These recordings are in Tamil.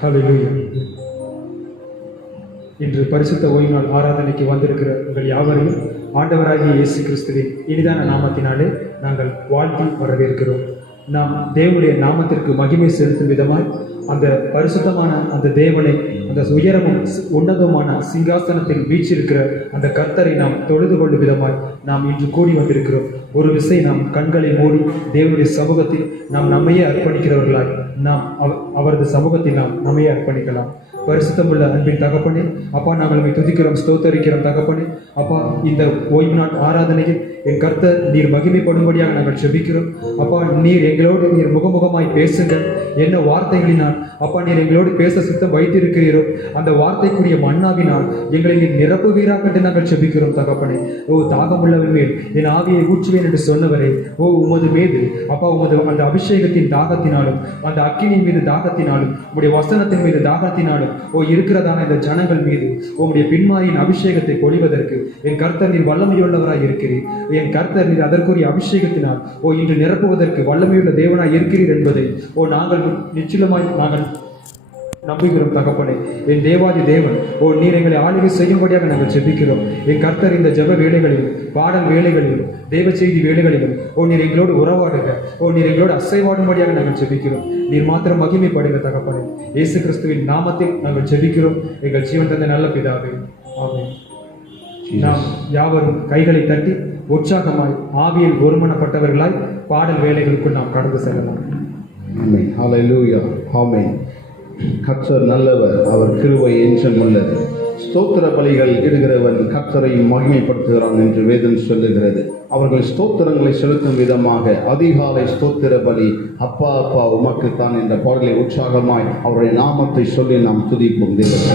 ஹல்லேலூயா. இன்று பரிசுத்த ஓய்வு நாள் ஆராதனைக்கு வந்திருக்கிற உங்கள் யாவரையும் ஆண்டவராகிய இயேசு கிறிஸ்துவின் இனிதான நாமத்தினாலே நாங்கள் வாழ்த்தி வரவேற்கிறோம். நாம் தேவனுடைய நாமத்திற்கு மகிமை செலுத்தும் விதமாய் அந்த பரிசுத்தமான அந்த தேவனை, அந்த உயரமும் உன்னதமான சிங்காசனத்தில் வீற்றிருக்கிற அந்த கர்த்தரை நாம் தொழுது கொள்ளும் விதமாய் நாம் இன்று கூடி வந்திருக்கிறோம். ஒரு விசை நாம் கண்களை மூடி தேவனுடைய சமூகத்தில் நாம் நம்மையே அர்ப்பணிக்கிறவர்களாய் நாம் அவரது சமூகத்தில் நாம் நம்மையே அர்ப்பணிக்கலாம். பரிசுத்தமுள்ள அன்பின் தகப்பனே, அப்பா, நாங்கள் உம்மை துதிக்கிறோம், ஸ்தோத்தரிக்கிறோம் தகப்பனே. அப்பா, இந்த ஓய்வு நாள் ஆராதனையில் என் கர்த்தர் நீர் மகிமைப்படும்படியாக நாங்கள் ஜெபிக்கிறோம். அப்பா, நீர் எங்களோடு நீர் முகமுகமாய் பேசுங்கள். என்ன வார்த்தைகளினால் அப்பா நீர் எங்களோடு பேச சித்தம் வைத்திருக்கிறீரோ அந்த வார்த்தைக்குரிய மன்னாவினால் எங்களை நீர் நிரப்புவீராக என்று நாங்கள் ஜெபிக்கிறோம் தகப்பனே. ஓ தாகமுள்ளவன் மேல் என் ஆவியை ஊற்றுவேன் என்று சொன்னவரே, ஓ உமது மீது அப்பா உமது அந்த அபிஷேகத்தின் தாகத்தினாலும் அந்த அக்கினி மீது தாகத்தினாலும் உம்முடைய வசனத்தின் மீது தாகத்தினாலும் ஓ இருக்கிறதான இந்த ஜனங்கள் மீது உம்முடைய பின்மாரியின் அபிஷேகத்தை பொழிவதற்கு என் கர்த்தர் நீர் வல்லமையுள்ளவராய் இருக்கிறீர். என் கர்த்தர் நீர் அதற்குரிய அபிஷேகத்தினால் ஓ இன்று நிரப்புவதற்கு வல்லமையுள்ள தேவனாய் இருக்கிறீர் என்பதை ஓ நாங்கள் நிச்சயமாய் நாங்கள் நம்புகிறோம் தகப்பனே. என் தேவாதி தேவன், ஓ நீர் எங்களை ஆளுகை செய்யும்படியாக நாங்கள் ஜெபிக்கிறோம். என் கர்த்தர் இந்த ஜெப வேலைகளிலும் பாடல் வேலைகளிலும் தேவ செய்தி வேலைகளிலும் ஓ நீர் எங்களோடு உறவாடுங்க. ஓ நீர் எங்களோடு அசைவாடும்படியாக நாங்கள் ஜெபிக்கிறோம். நீர் மாத்திரம் மகிமைப்படுங்க தகப்பனே. இயேசு கிறிஸ்துவின் நாமத்தில் நாங்கள் ஜெபிக்கிறோம் எங்கள் ஜீவன் தந்த நல்ல பிதாவே, ஆமென். நாம் யாவரும் கைகளை தட்டி உற்சாகமாய் ஆவியில் ஒருமனப்பட்டவர்களாய் பாடல் வேலைகளுக்குள் நாம் கடந்து செல்லலாம். ஆமென். ஹல்லேலூயா. ஆமென். கர்த்தர் நல்லவர், அவர் கிருபை என்றும் உள்ளது. ஸ்தோத்திர பலிகள் இடுகிறவன் கர்த்தரை மகிமைப்படுத்துகிறான் என்று வேதம் சொல்லுகிறது. அவர்கள் ஸ்தோத்திரங்களை செலுத்தும் விதமாக அதிகாலை ஸ்தோத்திர பலி அப்பா அப்பா உமக்குத்தான் என்ற பாடலை உற்சாகமாய் அவருடைய நாமத்தை சொல்லி நாம் துதிப்போம். தேவன்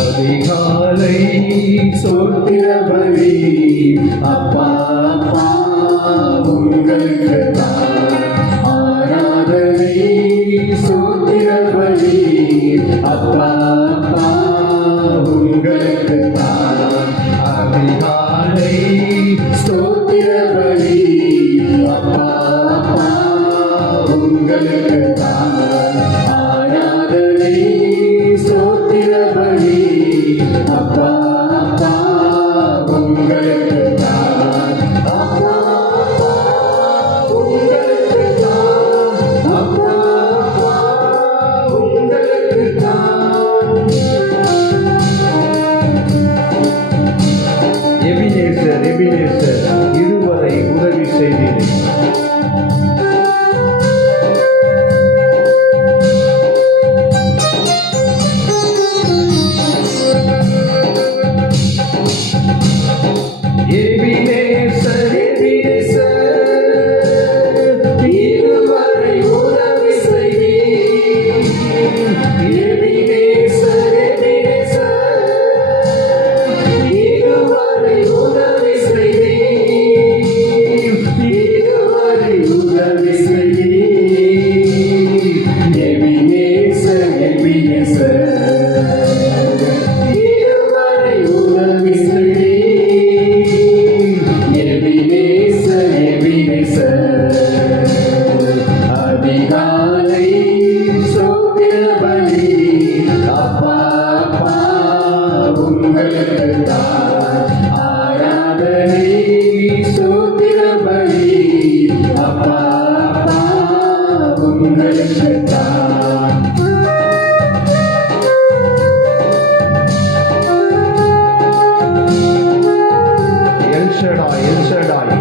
அதிகாலை ஸ்தோத்திர பலி அப்பா அப்பா உங்களுக்கு தான் ஆராதனை. ஸ்தோத்திர பலி அப்பா அப்பா உங்களுக்கு தான் அதிகாலை ஸ்தோத்திர பலி அப்பா அப்பா உங்களுக்கு தான் ஆராதனை. ஸ்தோத்திர பலி அப்பா அப்பா உங்களுக்கு தான் அப்பா அப்பா உங்களுக்கு தான் அப்பா அப்பா உங்களுக்கு தான். எபினேசர் எபினேசர் இதுவரை உதவி செய்தீர். எபினேசர் எபினேசர் இதுவரை உதவி செய்தீர். எபினேசர் எபினேசர் இதுவரை உதவி செய்தீர். இதுவரை உதவி செய்தீர். எபினேசர் எபினேசர் இதுவரை உதவி செய்தீர். எபினேசர் எபினேசர் அதிகாலை ஸ்தோத்திர பலி அப்பா அப்பா உங்களுக்கு தான் ஆராதனை. ஸ்தோத்திர பலி அப்பா அப்பா உங்களுக்கு தான். எல்ஷடாய் எல்ஷடாய்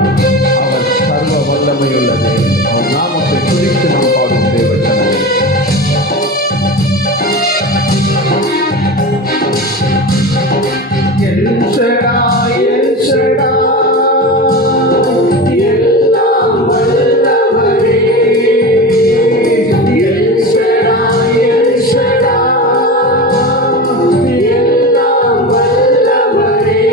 அவர் சர்வ வல்லமையுள்ளது. அவர் நாமத்தை குறித்து நாம் பாடும் தேவச்சனமே. எல்ஷடாய் எல்ஷடாய் எல்லாம் வல்லவரே. எல்ஷடாய் எல்ஷடாய் எல்லாம் வல்லவரே.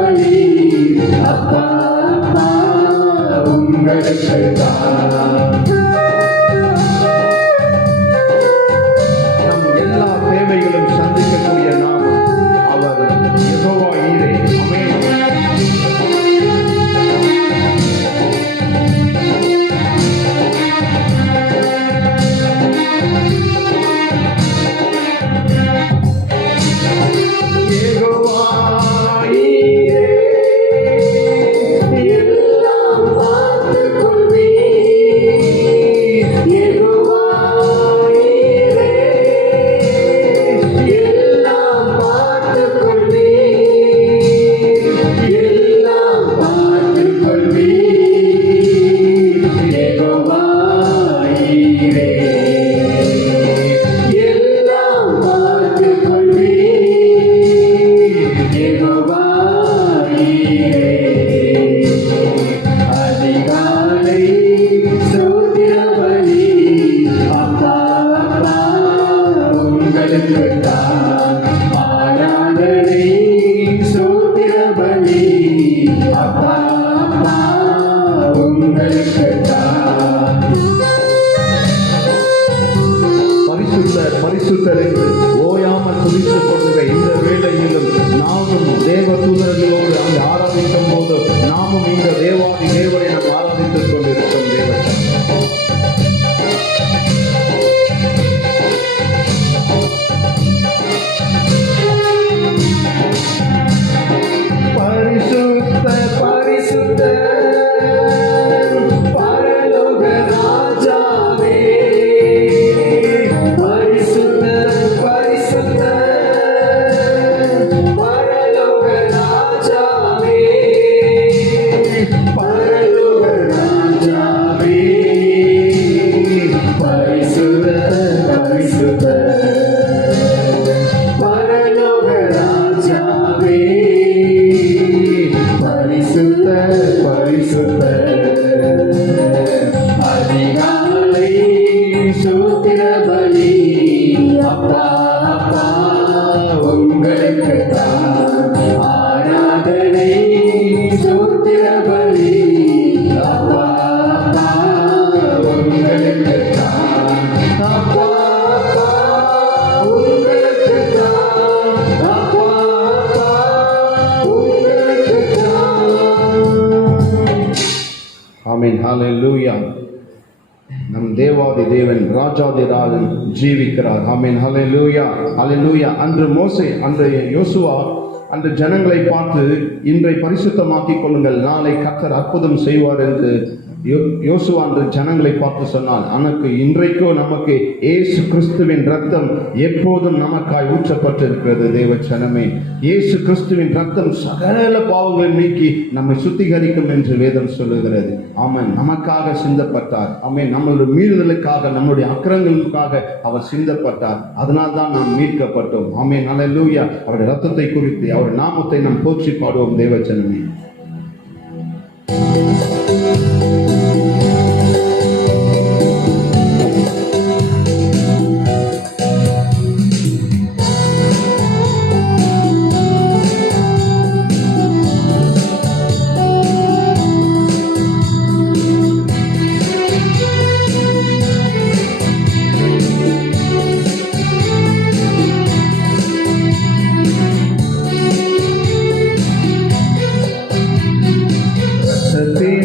பலி அப்பா அப்பா உங்களுக்கு தான். நம் எல்லா தேவைகளும் சந்திக்கக்கூடிய நாமம் அவர் யெகோவா ஈரே. ஆமென். யெகோவா ஈரே, எல்லாம் பார்த்துக் கொள்வீர். யெகோவா ஈரே, எல்லாம் பார்த்துக் கொள்வீர். எல்லாம் பார்த்துக் கொள்வீர். யெகோவா ஈரே, எல்லாம் பார்த்துக் கொள்வீர். யெகோவா ஈரே. அதிகாலை ஸ்தோத்திர பலி அப்பா அப்பா உங்களுக்கு தான். ஆராதனை ஸ்தோத்திர பலி அப்பா அப்பா உங்களுக்கு தான். பரிசுத்தர் பரிசுத்தர் என்று ஓயாமல் துதித்துக் கொள்கிற இந்த வேளையிலும் நாமும் தேவ தூதர்களோடு அங்கு ஆராதிக்கும் போது நாமும் இந்த தேவாதி தேவனை நாம் ஆராதித்துக் கொண்டிருக்கிறோம். தேவன் பரிசுத்த பரிசுத்த பரலோக ராஜாவே. பரிசுத்த பரிசுத்த பரலோக ராஜாவே. பரலோக ராஜாவே. பரிசுத்த பரிசுத்த பரலோக ராஜாவே. பரிசுத்த பரிசுத்த அதிகாலை ஸ்தோத்திர பலி அப்பா அப்பா உங்களுக்கு தான். ஆராதனை ஸ்தோத்திர பலி அப்பா அப்பா உங்களுக்கு தான். அப்பா அப்பா உங்களுக்கு தான். அப்பா அப்பா உங்களுக்கு தான். ஆமென். ஹல்லேலூயா. நம் தேவாதி தேவன் ராஜாதி ராஜன் ஜீவிக்கிறார். ஆமென். ஹல்லேலூயா. ஹல்லேலூயா. அன்று மோசே, அன்று யோசுவா அன்று ஜனங்களை பார்த்து இன்றை பரிசுத்தமாக்கிக் கொள்ளுங்கள், நாளை கர்த்தர் அற்புதம் செய்வார் என்று யோசுவா அன்று ஜனங்களை பார்த்து சொன்னால், எனக்கு இன்றைக்கோ நமக்கு இயேசு கிறிஸ்துவின் ரத்தம் எப்போதும் நமக்காய் ஊற்றப்பட்டிருக்கிறது. தேவ ஜனமே, இயேசு கிறிஸ்துவின் ரத்தம் சகல பாவங்களை நீக்கி நம்மை சுத்திகரிக்கும் என்று வேதம் சொல்லுகிறது. ஆமென். நமக்காக சிந்தப்பட்டார். ஆமென். நம்மளுடைய மீறுதலுக்காக, நம்முடைய அக்கிரங்களுக்காக அவர் சிந்தப்பட்டார். அதனால் தான் நாம் மீட்கப்பட்டோம். ஆமென். ஹல்லேலூயா. அவருடைய ரத்தத்தை குறித்து, அவருடைய நாமத்தை நாம் போற்றி பாடுவோம். தேவ ஜனமே, ரத்தத்தின்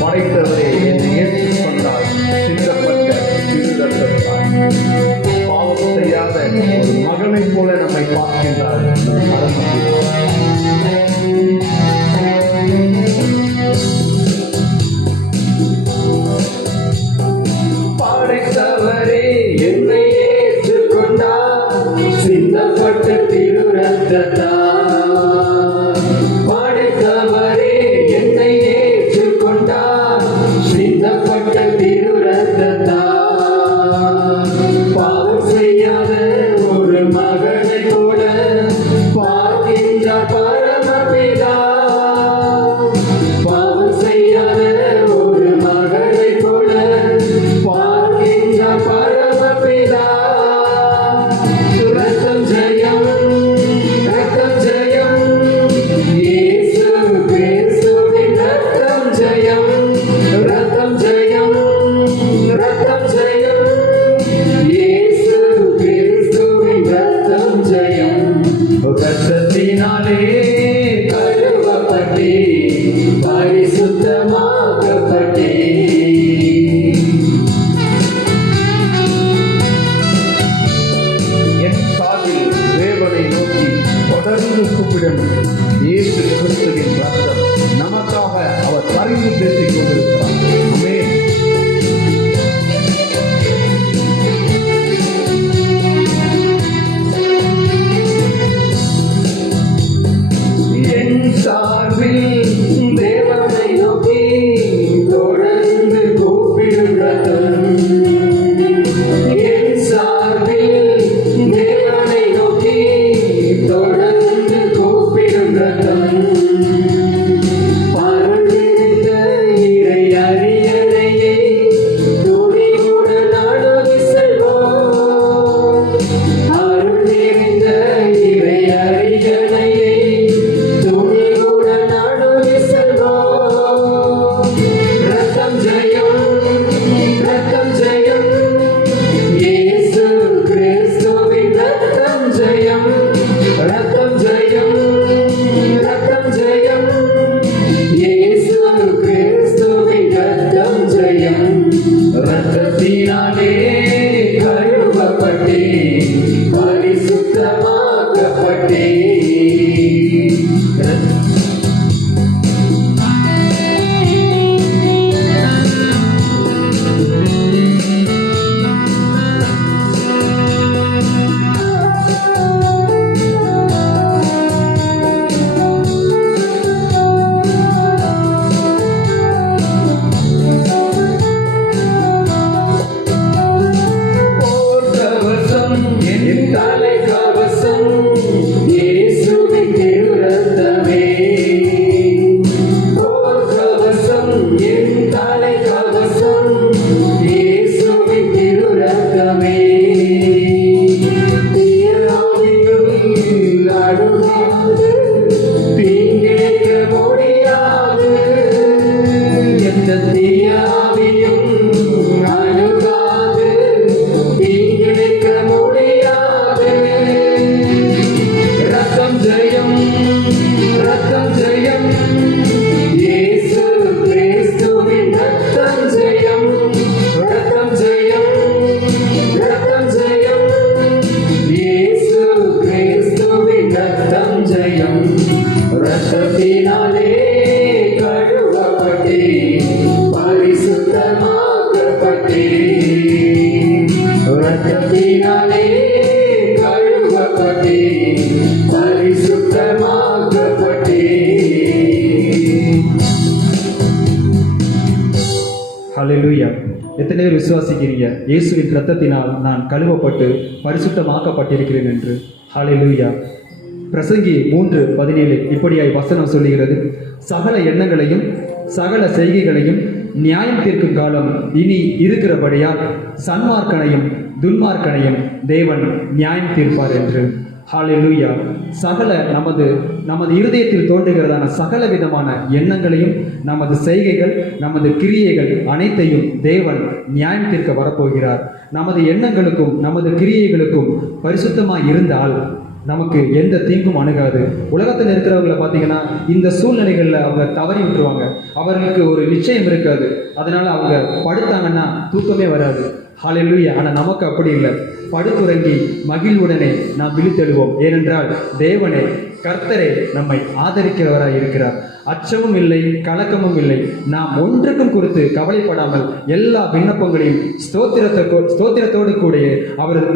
படைத்தவரே என்னை ஏற்றுக்கொண்டால் சிந்தப்பட்ட திரு ரத்தத்தால் பாவம் செய்யாத ஒரு மகனைப் போல நம்மை பார்க்கின்றார் நம் மனமகிழ்ச்சி. படைத்தவரே என்னை ஏற்றுக்கொண்டார் சிந்தப்பட்ட திரு ரத்தத்தால். படைத்தவரே என்னை ஏற்றுக்கொண்டார் சிந்தப்பட்ட திரு ரத்தத்தால். பாவம் செய்யாத ஒரு மகனை போல பார்க்கின்றார் பரமபிதா. பாவம் செய்யாத ஒரு மகனை போல பார்க்கின்றார் பரமபிதா. ரத்தம் ஜெயம், ரத்தம் ஜெயம், இயேசு கிறிஸ்துவின் ரத்தம் ஜெயம். ரத்தம் ஜெயம், ரத்தம் ஜெயம், இயேசு கிறிஸ்துவின் ரத்தம் ஜெயம். ரத்தத்தினாலே கழுவப்பட்டே பரிசுத்தமாக்கப்பட்டே. என் சார்பில் தேவனை நோக்கி தொடர்ந்து கூப்பிடணும். இயேசு கிறிஸ்துவின் ரத்தம் நமக்காக அவர் பரிந்து பேசிக் கொண்டிருக்கிறார். ஆமென். என் சார்பில் தேவனை நோக்கி தொடர்ந்து கூப்பிடும் ரத்தம். என் சார்பில் தேவனை நோக்கி தொடர்ந்து கூப்பிடும் ரத்தம். பரவிருந்த இறை அரியணையை துணிவுடன் அணுகி செல்வோம். அருள் நிறைந்த இறை அரியணையை துணிவுடன் அணுகி செல்வோம். ரத்தம் ஜெயம், ரத்தம் ஜெயம், இயேசு கிறிஸ்துவின் ரத்தம் ஜெயம். ரத்தம் ஜெயம், ரத்தம் ஜெயம், இயேசு கிறிஸ்துவின் ரத்தம் ஜெயம். ரத்தத்தினாலே கழுவப்பட்டே பரிசுத்தமாக்கப்பட்டே. போர்க்கவசம் என் தலை கவசம், இயேசுவின் திரு ரத்தமே. போர்க்கவசம் என் தலை கவசம், இயேசுவின் திரு ரத்தமே. தீயாவிகள் அணுகாது, தீங்கிழைக்க முடியாது. எந்த தீயாவியும் அணுகாது, தீங்கிழைக்க முடியாது. ரத்தம் ஜெயம், ரத்தம் ஜெயம், இயேசு கிறிஸ்துவின் ரத்தம் ஜெயம். ரத்தம் ஜெயம், ரத்தம் ஜெயம், இயேசு கிறிஸ்துவின் ரத்தம் ஜெயம். ரத்தத்தினாலே கழுவப்பட்டே பரிசுத்தமாக்கப்பட்டே. ரத்தத்தினாலே கழுவப்பட்டே பரிசுத்தமாக்கப்பட்டே. ஹalleluya. எத்தனை பேர் விசுவாசிக்கிறீங்க இயேசுவின் இரத்தத்தினால் நான் கழுவப்பட்டு பரிசுத்தமாக்கப்பட்டிருக்கிறேன் என்று? ஹalleluya. பிரசங்கி 3:17 இப்படியாய் வசனம் சொல்லுகிறது, சகல எண்ணங்களையும் சகல செய்கைகளையும் நியாயம் தீர்க்கும் காலம் இனி இருக்கிறபடியால் சன்மார்க்கனையும் துன்மார்க்கனையும் தேவன் நியாயம் தீர்ப்பார் என்று. ஹalleluya. சகல நமது இருதயத்தில் தோன்றுகிறதான சகல விதமான எண்ணங்களையும் நமது செய்கைகள் நமது கிரியைகள் அனைத்தையும் தேவன் நியாயம் தீர்க்க வரப்போகிறார். நமது எண்ணங்களுக்கும் நமது கிரியைகளுக்கும் பரிசுத்தமாய் இருந்தால் நமக்கு எந்த தீங்கும் அணுகாது. உலகத்தில் இருக்கிறவங்களை பார்த்தீங்கன்னா இந்த சூழ்நிலைகளில் அவங்க தவறி விட்டுருவாங்க. அவர்களுக்கு ஒரு நிச்சயம் இருக்காது. அதனால அவங்க படுத்தாங்கன்னா தூக்கமே வராது. ஹல்லேலூயா. ஆனால் நமக்கு அப்படி இல்லை. படுத்துறங்கி மகிழ்வுடனே நாம் விழித்தெழுவோம். ஏனென்றால் தேவனே கர்த்தரே நம்மை ஆதரிக்கிறவராய் இருக்கிறார். அச்சமும் இல்லை, கலக்கமும் இல்லை. நாம் ஒன்றுக்கும் குறித்து கவலைப்படாமல் எல்லா விண்ணப்பங்களையும் ஸ்தோத்திரத்தோடு கூட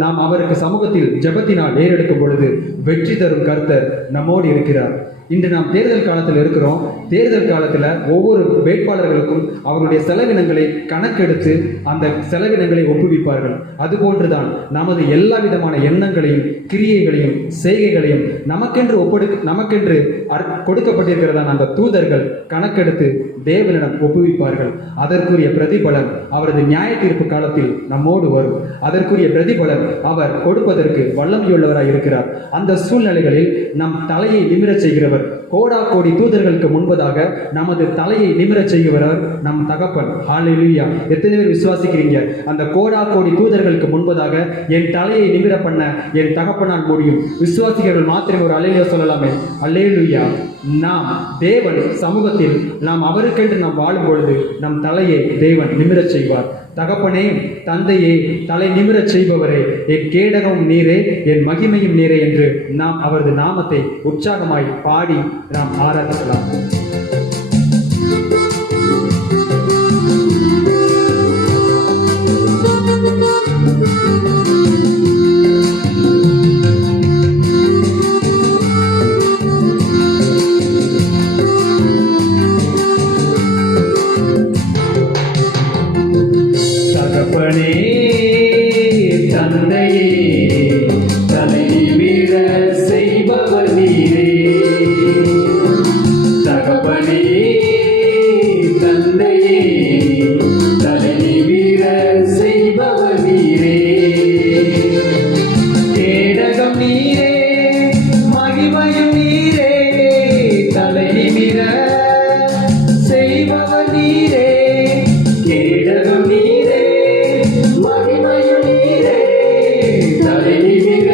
நாம் அவருக்கு சமூகத்தில் ஜெபத்தினால் ஏறெடுக்கும் பொழுது வெற்றி தரும் கர்த்தர் நம்மோடு இருக்கிறார். இன்று நாம் தேர்தல் காலத்தில் இருக்கிறோம். தேர்தல் காலத்தில் ஒவ்வொரு வேட்பாளர்களுக்கும் அவருடைய செலவினங்களை கணக்கெடுத்து அந்த செலவினங்களை ஒப்புவிப்பார்கள். அதுபோன்றுதான் நமது எல்லா விதமான எண்ணங்களையும் கிரியைகளையும் செய்கைகளையும் நமக்கென்று கொடுக்கப்பட்டிருக்கிறதான அந்த தூதர்கள் கணக்கெடுத்து தேவனிடம் ஒப்புவிப்பார்கள். அதற்குரிய பிரதிபலன் அவரது நியாய தீர்ப்பு காலத்தில் நம்மோடு வரும். அதற்குரிய பிரதிபலன் அவர் கொடுப்பதற்கு வல்லமையுள்ளவராய் இருக்கிறார். அந்த சூழ்நிலைகளில் நம் தலையை நிமிரச் செய்கிறவர், கோடா கோடி தூதர்களுக்கு முன்பதாக நமது தலையை நிமிரச் செய்கிறவர் நம் தகப்பன். ஹல்லேலூயா. எத்தனை பேர் விசுவாசிக்கிறீங்க? அந்த கோடா கோடி தூதர்களுக்கு முன்பதாக என் தலையை நிமிர பண்ண என் தகப்பனால் முடியும். விசுவாசிக்கிறவர்கள் மாத்திரம் ஒரு அல்லேலூயா சொல்லலாமே. அல்லேலூயா. நாம் தேவன் சமூகத்தில் நாம் அவருக்கென்று நாம் வாழும் பொழுது நம் தலையை தேவன் நிமிரச் செய்வார். தகப்பனே, தந்தையே, தலை நிமிரச் செய்பவரே, என் கேடகமும் நீரே, என் மகிமையும் நீரே என்று நாம் அவரது நாமத்தை உற்சாகமாய் பாடி நாம் ஆராதிக்கலாம். தகப்பனே, தந்தையே, தலை நிமிர செய்பவர் நீரே. தகப்பனே, தந்தையே, தலை நிமிர செய்பவர் நீரே. கேடகம் நீரே, மகிமையும் நீரே, தலை நிமிர செய்பவர் நீரே. கேடகம் நீரே, மகிமையும் நீரே, தலை நிமிர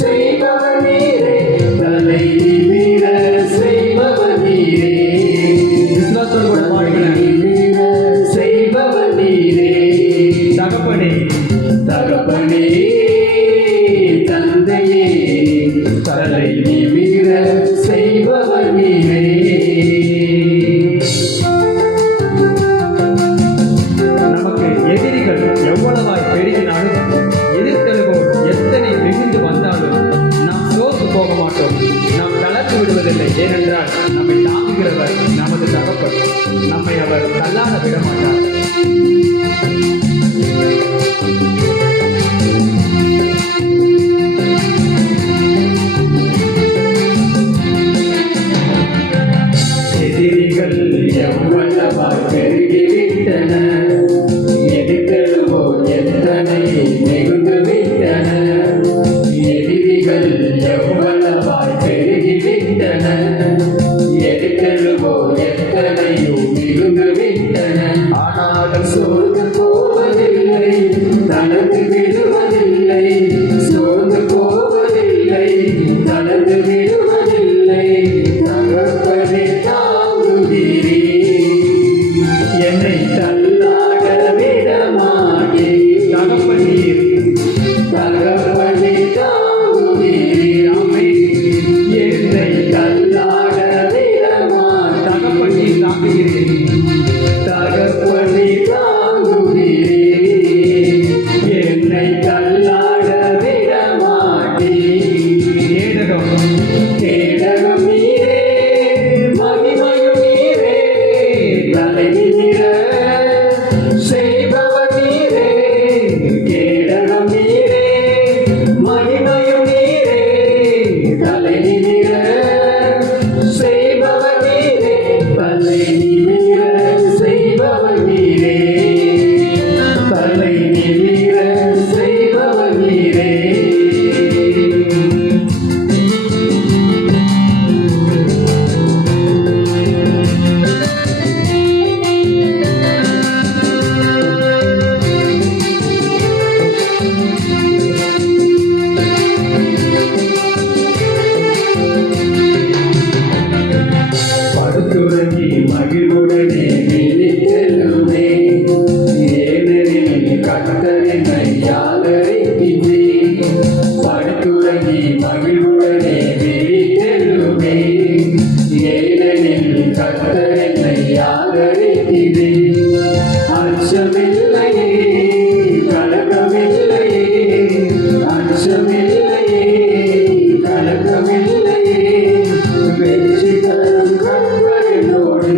செய்பவர் நீரே. தலை நிமிர செய்பவர் நீரே. விசுவாசத்தோடு கூட பாடுகிறேன். நிமிர செய்பவர் நீரே. தகப்பனே, தகப்பனே, தந்தையே, தலை நிமிர செய்பவர் நீரே. நமக்கு எதிரிகள் எவ்வளவாய் பெருகினாலும் எதிர்த்தெழுவோர் எத்தனை மிகுந்து வந்தாலும் நாம் சோர்ந்து போக மாட்டோம். நாம் தளர்த்து விடுவதில்லை. ஏனென்றால் நம்மை தாங்குகிறவர் நமது தகப்பன். நம்மை அவர் தள்ளாட விட மாட்டார். எதிரிகள் எவ்வளவாய் பெருகிவிட்டன, எதிர்த்தெழுவோர் எத்தனை மிகுந்து விட்டன. எதிரிகள் எவ்வளவாய் பெருகிவிட்டன, எதிர்த்தெழுவோர் எத்தனையோ மிகுந்து விட்டன. ஆனாலும் சோர்ந்து போவதில்லை, தளர்ந்து விடுவதில்லை. சோர்ந்து போவதில்லை, தளர்ந்து விடுவதில்லை. தகப்பனே, தாங்குகிறீர், என்னை தள்ளாட விட மாட்டீர். தகப்பனீர் தகப்பனே, தாங்குகிறீர், என்னை தள்ளாட விட மாட்டீர். தகப்பனீர் தாங்குகிறீர். தகப்பனே, தாங்குகிறீர், என்னை தள்ளாட விட மாட்டீர். கேடகம் கேடகம் நீரே, மகிமையும் நீரே, தலை நிமிர செய்பவர் நீரே. கேடகம் நீரே, மகிமையும் நீரே, தலை நிமிர செய்பவர் நீரே. தலை நிமிர செய்பவர் நீரே. தலை நிமிர செய்பவர் நீரே. இறங்கி மகிழ்வுடனே விழித்தெழுமே. ஏனெனில் கர்த்தர் என்னை ஆதரிக்கிறேன். அச்சமில்லையே, கலக்கமில்லையே, அச்சமில்லையே, கலக்கமில்லையே. வெற்றி தரும் கர்த்தர் என்னோடு,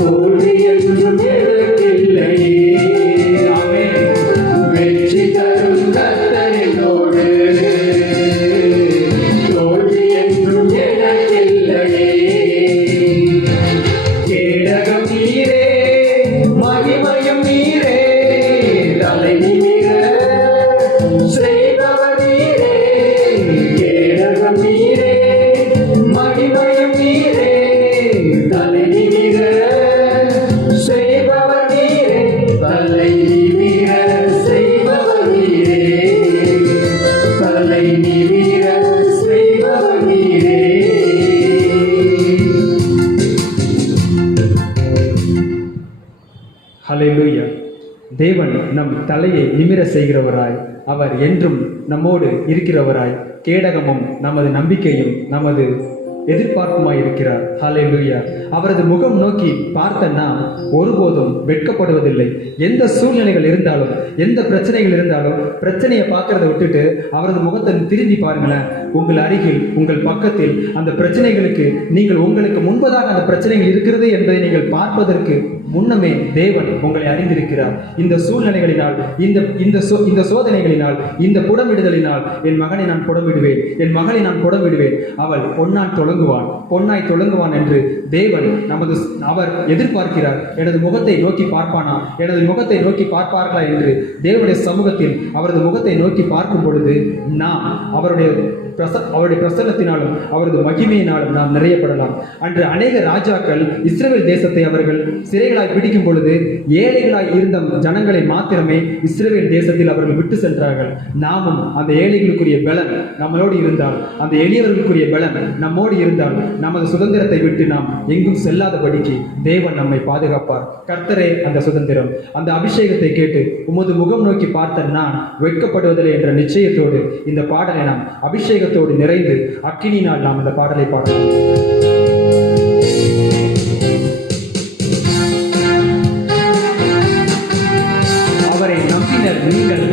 தோல்வி என்றும் எனக்கில்லையே. ஆமென். வெற்றி தரும் கர்த்தர் என்னோடு, தோல்வி என்றும் எனக்கில்லையே. கேடகம் நீரே, மகிமையும் நீரே, தலை நிமிர செய்பவர் நீரே. கேடகம் நீரே, மகிமையும் நீரே, தலை நிமிர செய்பவர் நீரே. தலை நிமிர செய்பவர் நீரே, தலை நிமிர செய்பவர் நீரே. ஹல்லேலூயா. தேவன் நம் தலையை நிமிர செய்கிறவராய், அவர் என்றும் நம்மோடு இருக்கிறவராய், கேடகமும் நமது நம்பிக்கையும் நமது எதிர்பார்ப்புமாய் இருக்கிறார். ஹல்லேலூயா. அவரது முகம் நோக்கி பார்த்த நாம் ஒருபோதும் வெட்கப்படுவதில்லை. எந்த சூழ்நிலைகள் இருந்தாலும், எந்த பிரச்சனைகள் இருந்தாலும், பிரச்சனையை பார்க்கறத விட்டுட்டு அவரது முகத்தை திரும்பி பாருங்களேன். உங்கள் அருகில், உங்கள் பக்கத்தில் அந்த பிரச்சனைகளுக்கு நீங்கள் உங்களுக்கு முன்பதாக அந்த பிரச்சனைகள் இருக்கிறது என்பதை நீங்கள் பார்ப்பதற்கு முன்னமே தேவன் உங்களை அறிந்திருக்கிறார். இந்த சூழ்நிலைகளினால், இந்த சோதனைகளினால், இந்த புடமிடுதலினால் என் மகனை நான் புடமிடுவேன், என் மகளை நான் புடமிடுவேன், அவள் பொன்னாய் தொடங்குவான் என்று தேவன் அவர் எதிர்பார்க்கிறார். எனது முகத்தை நோக்கி பார்ப்பானா, எனது முகத்தை நோக்கி பார்ப்பார்களா என்று தேவனுடைய சமூகத்தில் அவரது முகத்தை நோக்கி பார்க்கும் பொழுது நாம் அவருடைய பிரசன்னத்தினாலும் அவரது மகிமையினாலும் நாம் நிறையப்படலாம். அன்று அநேக ராஜாக்கள் இஸ்ரவேல் தேசத்தை அவர்கள் சிறைகளாய் பிடிக்கும் பொழுது ஏழைகளாய் இருந்த ஜனங்களை மாத்திரமே இஸ்ரவேல் தேசத்தில் அவர்கள் விட்டு சென்றார்கள். நாமும் அந்த ஏழைகளுக்குரிய பலன் நம்மளோடு இருந்தால், அந்த எளியவர்களுக்குரிய பலன் நம்மோடு இருந்தால், நமது சுதந்திரத்தை விட்டு நாம் எங்கும் செல்லாதபடிக்கு தேவன் நம்மை பாதுகாப்பார். கர்த்தரே அந்த சுதந்திரம். அந்த அபிஷேகத்தை கேட்டு உமது முகம் நோக்கி பார்த்த நான் வெட்கப்படுவதில்லை என்ற நிச்சயத்தோடு இந்த பாடலை நாம் அபிஷேகத்தோடு நிறைந்து அக்கினியினால் நாம் இந்த பாடலை பாடலாம். அவரை நம்பினர் நீங்கள்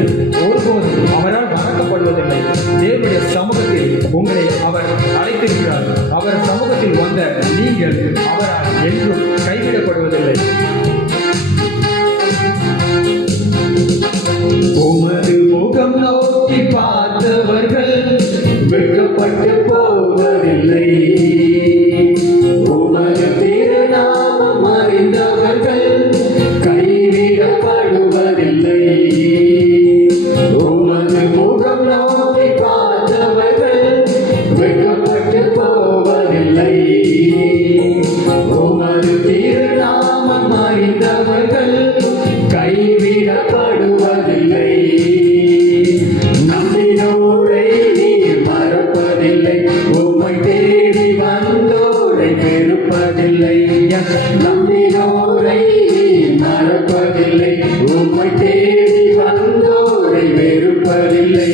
ஒருபோதும் அவரால் மறக்கப்படுவதில்லை. தேவனுடைய சமூகத்தில் உங்களை அவர் அழைத்திருக்கிறார். அவர் சமூகத்தில் வந்த நீங்கள் அவரால் என்றும் கைவிடப்படுவதில்லை. உமது முகம் நோக்கி பார்த்தவர்கள் வெட்கப்பட்டு போவதில்லை. உமது திருநாமம் அறிந்தவர்கள் கைவிடப்படுவதில்லை. உமது முகம் நோக்கி பார்த்தவர்கள் வெட்கப்பட்டு போவதில்லை. உமது திருநாமம் அறிந்தவர்கள் கைவிடப்படுவதில்லை. நம்பினோரை நீர் மறப்பதில்லை. உம்மை தேடி வந்தோரை வெறுப்பதில்லை. நம்பினோரை நீர் மறப்பதில்லை. உம்மை தேடி வந்தோரை வெறுப்பதில்லை.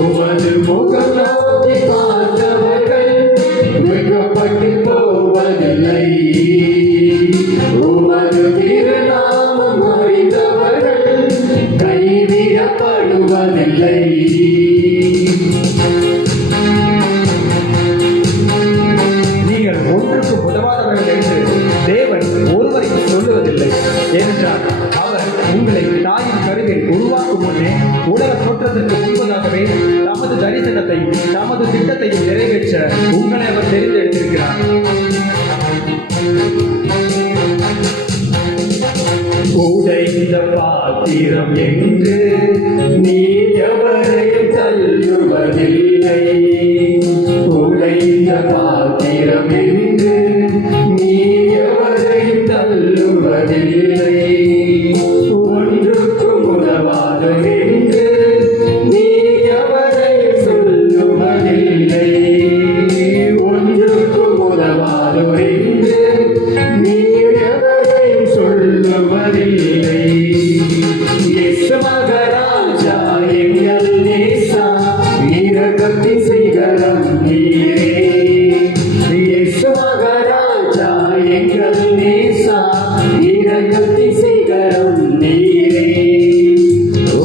உமது முகம் நோக்கி பார்த்தவர்கள் வெட்கப்பட்டு போவதில்லை. உமது திருநாமம் அறிந்தவர்கள் கைவிடப்படுவதில்லை. நீங்கள் ஒன்றுக்கு உதவாதவர்கள் என்று தேவன் ஒருவரையும் சொல்லுவதில்லை. ஏனென்றால் அவர் உங்களை தாயின் கருவில் உருவாக்கும் முன்னே உலக தோற்றத்திற்கு முன்பதாகவே தமது தரிசனத்தையும் தமது திட்டத்தையும் நிறைவேற்ற உங்களை அவர் தெரிந்தெடுத்திருக்கிறார். உடைந்த பாத்திரம் என்று நீ எவரையும் தள்ளுவதில்லை. இரக்கத்தின் சிகரம் நீரே. இயேசு மகாராஜா எங்கள் நேசா, இரக்கத்தின் சிகரம் நீரே.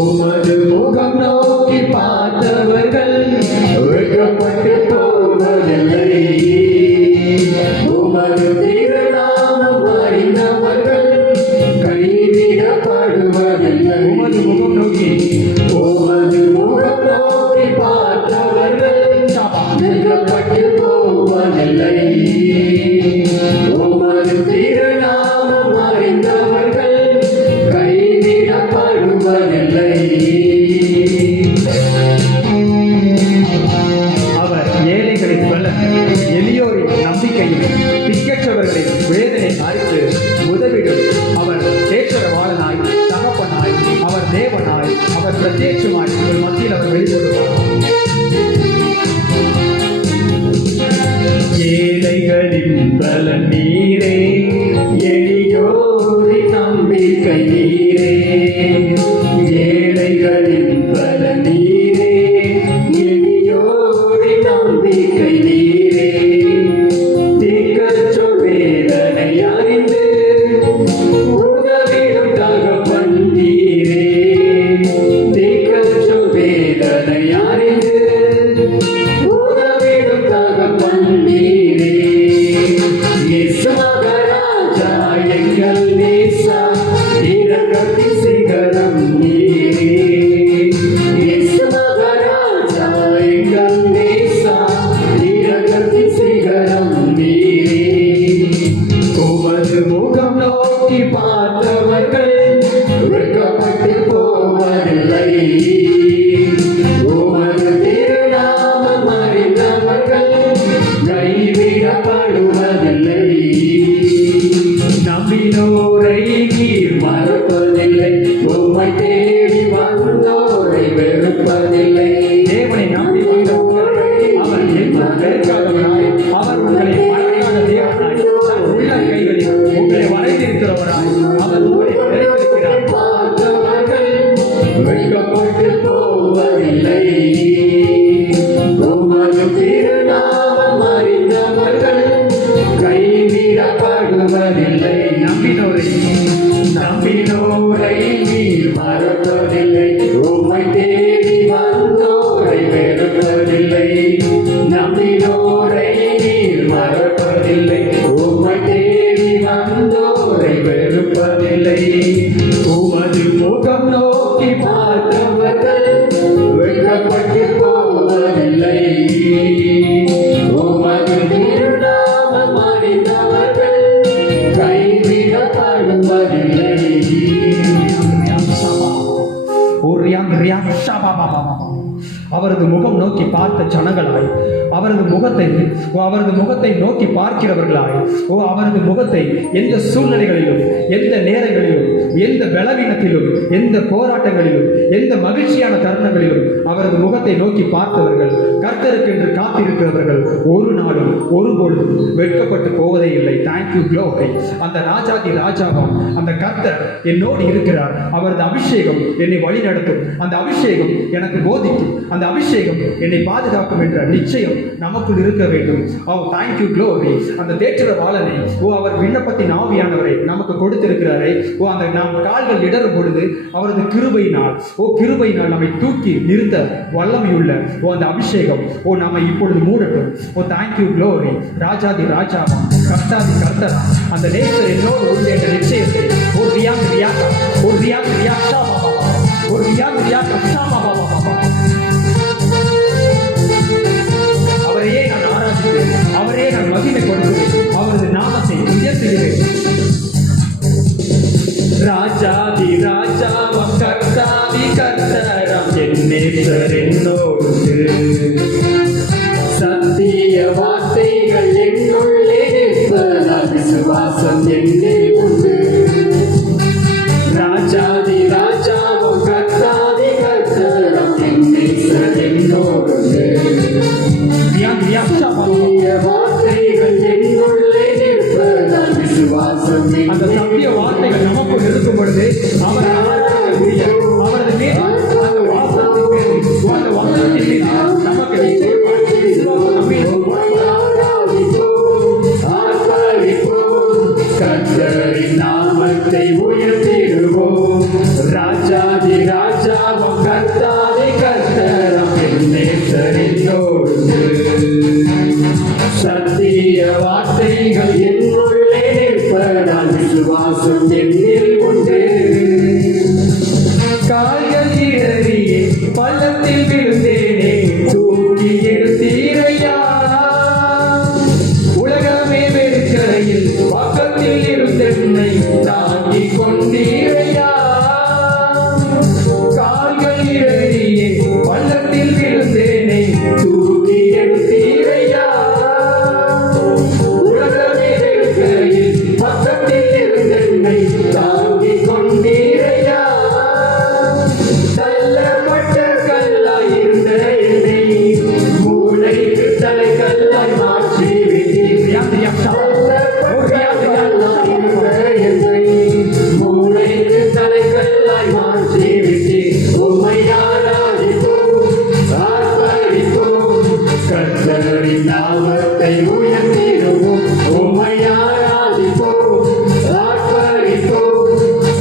உமது முகம் நோக்கி பார்த்தவர்கள் வெட்கப்பட்டு போவதில்லை. உமது திருநாமம் அறிந்தவர்கள் கைவிடப்படுவதில்லை. உமது முகம் நோக்கி உமது முகம் நோக்கி பார்த்தவர்கள் வெட்கப்பட்டு போவதில்லை. உமது திருநாமம் அறிந்தவர்கள் கைவிடப்படுவதில்லை. அவர் ஏழைகளின் பலன், எளியோரின் நம்பிக்கையும் திக்கற்றவர்களின் வேதனை அறிந்து உதவிடும். அவர் தேற்றரவாளனாய், தகப்பனாய், அவர் தேவனாய், அவர் பிரத்யட்சமாய் உங்கள் மத்தியில் அவர் வெளிப்படுவார். ஏழைகளின் பலன் நீரே, எளியோரின் நம்பிக்கை நீரே. ஏழைகளின் பலன் நீரே, எளியோரின் நம்பிக்கை நீரே. தீக்கற்றோர் வேதனை அறிந்து உதவிடும் தகப்பன் நீரே. தீக்கற்றோர் வேதனை அறிந்து உதவிடும் தகப்பன் நீரே. இயேசு மகாராஜா எங்கள் நேசா, இரக்கத்தின் சிகரம் நீரே. இயேசு மகாராஜா எங்கள் நேசா, இரக்கத்தின் சிகரம் நீரே. உமது முகம் நோக்கி பார்த்தவர்கள் வெட்கப்பட்டு போவதில்லை. உமது திருநாமம் அறிந்தவர்கள் கைவிடப்படுவதில்லை. நம்பினோரை நீர் மறப்பதில்லை. உம்மை தேடி வந்தோரை வெறுப்பதில்லை. தேவனை நம்பி வந்தவர்கள் அவர் என்றும் வெறுக்காதவராய், அவர் உங்களை மறக்காத தேவனாய், தன் உள்ள கைகளில் உங்களை வரைந்திருக்கிறவராய், அவர் உங்களை நிறைவேற்றுகிறார். பார்த்தவர்கள் வெட்கப்பட்டு போவதில்லை. உமது திருநாமம் அறிந்தவர்கள் கைவிடப்படுவதில்லை. நம்பினோரை நம்பினோரை நீர் மறப்பதில்லை. உம்மை தேடி வந்தோரை வெறுப்பதில்லை. நம்பினோரை நீர் மறப்பதில்லை. உம்மை தேடி வந்தோரை வெறுப்பதில்லை. உமது முகம் நோக்கி பார்த்தவர்கள் வெட்கப்பட்டு போவதில்லை. உமது திருநாமம் அறிந்தவர்கள் கைவிடப்படுவதில்லை. அவரது முகம் நோக்கி பார்த்த ஜனங்களாய், அவரது முகத்தை நோக்கி பார்க்கிறவர்களாய், அவரது முகத்தை எந்த சூழ்நிலைகளிலும், எந்த நேரங்களிலும், எந்த பலவீனத்திலும், எந்த போராட்டங்களிலும், எந்த மகிழ்ச்சியான தருணங்களிலும் அவரது முகத்தை நோக்கி பார்த்தவர்கள், கர்த்தருக்கு என்று காத்திருக்கிறவர்கள் ஒரு நாளும் ஒருபொழுதும் வெட்கப்பட்டு போவதே இல்லை. Thank you glory. அந்த ராஜாதி ராஜாவாம் அந்த கர்த்தர் என்னோடு இருக்கிறார். அவரது அபிஷேகம் என்னை வழி நடத்தும். அந்த அபிஷேகம் எனக்கு போதிக்கும். அந்த அபிஷேகம் என்னை பாதுகாக்கும் என்ற நிச்சயம் நமக்குள் இருக்க வேண்டும். Thank you glory. அந்த தேற்றரவாளனை அவர் விண்ணப்பத்தின் ஆவியானவரை நமக்கு கொடுத்திருக்கிறாரே. அந்த நாம் கால்கள் இடரும் பொழுது அவரது கிருபையினால் நம்மை தூக்கி நிறுத்த வல்லமையுள்ள அந்த அபிஷேகம் நம்மை இப்பொழுது மூடட்டும். Thank you glory. ராஜாதி ராஜாவா, கர்த்தாதி கர்த்தரா, அந்த நேசர் என்னோடு உண்டு என்ற நிச்சயத்தை அவரையே நான் ஆராதிப்பேன். அவரையே நான் மகிமை கொடுக்கிறேன். அவரது நாமத்தை உயர்த்துகிறேன். ராஜாதி ராஜாவம் கர்த்தாதி கர்த்தரம் என் நேசர் என்னோடு. சத்திய வார்த்தைகள் என்னுள்ளே நிற்பதால் விசுவாசம் என்னில் உண்டு. ராஜாதி ராஜாவும் கர்த்தாதி கர்த்தரம் என் நேசர் என்னோடு. சத்திய வார்த்தைகள் என்னுள்ளே நிற்பதால் விசுவாசம் அந்த சத்திய வார்த்தைகள் நமக்குள் இருக்கும் பொழுது அவர் அவரது மீது அந்த வாசத்தின் மீது நமக்கு சத்திய வார்த்தைகள் என்னுள்ளே நிற்பதால் விசுவாசம் என்னில் உண்டு. கால்கள் இடறியே பள்ளத்தில் விழுந்தேனே தூக்கி எடுத்தீரையா. உலகமே வெறுக்கரையில் பக்கத்தில் இருந்தென்னை தாங்கி கொண்டீரையா. கால்கள் இடறியே பள்ளத்தில் விழுந்தேனே தூக்கி எடுத்தீரையா. உலகமே வெறுக்கரையில் பக்கத்தில் இருந்தென்னை தாங்கி கொண்டீரையா. தள்ளப்பட்ட கல்லாயிருந்த என்னை மூளைக்கு தலை கல்லாய் மாற்றி விட்டீர். தள்ளப்பட்ட கல்லாயிருந்த என்னை மூளைக்கு தலை கல்லாய் மாற்றி விட்டீர். உம்மை ஆராதிப்போம், ஆர்ப்பரிப்போம், கர்த்தரின் நாமத்தை உயர்த்திடுவோம். உம்மை ஆராதிப்போம், ஆர்ப்பரிப்போம்,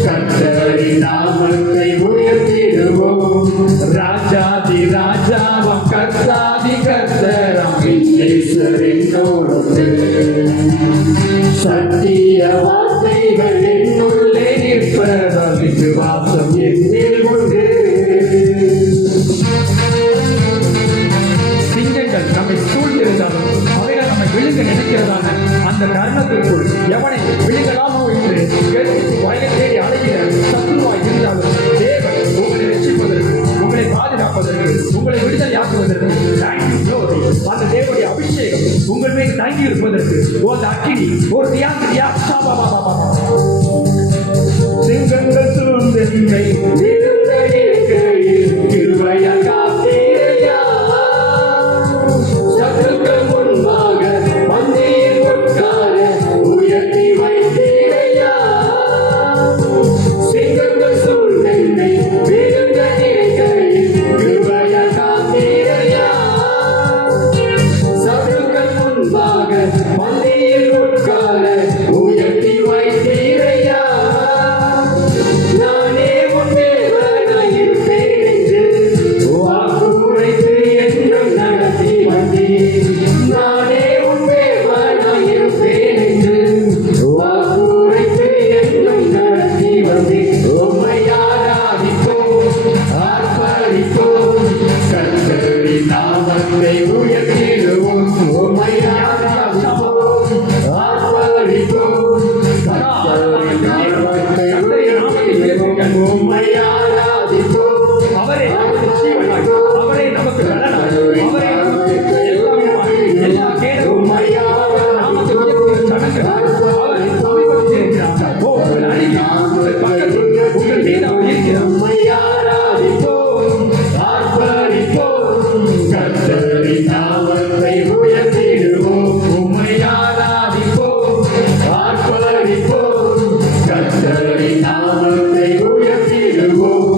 கர்த்தரின் நாமத்தை உயர்த்திடுவோம். ராஜாதி ராஜாவாம் கர்த்தாதி கர்த்தராம் என்னோடு. சத்திய வார்த்தைகள் என்னுள்ளே நிற்பதால் விசுவாசம் என்னில் உண்டு. சிங்கங்கள் நம்மை சூழ்ந்திருந்தாலும் அவைகள் நம்மை விழுங்க நினைக்கிறதான அந்த தருணத்திற்குள் எவனை விழுங்கலாமோ என்று கர்ஜித்து வயலை தேடி அலைகிற சத்துருவாய் இருந்தாலும் தேவன் உங்களை ரட்சிப்பதற்கு, உங்களை பாதுகாப்பதற்கு, உங்களை விடுதலையாக்குவதற்கு தேங்க்யூ க்ளோரி. அந்த தேவனுடைய அபிஷேகம் உங்கள் மேல் தங்கி இருப்பதற்கு ஒரு அக்கினி, ஒரு தியாகிரியா சிங்கங்கள் சூழ்ந்தென்னை விழுந்த இருக்கையில் கிருபையால் காத்தீரையா. சத்துருக்கள் முன்பாக பந்தியில் உட்கார உயர்த்தி வைத்தீரையா. சிங்கங்கள் சூழ்ந்தென்னை விழுந்த இருக்கையில் கிருபையால் காத்தீரையா. சத்துருக்கள் முன்பாக பந்தியில் உட்கார உயர்த்தி வைத்தீரையா. நானே உன் தேவனாயிருப்பேன் என்று வாக்கு உரைத்து என்றும் நடத்தி வந்தீர். நானே உன் தேவனாயிருப்பேன் என்று வாக்கு உரைத்து என்றும் நடத்தி வந்தீர். உம்மை ஆராதிப்போம், ஆர்ப்பரிப்போம், கர்த்தரின் நாமத்தை உயர்த்திடுவோம். உம்மை ஆராதிப்போம், ஆர்ப்பரிப்போம், கர்த்தரின் நாமத்தை உயர்த்திடுவோம். உம்மை ஆராதிப்போம். அவரே நமக்கு ஜீவனாய், அவரே நமக்கு பலனாய், அவரே நமக்கு எல்லாமே, எல்லா கேடும் உம்மை நாமத்தை உயர்த்துகிற ஜனங்கள் அவர் சமீபத்தில் இருக்கிறார். ஓ, உங்கள் அருகில், உங்கள் பக்கத்தில், உங்கள் மீது அவர் இருக்கிறார். உம்மை ஆராதிப்போம், ஆர்ப்பரிப்போம், கர்த்தரின் நாமத்தை உயர்த்திடுவோம். உம்மை ஆராதிப்போம், ஆர்ப்பரிப்போம், கர்த்தரின் நாமத்தை உயர்த்திடுவோம்.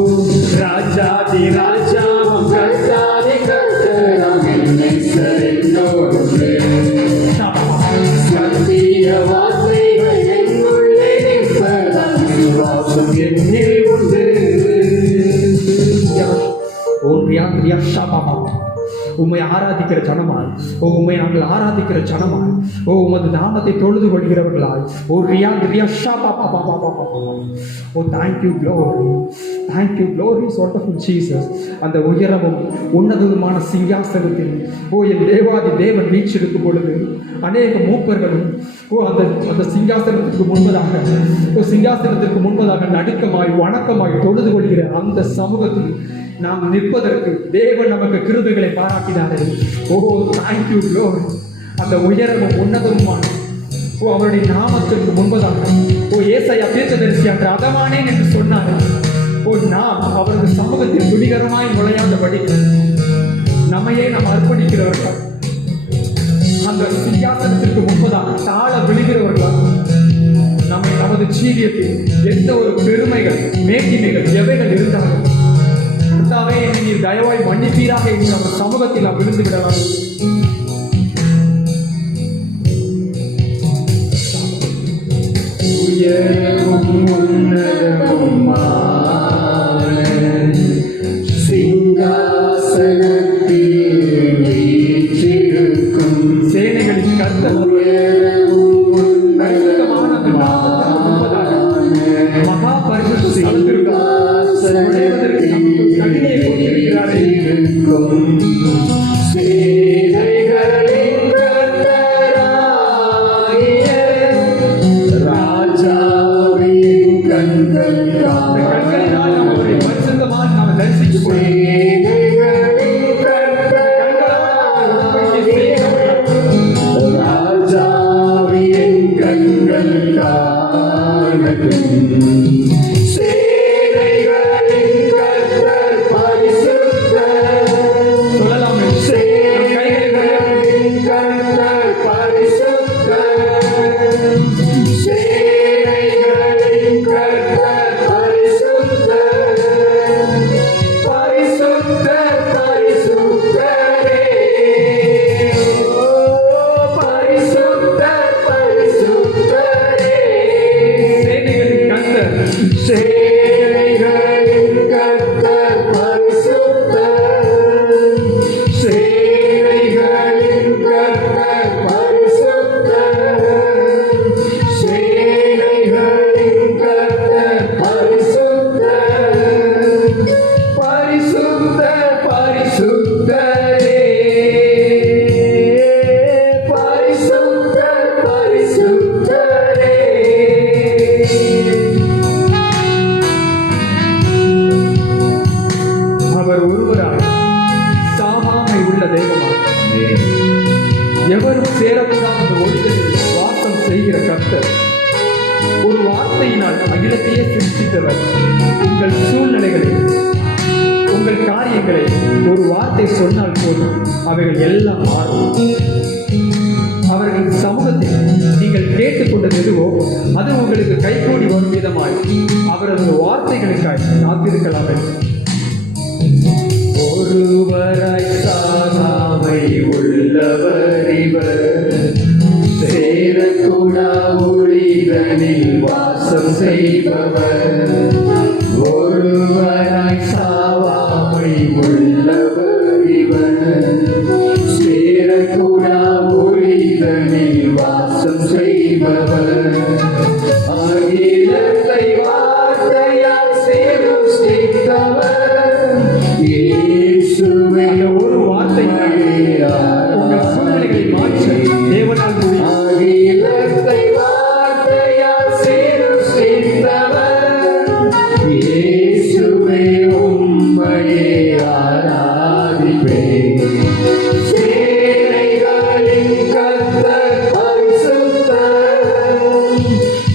ராஜாதி ராஜாவும் கர்த்தாதி கர்த்தராம் என்னோடு. சத்திய வார்த்தைகள் என்னுள்ளே நிற்பதால் விசுவாசம் என்னில் உண்டு. ஓ பிரியா ஷாபாபா, உம்மை ஆராதிக்கிற ஜனமாய், ஓ உம்மை நாங்கள் ஆராதிக்கிற ஜனமாய், ஓ உமது நாமத்தை தொழுது கொள்கிறவர்களாய், ஓ ரியா ஷாபாபா. Oh thank you glory, thank you glory, wonderful Jesus. அந்த உயரமும் உன்னதமான சிங்காசனத்தில் ஓ என் தேவாதி தேவன் வீற்றிருக்கும் பொழுது அநேக மூப்பர்களும் ஓ அந்த சிங்காசனத்திற்கு முன்பதாக நடுக்கமாய் வணக்கமாய் தொழுது கொள்கிற அந்த சமூகத்தில் நாம் நிற்பதற்கு தேவன் நமக்கு கிருபைகளை பாராட்டினார்கள். ஓ தேங்க்யூ க்ளோரி. அந்த உயரமும் உன்னதமுமான ஓ அவருடைய நாமத்திற்கு முன்பதாக ஓ ஏசாயா தீர்க்கதரிசி அன்று அதமானேன் என்று சொன்னார்கள். ஓ நாம் அவரது சமூகத்தில் துணிகரமாய் நுழையாதபடி நம்மையே நாம் அர்ப்பணிக்கிறவர்கள், அந்த சிங்காசனத்திற்கு முன்பதாக தாழ விழுகிறவர்களால் நம்மை நமது ஜீவியத்தில் எந்த ஒரு பெருமைகள் மேட்டிமைகள் எவைகள் இருந்தாலும் கர்த்தாவே நீர் தயவாய் மன்னிப்பீராக என்று நம்ம சமூகத்தில் நாம் விழுந்து விடலாம். உயரமும் உன்னதமுமான சிங்காசனத்தில் வீற்றிருப்பவரே, உள்ள தெய்வமாக எவரும் சேரக்கூடாத ஒளிகளில் வாசம் செய்கிற கர்த்தர், ஒரு வார்த்தையினால் அகிலத்தையே சிருஷ்டித்தவர். உங்கள் சூழ்நிலைகளை, உங்கள் காரியங்களை ஒரு வார்த்தை சொன்னால் போதும், அவைகள் எல்லாம் மாறும். அவர்கள் சமூகத்தில் நீங்கள் கேட்டுக்கொண்டது எதுவோ அது உங்களுக்கு கைகூடி வரும் விதமாய் அவரது வார்த்தைகளுக்காய் காத்திருக்கலாமே. ஒருவராய் சாகாமை உள்ளவர் இவர், சேரக்கூடா ஒளிதனில் வாசம் செய்பவர். ஒருவராய் சாவாமை உள்ளவர் இவர், சேரக்கூடா ஒளிதனில் வாசம் செய்பவர். அகிலத்தை வார்த்தையால் சிருஷ்டித்தவர். இயேசுவே ஒரு வார்த்தை உங்கள் சூழ்நிலைகளை மாற்ற தேவனால் முடியும். அகிலத்தை வார்த்தையால் சிருஷ்டித்தவர். இயேசுவே உம்மையே ஆராதிப்பேன். சேனைகளின் கர்த்தர் பரிசுத்தர்.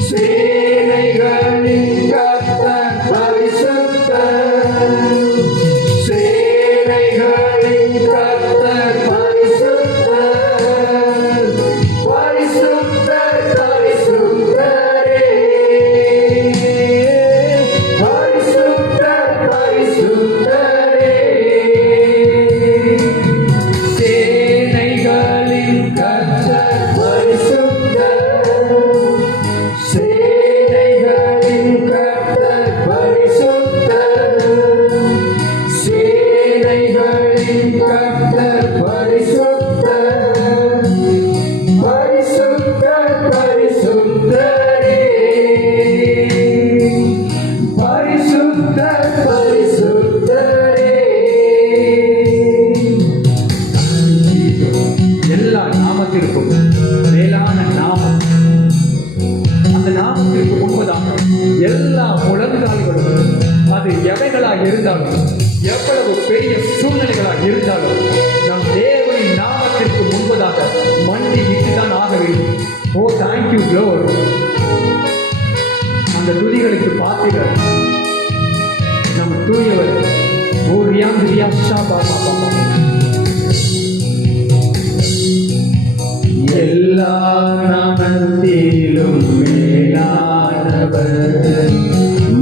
சேனைகளின் கர்த்தர் பரிசுத்தர். சேனைகளின் கர்த்தர் பரிசுத்தர். பரிசுத்தர் பரிசுத்தரே. பரிசுத்தர் பரிசுத்தரே. சேனைகளின் கர்த்தர் பரிசுத்தர். சேனைகளின் கர்த்தர் பரிசுத்தர். சேனைகளின் கர்த்தர் பரிசுத்தர். பரிசுத்தர் பரிசுத்தரே. பரிசுத்தர் பரிசுத்தரே. எல்லா நாமத்திற்கும் மேலான நாமம், அந்த நாமத்திற்கு முன்பதாக எல்லா முழங்கால்களும், அது எவைகளாக இருந்தாலும், எவ்வளவு பெரிய சூழ்நிலைகளாக இருந்தாலும், நம் தேவனின் நாமத்திற்கு முன்பதாக மண்டி விட்டுதான் ஆக வேண்டும். ஓ தேங்க்யூ க்ளோர். அந்த துதிகளுக்கு பாத்திரர் நம் தூயவர். ஓ ரியாம் ரியாஷா பாபா பாபா. எல்லா நாமத்திலும் மேலானவர்,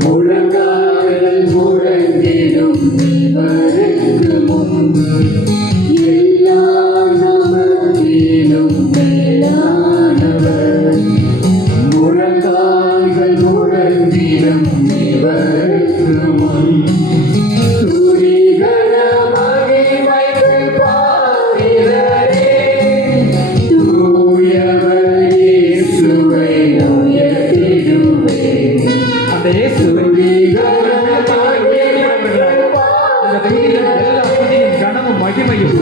முழங்கால்கள் முழங்கிடும் இவருக்கு முன். எல்லா நாமத்திலும் மேலானவர், முழங்கால்கள் முழங்கிடும் இவருக்கு முன். துதிகர மகிமைக்கு பாத்திரரே, தூயவர் இயேசுவை உயர்த்திடுவேன். அந்த இயேசுவை எல்லா துதியும் கனமும் மகிமையும்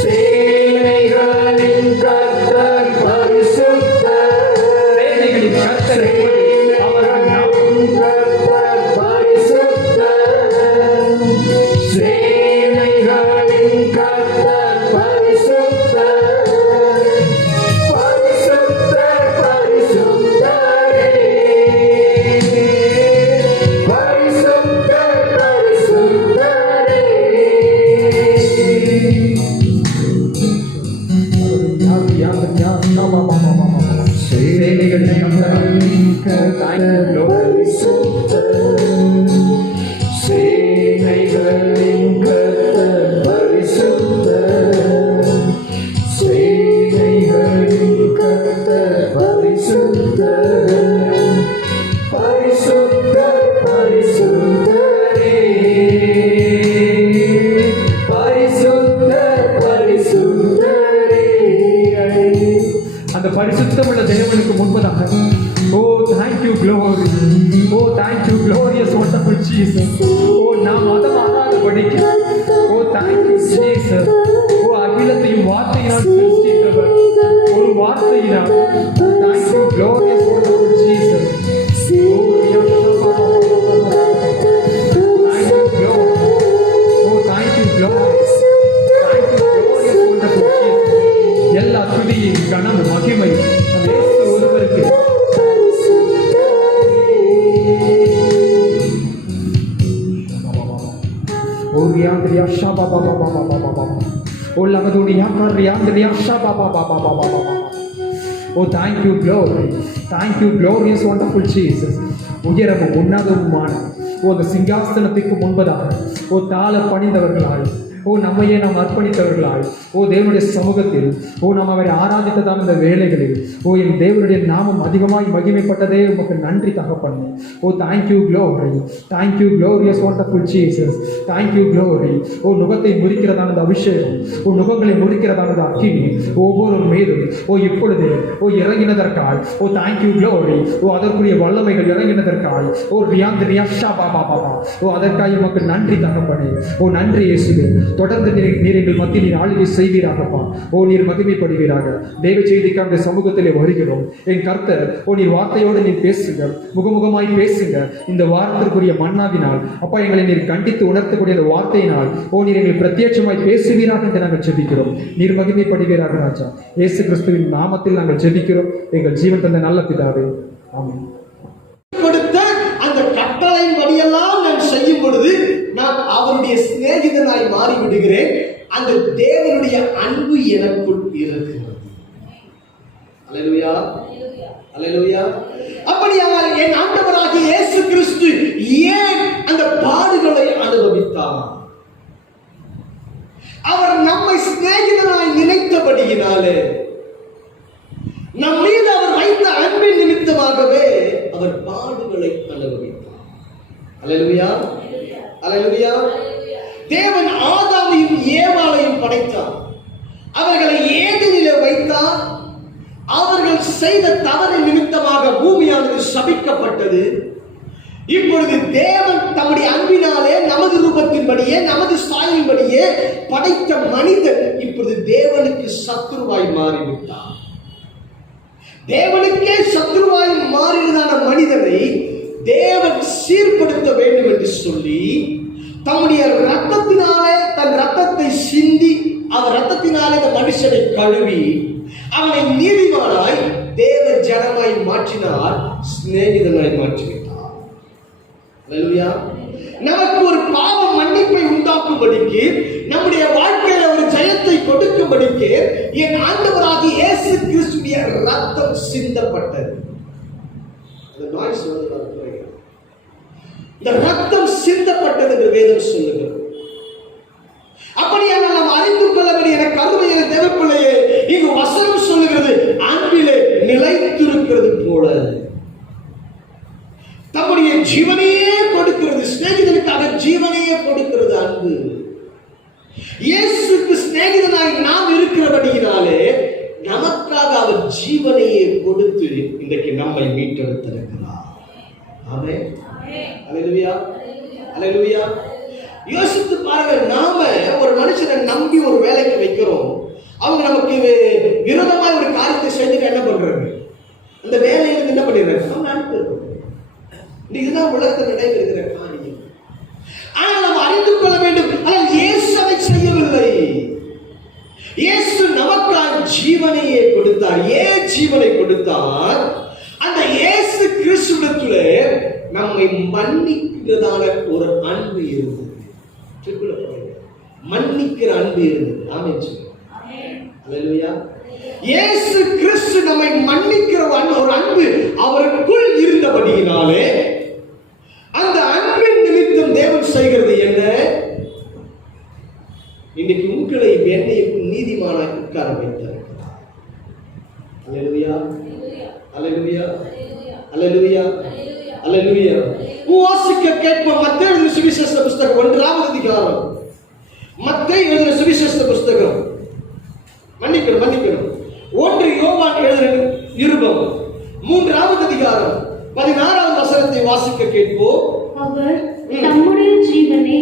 சேனைகளின் கர்த்தர் பரிசுத்தர். சேனைகளின் கர்த்தர் அவர்கள் நாமம் கர்த்தர் பரிசுத்தர். சேனைகளின் கர்த்தர் பரிசுத்தர். பரிசுத்தர் பரிசுத்தரே. பரிசுத்தர் பரிசுத்தரே. சேனைகளின் கர்த்தர் பரிசுத்தர். சேனைகளின் கர்த்தர் பரிசுத்தர். சேனைகளின் கர்த்தர் பரிசுத்தர். பரிசுத்தர் பரிசுத்தரே. பரிசுத்தர் பரிசுத்தரே. அந்த பரிசுத்தமுள்ள தேவனுக்கு முன்பதாக ஓ தேங்க்யூ க்ளோரி. ஓ தேங்க்யூ க்ளோரியஸ் வண்டர்ஃபுல் ஜீசஸ். ஓ நாம் மதமாகாத படிக்க. ஓ தேங்க்யூ ஜீசஸ். ஓ அகிலத்தையும் வார்த்தையினால் சிருஷ்டித்தவர், ஒரு வார்த்தையினால். Thank you glorious wonderful Jesus. Oh O riandria shaba ba ba ba ba ba ba ba. O lagadunia riandria shaba ba ba ba ba ba ba. Oh, thank you, glory. Thank you, glorious, wonderful Jesus. உயரமும் உன்னதமுமான அந்த சிங்காசனத்திற்கு முன்பதாக தாழ பணிந்தவர்களாய் நம்மையே நாம் அர்ப்பணித்தவர்களாய் தேவனுடைய சமூகத்தில் நாம் அவரை ஆராதித்ததான இந்த வேளைகளில் என் தேவனுடைய நாமம் அதிகமாய் மகிமைப்பட்டதே உமக்கு நன்றி தகப்பனே. Thank you glory, thank you glorious wonderful Jesus, thank you glory. நுகத்தை முறிக்கிறதானது அபிஷேகம், நுகங்களை முறிக்கிறதானது அக்கினி ஒவ்வொரு மீதும் இப்பொழுது இறங்கினதற்காய் தேங்க்யூ க்ளோரி. அதற்குரிய வல்லமைகள் இறங்கினதற்காய் அதற்காக உமக்கு நன்றி தகப்பனே. நன்றி இயேசுவே. தொடர்ந்து நீர் எங்கள் மத்தியில் நீர் ஆளுகை செய்வீராகப்பா. நீர் மகிமைப்படுவீராக. தேவ செய்திக்காக சமூகத்திலே வருகிறோம் என் கர்த்தர். நீர் வார்த்தையோடு நீர் பேசுங்க, முகமுகமாய் பேசுங்க. இந்த வார்த்தைக்குரிய மன்னாவினால் அப்பா எங்களை நீர் கண்டித்து உணர்த்தக்கூடிய அந்த வார்த்தையினால் நீர் எங்களை பிரத்யட்சமாய் பேசுவீராக என்று நாங்கள் ஜெபிக்கிறோம். நீர் மகிமைப்படுவீராக ராஜா. இயேசு கிறிஸ்துவின் நாமத்தில் நாங்கள் ஜெபிக்கிறோம் எங்கள் ஜீவன் தந்த நல்ல பிதாவே, ஆமென். கொடுத்த அந்த கட்டளையின்படியெல்லாம் நான் செய்யும் பொழுது நான் அவருடைய சிநேகிதனாய் மாறி விடுகிறேன். அந்த தேவனுடைய அன்பு எனக்குள் இருக்கிறது. அல்லேலூயா, அல்லேலூயா. அப்படியானால் என் ஆண்டவராகிய இயேசு கிறிஸ்து ஏன் அந்த பாடுகளை அனுபவித்தார்? அவர் நம்மை சிநேகிதனாய் நினைத்தபடியினாலே, நம் மீது அவர் வைத்த அன்பின் நிமித்தமாகவே அவர் பாடுகளை அனுபவித்தார். அல்லேலூயா, அல்லேலூயா. தேவன் ஆதாமையும் ஏவாளையும் படைத்தார். அவர்களை ஏதேனிலே வைத்தார். அவர்கள் செய்த தவறின் நிமித்தமாக பூமியானது சபிக்கப்பட்டது. இப்பொழுது தேவன் தம்முடைய அன்பினாலே நமது ரூபத்தின்படியே நமது சாயலின்படியே படைத்த மனிதன் இப்பொழுது தேவனுக்கு சத்துருவாய் மாறிவிட்டார். தேவனுக்கே சத்துருவாய் மாறினதான மனிதனை தேவன் சீர்படுத்த வேண்டும் என்று சொல்லி தம்முடைய ரத்தத்தினாலே தன் ரத்தத்தை சிந்தி அவர் ரத்தத்தினாலே இந்த மனுஷனை கழுவி அவனை நீதிமானாய் தேவ ஜனமாய் மாற்றினார், சிநேகிதனாய் மாற்றிவிட்டார். அல்லேலூயா. நமக்கு ஒரு பாவ மன்னிப்பை உண்டாக்கும்படிக்கு, நம்முடைய வாழ்க்கையில ஒரு ஜெயத்தை கொடுக்கும்படிக்கு என் ஆண்டவராகிய இயேசு கிறிஸ்துவின் ரத்தம் சிந்தப்பட்டது. இந்த ரத்தம் சிந்தப்பட்டது என்று வேதம் சொல்லுகிறது. அப்படியான நாம் அறிந்து கொள்ள வேண்டிய கருமையான தேவப்பிள்ளையே, இங்கு வசனம் சொல்லுகிறது அன்பிலே நிலைத்திருக்கிறது போல தம்முடைய ஜீவனையே கொடுக்கிறது. சிநேகிதனுக்காக ஜீவனையே கொடுக்கிறது அன்பு. இயேசுக்கு சிநேகிதனாய் நாம் இருக்கிறபடியினாலே நமக்காக அவர் ஜீவனையே கொடுத்து இன்றைக்கு நம்மை மீட்டெடுத்திருக்கிறார். ஆமென். அல்லேலூயா, அல்லேலூயா. யோசித்து பாருங்க, நாம ஒரு மனுஷனை நம்பி ஒரு வேலைக்கு வைக்கிறோம். அவங்க நமக்கு விரோதமாக ஒரு காரியத்தை செஞ்சுட்டு என்ன பண்றாங்க? அந்த வேலையிலிருந்து என்ன பண்ணிடுறாங்க? நம்ம அனுப்பிடுறோம். இதுதான் உலகத்தில் நடைபெறுகிற காரியம். ஆனால் நாம் அறிந்து கொள்ள வேண்டும், ஆனால் இயேசு அதை செய்யவில்லை. இயேசு நமக்காக ஜீவனையே கொடுத்தார். ஏன் ஜீவனை கொடுத்தார்? அந்த இயேசு கிறிஸ்துவிடத்திலே நம்மை மன்னிக்கிறதான ஒரு அன்பு இருந்தது. மன்னிக்கிற அன்பு இருந்தது. ஆமென். அல்லேலூயா. இயேசு கிறிஸ்து நம்மை மன்னிக்கிற ஒரு அன்பு அவருக்குள் இருந்தபடியினாலே அந்த அன்பின் நிமித்தம் தேவன் செய்கிறது என்ன? இன்னைக்கு உங்களை என்னையும் நீதிமானாய் உட்கார வைத்தார். அல்லேலூயா, அல்லேலூயா, அல்லேலூயா, அல்லேலூயா. வாசிக்க கேட்போம். மத்தேயு எழுதின சுவிசேஷ புத்தகம் 1ஆம் அதிகாரம். மத்தேயு எழுதின சுவிசேஷ புத்தகம், மன்னிக்கணும் 1 யோவான் எழுதின நிருபம் 3ஆம் அதிகாரம் 16ஆம் வசனத்தை வாசிக்க கேட்போம். அவர் தம்முடைய ஜீவனை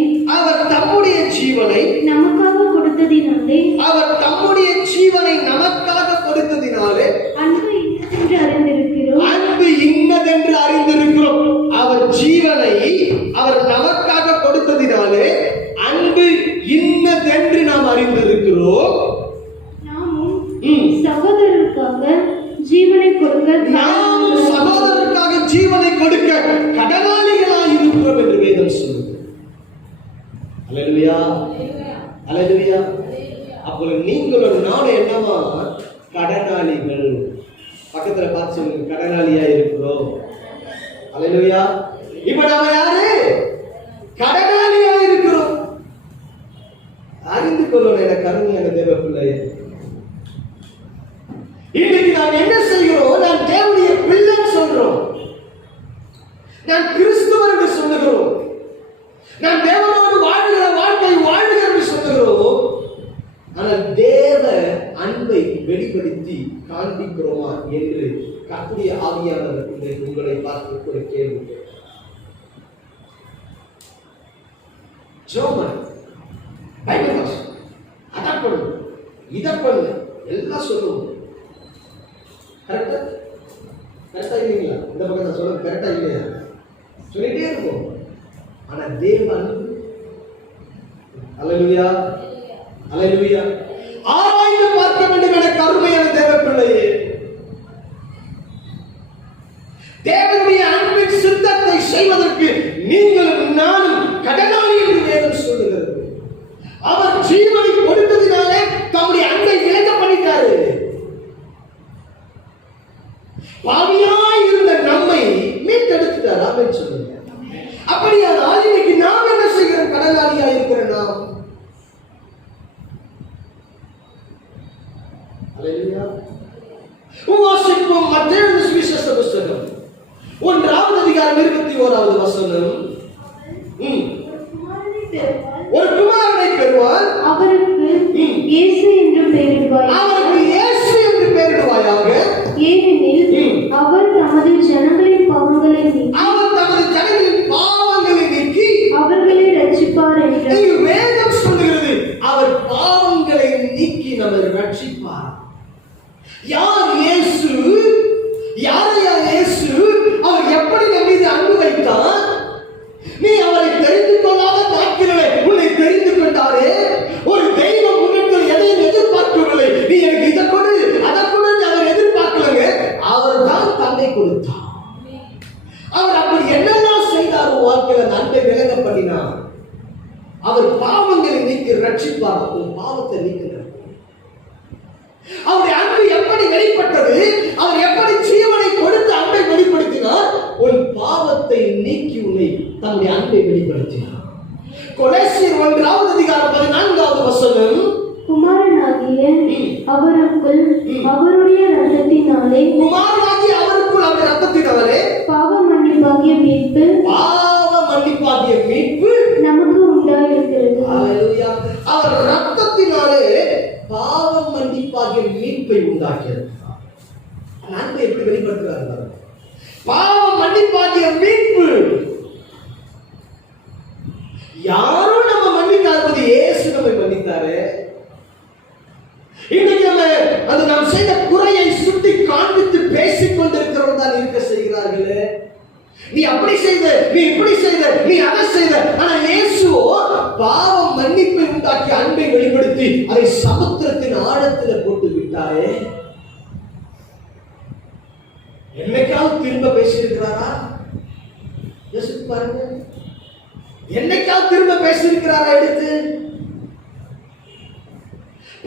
நமக்காக கொடுத்ததினாலே, அவர் தம்முடைய ஜீவனை நமக்காக கொடுத்ததினாலே அன்பு இன்னதென்று அறிந்திருக்கிறோம். அன்பு இன்னதென்று அறிந்திருக்கிறோம். அவர் ஜீவனை அவர் நமக்காக கொடுத்ததினாலே அன்பு இன்னதென்று நாம் அறிந்திருக்கிறோம். நாமும் சகோதரருக்காக ஜீவனை கொடுக்க கடனாளிகளாய் இருக்கிறோம் என்று வேதம் சொல்லுது. அல்லேலூயா, அல்லேலூயா. அப்போ நீங்களும் நானும் என்னவா? கடனாளிகள். பக்கத்துல பார்த்து சொல்லுங்க, கடனாளியா இருக்கிறோம். அல்லேலூயா. இப்ப நாம யாரு? கடனாளியா இருக்கிறோம். அறிந்து கொள்ளணும் என கருமையான தேவ பிள்ளை. இன்னைக்கு நாம் என்ன செய்கிறோம்? நான் தேவனுடைய பிள்ளைன்னு சொல்றோம், நான் கிறிஸ்துவர் என்று சொல்லுகிறோம், நான் தேவனோடு வாழ்கிற வாழ்க்கை வாழ்கிற என்று சொல்லுகிறோம். ஆனால் தேவ அன்பை வெளிப்படுத்தி காண்பிக்கிறோமா என்று கர்த்தருடைய ஆவியானவர் இன்றைக்கு உங்களை பார்த்து ஒரு கேள்வி. ஜோமன் பைபிள் வாசி, அதை பண்ணு, இதை பண்ணு, எல்லாம் சொல்லுவோம். கரெக்டா? கரெக்டா இல்லைங்களா? இந்த பக்கம் நான் சொல்ல கரெக்டா இல்லையா? சொல்லிட்டே இருக்கும். ஆனா தேவன், அல்லேலூயா, அல்லேலூயா, ஆராய்ந்து பார்க்க வேண்டும் என கருமையான தேவ பிள்ளையே. தேவனுடைய அன்பின் சித்தத்தை செய்வதற்கு நீங்களும் நானும் கடனாளி என்று வேதம் சொல்லுகிறது. அவர் ஜீவனை கொடுத்ததினாலே தம்முடைய அன்பை விளங்க பண்ணிட்டாரு. பாவியாய் இருந்த நம்மை மீட்டெடுத்துட்டார். ஆமென் சொல்லுங்க. அப்படியானால் இன்னைக்கு நாம் என்ன செய்கிறோம்? கடனாளியா இருக்கிற நாம். அல்லேலூயா. வாசிப்போம் மத்தேயு சுவிசேஷ புத்தகம் 1ஆவது அதிகாரம் 21வது வசனம். ஒரு குமாரனை பெறுவார், அவருக்கு இயேசு என்று பெயரிடுவாயாக. அவருக்கு இயேசு என்று பெயரிடுவாயாக. ஏனெனில் அவர் தமது ஜனங்களின் பாவங்களை நீக்கி, அவர் தமது ஜனங்களின் பாவங்களை நீக்கி அவர்களை ரட்சிப்பார் என்று. இங்கு வேதம் சொல்லுகிறது, அவர் பாவங்களை நீக்கி நம்மை ரட்சிப்பார். யார் இயேசு? யாரையா இயேசு? அவர் எப்படி நம் மீது அன்பு வைத்தார்? நீ அவரை தெரிந்து கொள்ளாத பார்க்கிறவளே, உன்னை தெரிந்து கொண்டாரே. ஒரு தெய்வம் உன்னிடத்தில் எதையும் எதிர்பார்க்கவில்லை. நீ எனக்கு இதை கொடு, அதை கொடு, அவர் எதிர்பார்க்கலங்க. அவர் தான் தன்னை கொடுத்தார். அவர் அப்படி என்னெல்லாம் செய்தார் வாழ்க்கையில் அந்த அன்பை விளங்கப்படினார். அவர் பாவங்களை நீக்கி ரட்சிப்பார். உன் பாவத்தை நீக்கிறார். அவருடைய அன்பு எப்படி வெளிப்பட்டது? அவர் எப்படி ஜீவனை கொடுத்து அன்பை வெளிப்படுத்தினார்? உன் பாவத்தை நீக்கி உன்னை தன்னுடைய அன்பை வெளிப்படுத்தினார். கொலோசியர் 1ஆவது அதிகாரம் 14வது வசனம். குமாரனாகிய அவருக்குள் அவருடைய இரத்தத்தினாலே, குமாரனாகிய அவருக்குள் அவருடைய இரத்தத்தினாலே பாவ மன்னிப்பாகிய மீட்பு, பாவ மன்னிப்பாகிய மீட்பு நமக்கு உண்டாயிருக்கிறது. அல்லேலூயா. அவர் இரத்தத்தினாலே பாவ மன்னிப்பாகிய மீட்பை உண்டாக்கியிருக்கிறார். அன்பை எப்படி வெளிப்படுத்துகிறார்? பாவ மன்னிப்பாகிய மீட்பு. யாரும் நம்ம மன்னிக்காதபோது இயேசு நம்மை மன்னித்தாரு. இன்னைக்கு நம்ம அது நாம் செய்த குறையை சுட்டி காண்பித்து பேசிக் கொண்டிருக்கிறோம் தான் இருக்க செய்கிறார்களே. நீ அப்படி செய்த, நீ இப்படி செய்த, நீ அதை செய்த. ஆனா இயேசுவோ பாவ மன்னிப்பை உண்டாக்கி அன்பை வெளிப்படுத்தி அதை சமுத்திரத்தின் ஆழத்தில் போட்டு விட்டாரே. என்னைக்காவது திரும்ப பேசியிருக்கிறாரா? யோசித்து பாருங்க. என்னைக்காவது திரும்ப பேசியிருக்கிறாரா? எடுத்து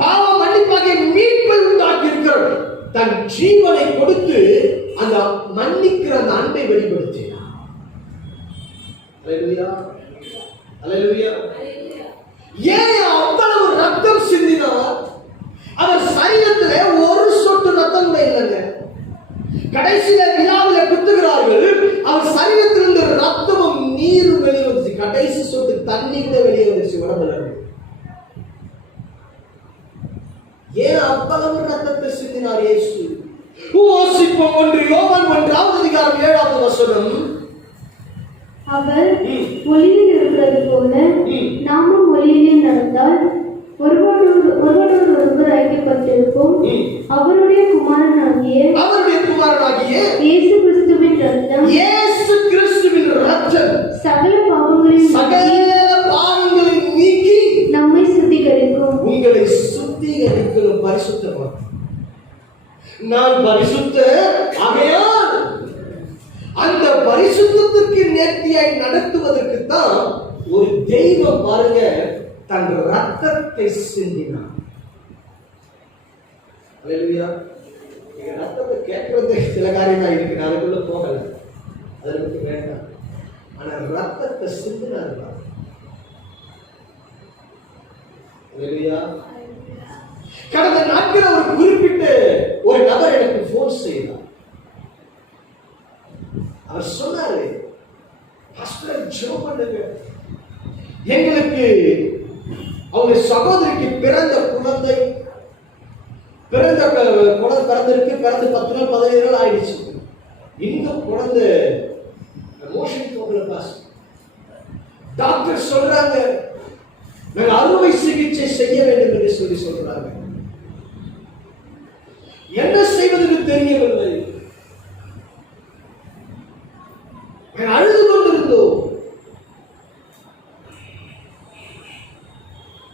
பாவ மன்னிப்பாகிய மீட்பை உண்டாக்கி இருக்கிறார். தன் ஜீவனை கொடுத்து அந்த மன்னிக்கிற அந்த அன்பை வெளிப்படுத்தினார். அல்லேலூயா, அல்லேலூயா. ஏன் அவ்வளவு ரத்தம் சிந்தினார்? அவர் சரீரத்திலே ஒரு சொட்டு ரத்தம் கூட இல்லைங்க. கடைசியில விழாவில குத்துகிறார்கள். அவர் சரீரத்திலிருந்து ரத்தமும் நீரும் வெளியே வந்துச்சு. கடைசி சொட்டு தண்ணி கூட வெளியே வந்துச்சு உடம்புல. ஏன் அவ்வளவு ரத்தத்தை சிந்தினார் இயேசு? வாசிப்போம் 1 யோவான் 1ஆவது அதிகாரம் 7வது வசனம். அவர் ஒளியில் இருக்கிறது போல நாமும் ஒளியிலே நடந்தால் ஒருவரோடு ஐக்கியப்பட்டிருப்போம். அவருடைய குமாரனாகிய இயேசு கிறிஸ்துவின் இரத்தம் சகல பாவங்களையும் நீக்கி நம்மை சுத்திகரிக்கும். உங்களை சுத்திகரிக்கும், பரிசுத்தமாக்கும். நான் பரிசுத்த ஆகையால் அந்த பரிசுத்தத்திற்கு நேர்த்தியாய் நடத்துவதற்கு தான் ஒரு தெய்வம் பாருங்க தன் ரத்தத்தை சிந்தினார். அல்லேலூயா. நீங்க ரத்தத்தை கேட்கறது சில காரியம் தான் இருக்கு, அதுக்குள்ள போகல, அதற்கு வேண்டாம். ஆனா ரத்தத்தை சிந்தினார். அல்லேலூயா. கடந்த நாட்கள் ஒரு குறிப்பிட்ட ஒரு நபர் எனக்கு போன் செய்தார். அவர் சொன்னாரு, பாஸ்டர் ஜெபம் பண்ணுங்க, எங்களுக்கு அவங்க சகோதரிக்கு பிறந்த குழந்தை பிறந்திருக்கு, பிறந்து 10 நாள் 15 நாள் ஆயிடுச்சு. இந்த குழந்தை மோஷன் போகல பாஸ்டர். டாக்டர் சொல்றாங்க நாங்கள் அறுவை சிகிச்சை செய்ய வேண்டும் என்று சொல்றாங்க. என்ன செய்வதற்கு தெரியவில்லை. அழுது கொண்டிருந்தோம்.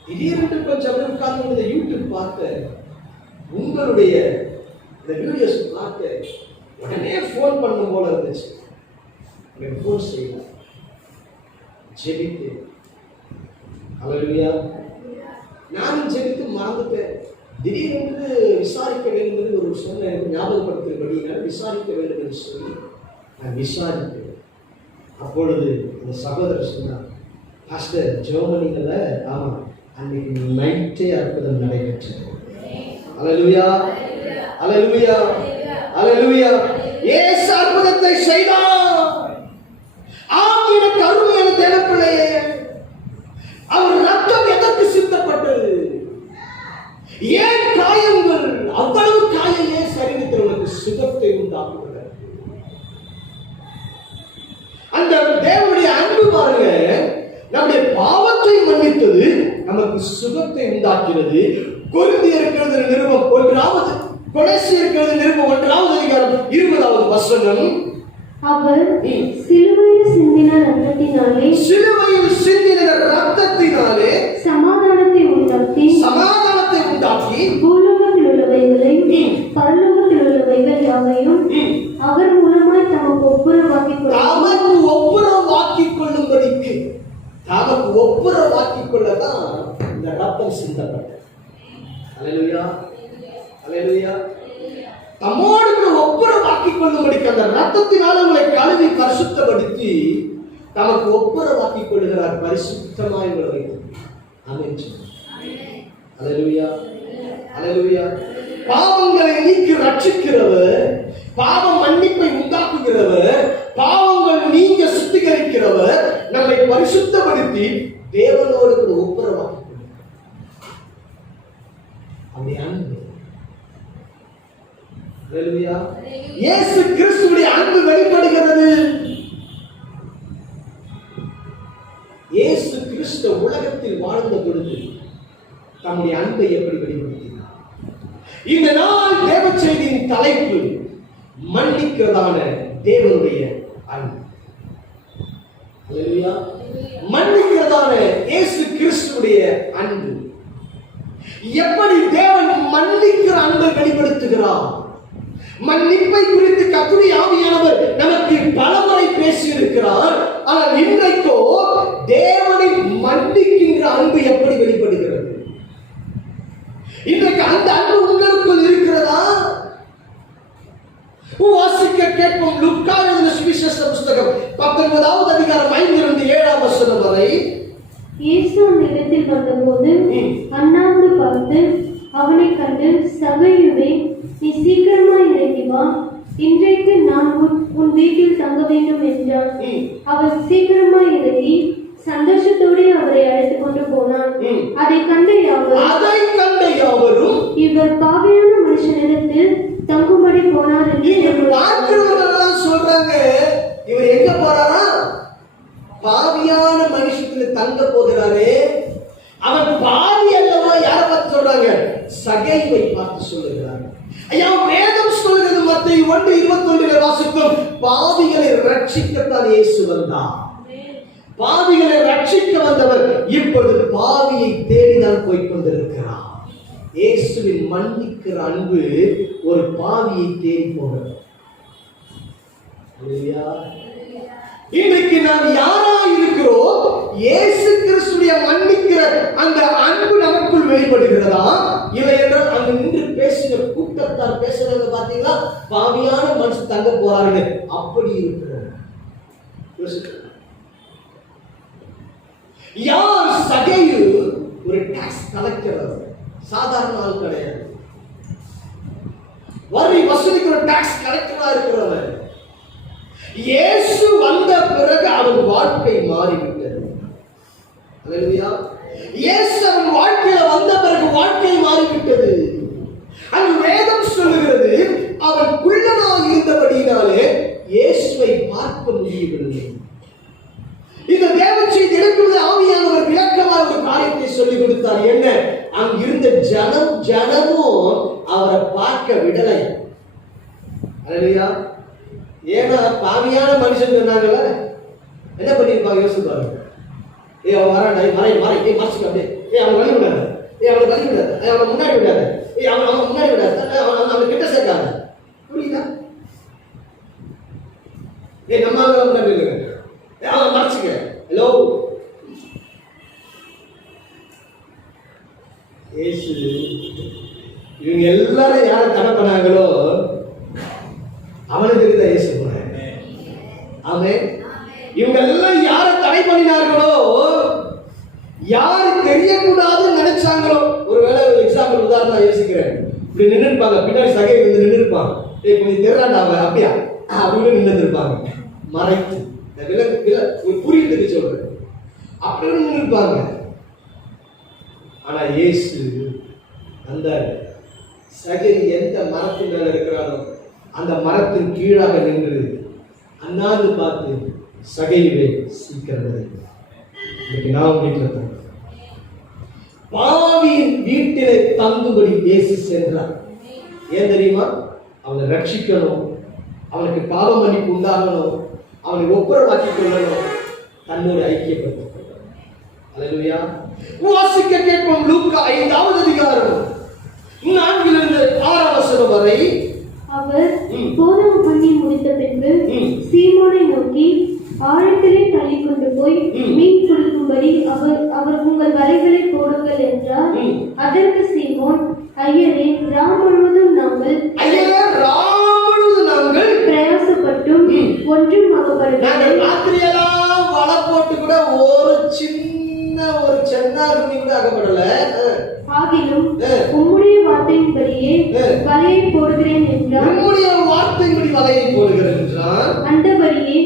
திடீரென்று கொஞ்சம் உட்கார்ந்து யூடியூப் பார்த்தேன், உங்களுடைய இந்த வீடியோஸ் பார்த்தேன். உடனே போன் பண்ணும் போல இருந்துச்சு. போன் செய்யல, ஜெபித்தேன். அல்லேலூயா. நானும் ஜெபித்து மறந்துட்டேன். திடீரென்று விசாரிக்க வேண்டும் என்று ஒரு சொன்ன ஞாபகப்படுத்தும்படி விசாரிக்க வேண்டும் என்று சொல்லி நான் விசாரித்தேன். அப்பொழுது அந்த சகோதரர் சொன்னார், பாஸ்டர் ஜெர்மனியில ஆமா அன்னைக்கு நைட்டே அற்புதம் நடைபெற்றது. அல்லேலூயா, அல்லேலூயா, அல்லேலூயா. இயேசு அற்புதத்தை செய்தார். ஆம், எனக்கு அருமையான தேவப்பிள்ளையே, அவர் ரத்தம் எதற்கு சிந்தப்பட்டது? ஏன் காயங்கள், அவ்வளவு காயம் ஏன் சரீரத்தில் உனக்கு சுகத்தை உண்டாக்குகிறது? அந்த தேவனுடைய அன்பு பாருங்க, நம்முடைய பாவத்தை மன்னித்தது, நமக்கு சுகத்தை உண்டாக்கிறது. கொரிந்தியர் இருக்கிறது நிருபம் 1 கொலோசியர் இருக்கிறது நிருபம் 1:20 அவர் சிலுவையில் சிந்தின ரத்தத்தினாலே சமாதானத்தை உண்டாக்கி பூலோகத்தில் உள்ளவைகளையும் பரலோகத்தில் உள்ளவைகள் யாவையும் அவர் மூலமாய் தமக்கு ஒப்புரவாக்கிக் கொள்ளும்படிக்கு, தமக்கு ஒப்புரவாக்கிக் கொள்ளதான் இந்த ரத்தம் சிந்தப்பட்டது. அல்லேலூயா, அல்லேலூயா. தம்மோடு ஒப்புரவாக்கிக் கொள்ளும்படிக்கு அந்த ரத்தத்தினால் உங்களை கழுவி பரிசுத்தப்படுத்தி தமக்கு ஒப்புரவாக்கிக் கொள்கிறார், பரிசுத்தமாய் உங்களை. ஆமென். அல்லேலூயா, அல்லேலூயா. பாவங்களை நீக்கி ரட்சிக்கிறவர், பாவ மன்னிப்பை உண்டாக்குகிறவர், பாவங்கள் நீங்க சுத்திகரிக்கிறவர், நம்மை பரிசுத்தப்படுத்தி தேவனோடு ஒப்புரவாக்கி அப்படி அன்பு. அல்லேலூயா. இயேசு கிறிஸ்துவுடைய அன்பு வெளிப்படுகிறது. இயேசு கிறிஸ்து உலகத்தில் வாழ்ந்த பொழுது தம்முடைய அன்பை எப்படி வெளிப்படுத்தினார்? இந்த நாள் தேவ செய்தியின் தலைப்பு மன்னிக்கிறதான தேவனுடைய அன்பு. அல்லேலூயா. மன்னிக்கிறதான இயேசு கிறிஸ்துவுடைய அன்பு. எப்படி தேவன் மன்னிக்கிற அன்பை வெளிப்படுத்துகிறார்? மன்னிப்பை குறித்து கர்த்தருடைய ஆவியானவர் நமக்கு பலமுறை பேசி இருக்கிறார். ஆனால் இன்றைக்கோ தேவனை மன்னிக்கின்ற அன்பு எப்படி வெளிப்படுகிறது? இன்றைக்கு அந்த அன்பு உங்களுக்குள் இருக்கிறதா? வாசிக்க கேட்போம். லூக்கா எழுதின சுவிசேஷ புத்தகம் 19வது அதிகாரம் 5-7 வரை. இயேசு அந்த இடத்தில் வந்தபோது அண்ணாந்து பார்த்து அவனை கண்டு, சகையுவே, நீ சீக்கிரமாய் இறங்கி வா, இன்றைக்கு நான் உன் வீட்டில் தங்க வேண்டும் என்றான். அவர் சீக்கிரமாய் இறங்கி சந்தோஷத்தோடு அவரை அழைத்துக் கொண்டு போனான். அதை கண்ட யாவரும் இவர் பாவியான மனுஷனிடத்தில் தங்கும்படி போனார் என்று சொல்றாங்க. இவர் எங்க போறாரா? பாவியான மனுஷத்துல தங்க போகிறாரே. அவன் பாவி அல்லவா? யாரை பார்த்து சொல்றாங்க? சகைவை பார்த்து சொல்லுகிறார். ஐயா, வேதம் சொல்கிறது மத்தேயு 1:21 வாசிக்கும், பாவிகளை ரட்சிக்கத்தான் இயேசு வந்தார். பாவிகளை ரட்சிக்க வந்தவர் இப்பொழுது பாவியை தேடிதான் போய் கொண்டிருக்கிறார். இயேசுவின் மன்னிக்கிற அன்பு ஒரு பாவியை தேடி போகிறது. இன்றைக்கு நாம் யாரா இருக்கிறோம்? இயேசு கூட்டத்தார் பேசுறாங்க பாத்தீங்களா, பாவியான மனுஷன் தங்க போறாருங்க. அப்படி இருக்கிறோம். யார் சகையு? ஒரு டாக்ஸ் கலெக்டர், சாதாரண ஆள் கிடையாது. வரி வசூலிக்கிற டாக்ஸ் கலெக்டரா இருக்கிறவன். இயேசு வந்த பிறகு அவன் வாழ்க்கை மாறிவிட்டது. அல்லேலூயா. இயேசு அவன் வாழ்க்கையில வந்த பிறகு வாழ்க்கை மாறிவிட்டது. அந்த வேதம் சொல்லுகிறது, அவன் குள்ளனாக இருந்தபடியினாலே இயேசுவை பார்க்க முடியவில்லை. இந்த தேவ செய்தி எடுக்கும்போது ஆவியானவர் விளக்கமாக ஒரு காரியத்தை சொல்லிக் கொடுத்தார். என்ன? அங்க இருந்த ஜனமும் அவரை பார்க்க விடலை. அல்லேலூயா. ஏன்னா பாவியான மனுஷன் சொன்னாங்கல்ல, என்ன பண்ணிருப்பாங்க யோசிச்சு பாருங்க. அவன் வரான், மறைச்சுக்க, அப்படியே அவன் வழி விடாது, அவனை வழி விடாது, அவனை முன்னாடி விடாது, அவன் முன்னாடி விடாது, அவனை கிட்ட சேர்க்காது. புரியுதா? நம்ம முன்னாடி இல்லைங்க, அவன் மறைச்சுக்க. ஹலோ, ஏசு இவங்க எல்லாரும் யாரை தடை பண்ணாங்களோ அவனுக்கு இருந்தா இயேசு போறாங்க. ஆமென். இவங்க எல்லாம் யாரை தடை பண்ணினார்களோ, யாரு தெரியக்கூடாதுன்னு நினைச்சாங்களோ, ஒருவேளை ஒரு எக்ஸாம்பிள் உதாரணம் யோசிக்கிறேன். இப்படி நின்று இருப்பாங்க, பின்னாடி சகை வந்து நின்று இருப்பாங்க, கொஞ்சம் தெரியலாண்டா அப்படியா அப்படின்னு நின்று இருப்பாங்க, மறைத்து ஒரு புரியுதுக்கு சொல்றேன், அப்படின்னு நின்று இருப்பாங்க. ஆனா இயேசு அந்த சகை எந்த மரத்தின் மேல இருக்கிறாரோ அந்த மரத்தின் கீழாக நின்று அண்ணாந்து பார்த்து, சகையிலே சீக்கிரம் இன்னைக்கு நாம் வீட்டில் பாவியின் வீட்டிலே தங்கும்படி இயேசு சென்றார். ஏன் தெரியுமா? அவனை ரட்சிக்கணும், அவனுக்கு பாவ மன்னிப்பு உண்டாகணும், அவனை ஒப்புரவாக்கி கொள்ளணும், தன்னோடு ஐக்கியப்படுத்திக் கொள்ளணும். அல்லேலூயா. வாசிக்க கேட்போம் லூக்கா 5வது அதிகாரம் 4 6 வரை. அவர் போதம் பண்ணி முடித்த பின்பு சீமோனை நோக்கி, ஆழத்திலே தள்ளி கொண்டு போய் மீன் பிடிக்கும்படி அவர் உங்கள் வலைகளை போடுங்கள் என்றார். அதற்கு சீமோன், ஐயரே, ராம் முழுவதும் நாங்கள் பிரயாசப்பட்டும் ஒன்றும் அகப்படவில்லை. ராத்திரியெல்லாம் வலை போட்டு கூட ஒரு சென்னார் கூட அகப்படல. ஆகிலும் உம்முடைய வார்த்தையின்படியே வலையை போடுகிறேன் என்றார். உம்முடைய வார்த்தையின்படி வலையை போடுகிறேன் என்றார். அந்தபடியே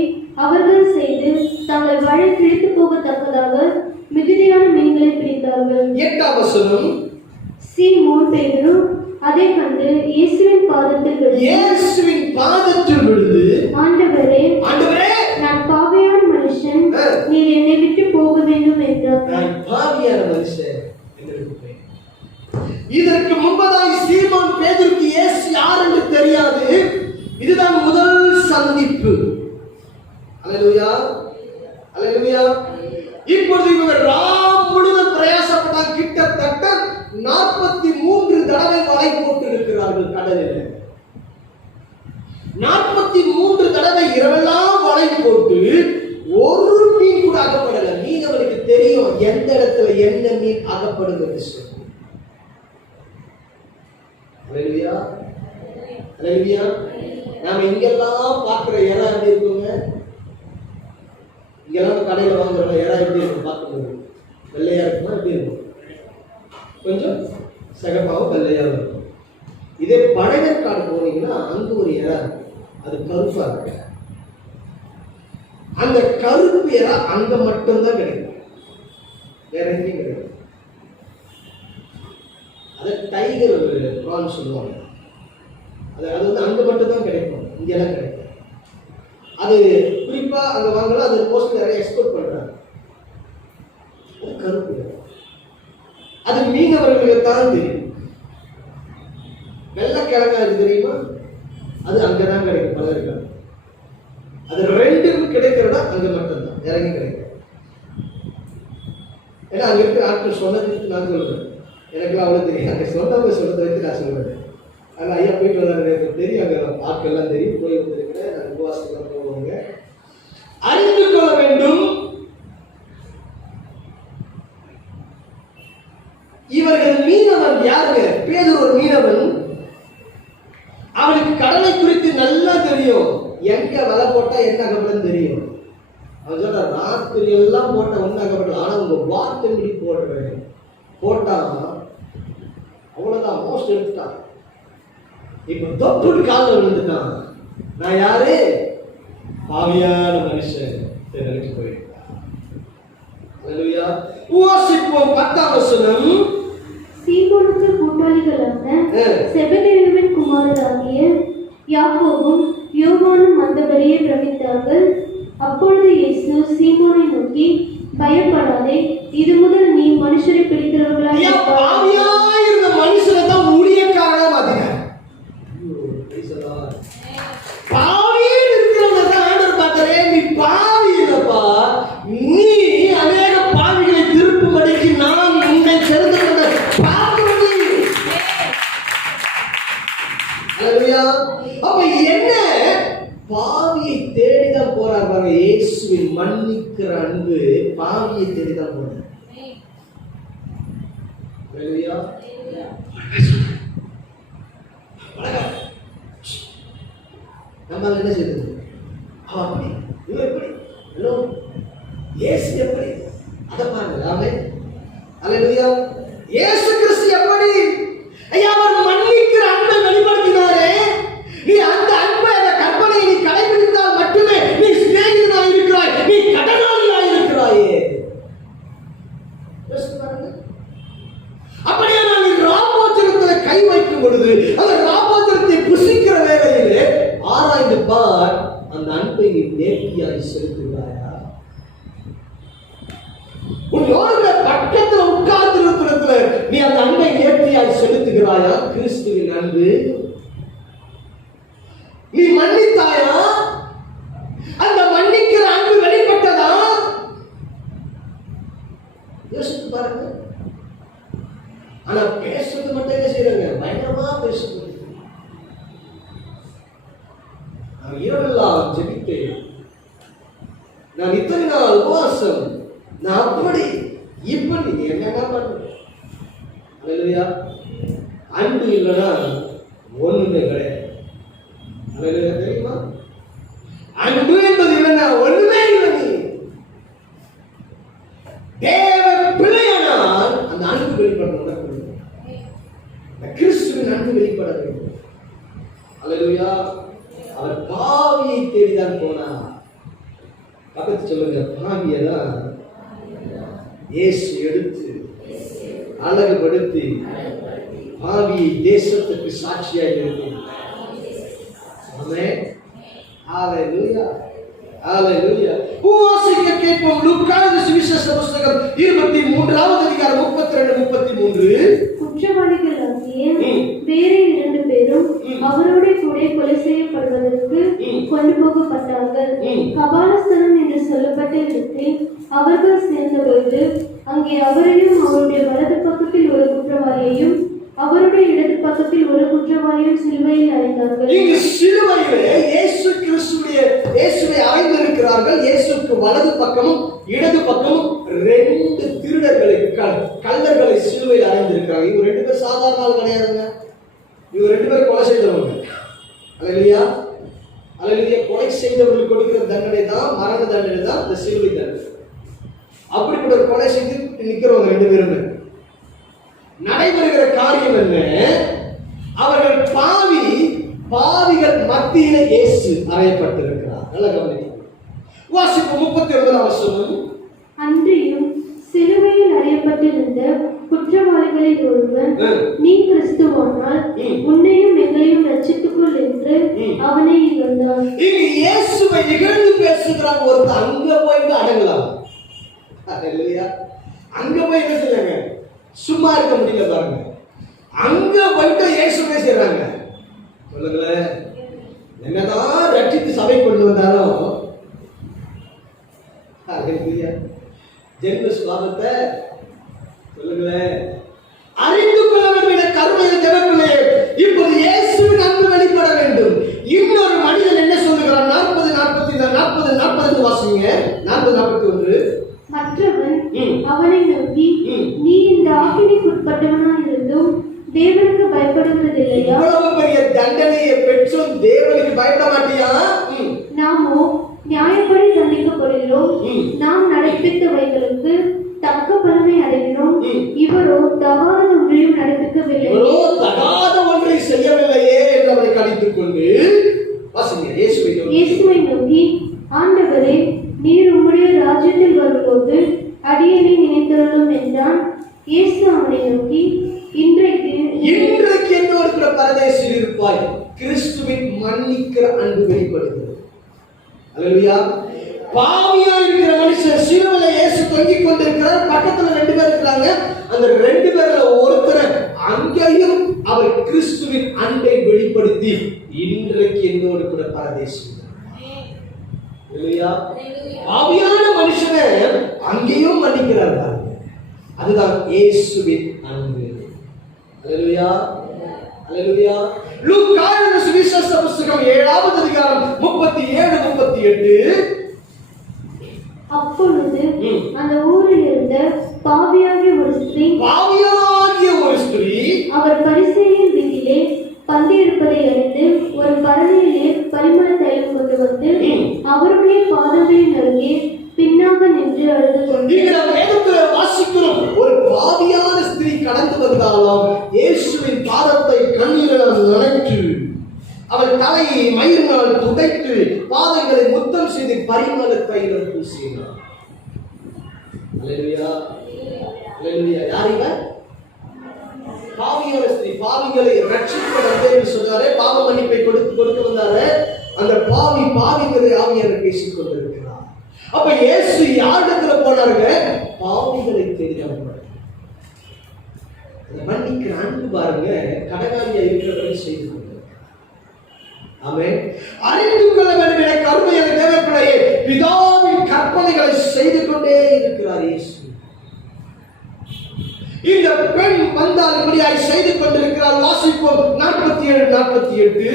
அவர்கள் செய்து தங்கள் வலை கிழித்து போகத்தக்கதாக மிகுதியான மீன்களை பிடித்தார்கள். 8ஆம் வசனம். சீமோன் பேதுரு அதை கண்டு இயேசுவின் பாதத்தில் விழுந்து, ஆண்டவரே, நான் பாவியான மனுஷன், நீர் என்னை விட்டு போக வேண்டும் என்றார். நான் பாவியான மனுஷன். இதற்கு முன்பதாய் சீமோன் பேதுருக்கு இயேசு யார் என்று தெரியாது. இதுதான் முதல் சந்திப்பு. அல்லேலூயா, அல்லேலூயா. இப்பொழுது இவங்க ராம் முழுவதும் பிரயாசப்பட்டால் கிட்டத்தட்ட 43 தடவை வலை போட்டு இருக்கிறார்கள் கடலில். 43 தடவை இரவெல்லாம் வலை போட்டு ஒரு மீன் கூட அகப்படல. மீனவனுக்கு தெரியும் எந்த இடத்துல என்ன மீன் அகப்படும் என்று சொல்லி. அல்லேலூயா, அல்லேலூயா. நாம இங்கெல்லாம் பார்க்கிற இறா எப்படி இருக்குங்க? இங்கெல்லாம் கடையில் வாங்குற இறா எப்படி இருக்கும் பார்க்கணும்? வெள்ளையா இருக்குமா? எப்படி இருக்கும்? கொஞ்சம் சிகப்பாகவும் வெள்ளையாகவும் இருக்கும். இதே பழையற்காடு போனீங்கன்னா அங்கு ஒரு இறா இருக்கு, அது கருப்பா இருக்கு. அந்த கருப்பு இறா அங்க மட்டும்தான் கிடைக்கும், வேற எங்கேயும் கிடைக்கும். அதை டைகர் ப்ரான் சொல்லுவாங்க. அது வந்து அங்கே மட்டும்தான் கிடைக்கும், இங்கெல்லாம் கிடைக்கும். அது குறிப்பாக அங்கே வாங்கலாம். அது மோஸ்ட்லி நிறைய எக்ஸ்போர்ட் பண்ணுறாங்க. அது கருப்பு. அது மீனவர்களுக்கு தான் தெரியும். வெள்ளைக்கிழங்கா இருக்கு தெரியுமா? அது அங்கே தான் கிடைக்கும், பலருக்காங்க. அது ரெண்டுக்கும் கிடைக்கிறதா அங்கே மட்டும்தான், இறங்கி கிடைக்கும். ஏன்னா அங்கே இருக்கிற ஆட்கள் சொன்னதுக்கு நான் சொல்கிறேன், எனக்குலாம் அவ்வளோ தெரியும். அங்கே சொன்னவங்க சொன்னதை வச்சு நான் சொல்கிறேன். ஆனால் ஐயா போயிட்டு வந்தாங்க, எனக்கு தெரியும், அங்கே ஆட்கள்லாம் தெரியும், போய் வந்திருக்கிறேன். நான் உபவாசத்துலாம் போவாங்க. அறிந்து கொள்ள வேண்டும், இவர்கள் மீனவன் யாருங்க? பேதுரு ஒரு மீனவன். கடலை குறித்து நல்லா தெரியும். எங்க வலை போட்டா என்ன அகப்படும் தெரியும். அவன் சொல்ற ராத்திரி எல்லாம் போட்ட ஒண்ணு அகப்படல. ஆனா உங்க வார்த்தை போடுறேன் போட்டா அவ்வளவுதான், மோஸ்ட் எடுத்துட்டான். இப்ப தொப்புள் காலில் விழுந்துட்டான். நான் யாரு? பாவியான மனுஷன் நினைச்சு போயிருக்கான். உவாசிப்போம். 10ஆம் வசனம். சீமோனுக்கு கூட்டாளிகளான செபதேயுவின் குமாரராகிய யாக்கோபும் யோவானும் அந்தபடியே பிரமித்தார்கள். அப்பொழுது இயேசு சீமோனை நோக்கி, பயப்படாதே, இது முதல் நீ மனுஷரை பிடிக்கிறவர்களாக இருந்த மனுஷனை தான் ஊழியக்காரனா மாத்தினார். பாவியில் இருக்கிறவங்க தான் ஆண்டவர் பார்த்தாரே, நீ பாவி இல்லப்பா, நீ அநேக பாவிகளை திருப்பும்படிக்கு நான் உன்னை தெரிந்து கொண்ட பாவி. அப்ப என்ன பாவியை தேடிதான் போறார் பாருங்க. இயேசுவின் மன்னிக்கிற அன்பு பாவியை தேடிதான் போறார். நம்ம என்ன செய்யறது? அப்படி இவர் எப்படி, ஹலோ இயேசு எப்படி, அதை பாருங்க. ஆமென், அல்லேலூயா. இயேசு கிறிஸ்து எப்படி ஐயா அவர் மன்னிக்கிற அன்பை வெளிப்படுத்தினாரே, நீ அந்த அன்பை, அந்த கற்பனையை நீ கடைபிடித்தால் மட்டுமே நீ சிநேகிதனாய் இருக்கிறாய், நீ கடனாளியாய் இருக்கிறாயே. அப்படியே நான் ராமோச்சனத்தில் கை வைக்கும் பொழுது அந்த ராமோச்சனத்தை புசிக்கிற வேளையிலே ஆராய்ந்து பார், அந்த அன்பை நீ நேர்த்தியாய் செலுத்துகிறாயா? உன்னோட பக்கத்துல உட்கார்ந்திருக்கிறதுல நீ அந்த அன்பை நேர்த்தியாய் செலுத்துகிறாயா? கிறிஸ்துவின் அன்பு நீ மன்னித்தாயா? அந்த மன்னிக்கிற அன்பு வெளிப்பட்டதா? யோசித்து பாருங்க. ஆனா பேசுறது மட்டும் என்ன செய்யறாங்க? பயங்கரமா பேசுறது. நான் இரவெல்லாம் ஜெபித்தேன், நான் இத்தனை நாள் உபவாசம், நான் அப்படி இப்படி என்னென்ன பண்ணுறேன். அல்லேலூயா. அன்பு இல்லைன்னா ஒண்ணுமே கிடையாது. அல்லேலூயா. தெரியுமா? அன்பு என்பது இல்லைன்னா ஒண்ணுமே இல்லை. தேவ பிள்ளையானால் அந்த அன்பு வெளிப்படணும். கிறிஸ்துவின் அன்பு வெளிப்பட வேண்டும். அல்லேலூயா. அவர் பாவியை தேடிதான் போனார். பக்கத்து சொல்லுங்க, பாவியெல்லாம் இயேசு எடுத்து அழகுபடுத்தி பாவியை தேசத்துக்கு சாட்சியாக இருக்கிறார். ஆமென், ஹalleluya, ஹalleluya. உவாசிக்க கேட்போம். லூக்கா சுவிசேஷ புத்தகம் 23ஆவது அதிகாரம் 32-33. குற்றவாளிகளாகிய வேறு 2 பேரும் அவரோட கூட கொலை செய்யப்படுவதற்கு கொண்டு போகப்பட்டார்கள். கபாலஸ்தலம் என்று சொல்லப்பட்ட இடத்தில் அவர்கள் சேர்ந்தபொழுது அங்கே அவரையும் அவருடைய வலது பக்கத்தில் ஒரு குற்றவாளியையும் அவருடைய இடது பக்கத்தில் ஒரு குற்றவாளியும் சிலுவையில் அறைந்தார்கள். இங்கு சிலுவையிலே இயேசுவை அறைந்திருக்கிறார்கள். இயேசுக்கு வலது பக்கமும் இடது பக்கமும் 2 திருடர்களை, கள்ளர்களை சிலுவையில் அறைந்திருக்கிறாங்க. இவங்க 2 பேர் சாதாரண ஆள் கிடையாதுங்க. இவங்க 2 பேர் கொலை செய்தவங்க. அல்லேலூயா, அல்லேலூயா. கொலை செய்தவர்களுக்கு கொடுக்கிற தண்டனை தான் மரண தண்டனை தான் இந்த சிலுவை தண்டனை. அப்படிப்பட்ட ஒரு கொலை செய்து நிற்கிறவங்க 2 பேருமே. நடைபெறுகிற காரியம் என்ன? அவர்கள் பாவிகள் மத்தியில இயேசு அறையப்பட்டிருக்கிறார். நல்ல கவனிக்க. வாசிப்பு 39ஆம் வசனம். அன்றியும் சிலுவையில் அறையப்பட்டிருந்த குற்றவாளிகளில் ஒருவன், நீ கிறிஸ்துவானால் உன்னையும் எங்களையும் ரட்சித்துக்கொள் என்று அவனை இகழ்ந்தான். இங்கு இயேசுவை இகழ்ந்து பேசுகிறான் ஒருத்தர். அங்க போயிட்டு அடங்கலாம். அல்லேலூயா. அங்க போய் என்ன செய்றாங்க? சும்மா இருக்க முடியல பாருங்க. அங்க போயிட்டு இயேசுவை செய்றாங்க. சொல்லுங்களேன், என்னதான் ரட்சித்து சபை கொண்டு வந்தாலும் ஜென்ம சுபாவத்தை சொல்லுங்களேன் அறிந்து கொள்ள வேண்டும். கருணையில் தேவைப்பில்லை. இப்போது இயேசுவின் அன்பு வெளிப்பட வேண்டும். இன்னொரு மனிதன் என்ன சொல்லுகிறான்? 40 வாசிங்க. 40-41. மற்றவன் அவனை நோக்கி, நீ இந்த ஆக்கினைக்குட்பட்டவனாய் இருந்தும் தேவனுக்கு பயப்படுவதில்லையா? இவ்வளவு பெரிய தண்டனையை பெற்றும் தேவனுக்கு பயப்பட மாட்டியா? நாமோ நியாயப்படி தண்டிக்கப்படுகிறோம். நாம் நடப்பித்தவைகளுக்கு தக்க பலனை அடைகிறோம். இவரோ தகாத ஒன்றையும் நடப்பிக்கவில்லை. இவரோ தகாத ஒன்றை செய்யவில்லையே என்று அவரை கடித்துக் கொண்டு இயேசுவை நோக்கி, ஆண்டவரே, நீர் உம்முடைய ராஜ்யத்தில் வரும்போது அடியேனை நினைத்தருளும் என்றான். இயேசு அவனை நோக்கி, இன்றைக்கு என்னோடு கூட பரதேசில் இருப்பாய். கிறிஸ்துவின் மன்னிக்கிற அன்பு வெளிப்படுகிறது. அல்லேலூயா. பாவியா இருக்கிற மனுஷன் சிலுவையில இயேசு தொங்கிக் கொண்டிருக்கிறார். பக்கத்துல 2 பேர் இருக்கிறாங்க. அந்த 2 பேர்ல ஒருத்தர் அங்கேயும் அவர் கிறிஸ்துவின் அன்பை வெளிப்படுத்தி இன்றைக்கு என்னோடு கூட பரதேசி. அல்லேலூயா. பாவியான மனுஷனை அங்கேயும் மன்னிக்கிறார்கள். அதுதான் இயேசுவின் அன்பு. அல்லேலூயா. அல்லேலூயா. லூக்கா எழுதின சுவிசேஷ புத்தகம் 7வது அதிகாரம் 37-38. அப்பொழுது அந்த ஊரில் இருந்த பாவியாகிய ஒரு ஸ்திரீ அவர் பரிசேயரின் வீட்டிலே பந்தி இருப்பதை அறிந்து ஒரு பரணியிலே பரிமள தைலம் கொண்டு வந்து அவருடைய பாதங்களின் அருகே பின்னாக நின்று அழுது கொண்டு. வாசிக்கிறோம், ஒரு பாவியான ஸ்திரீ கடந்து வந்தாலும் இயேசுவின் பாதத்தை கண்ணீரால் நனைத்து அவர் தலையை மயிரினால் துடைத்து பாதங்களை முத்தம் செய்து பரிமள தைலம் பூசினார். அல்லேலூயா. அல்லேலூயா. யார் இவர்? பாவியான ஸ்திரீ. பாவிகளை ரட்சிக்க வந்தேன்னு சொன்னாரே, பாவ மன்னிப்பை கொடுக்க வந்தாரே, அந்த பாவிகளை ஆவியானவர் பேசிக் கொண்டிருக்கிறார். அப்ப இயேசு யாரிடத்துல போனாருங்க? பாவிகளை தெரியாம. மன்னிக்கிற அன்பு பாருங்க, கடகாரியா இருக்கிறவரை செய்து கொண்டு. ஆமென். அறிந்து கொள்ள வேண்டும் என கருமையான தேவப்பிள்ளையே, பிதாவின் கற்பனைகளை செய்து கொண்டே இருக்கிறார் இயேசு. இந்த பெண் வந்தால் இப்படியாய் செய்து கொண்டிருக்கிறார். வாசிப்போம் 47-48.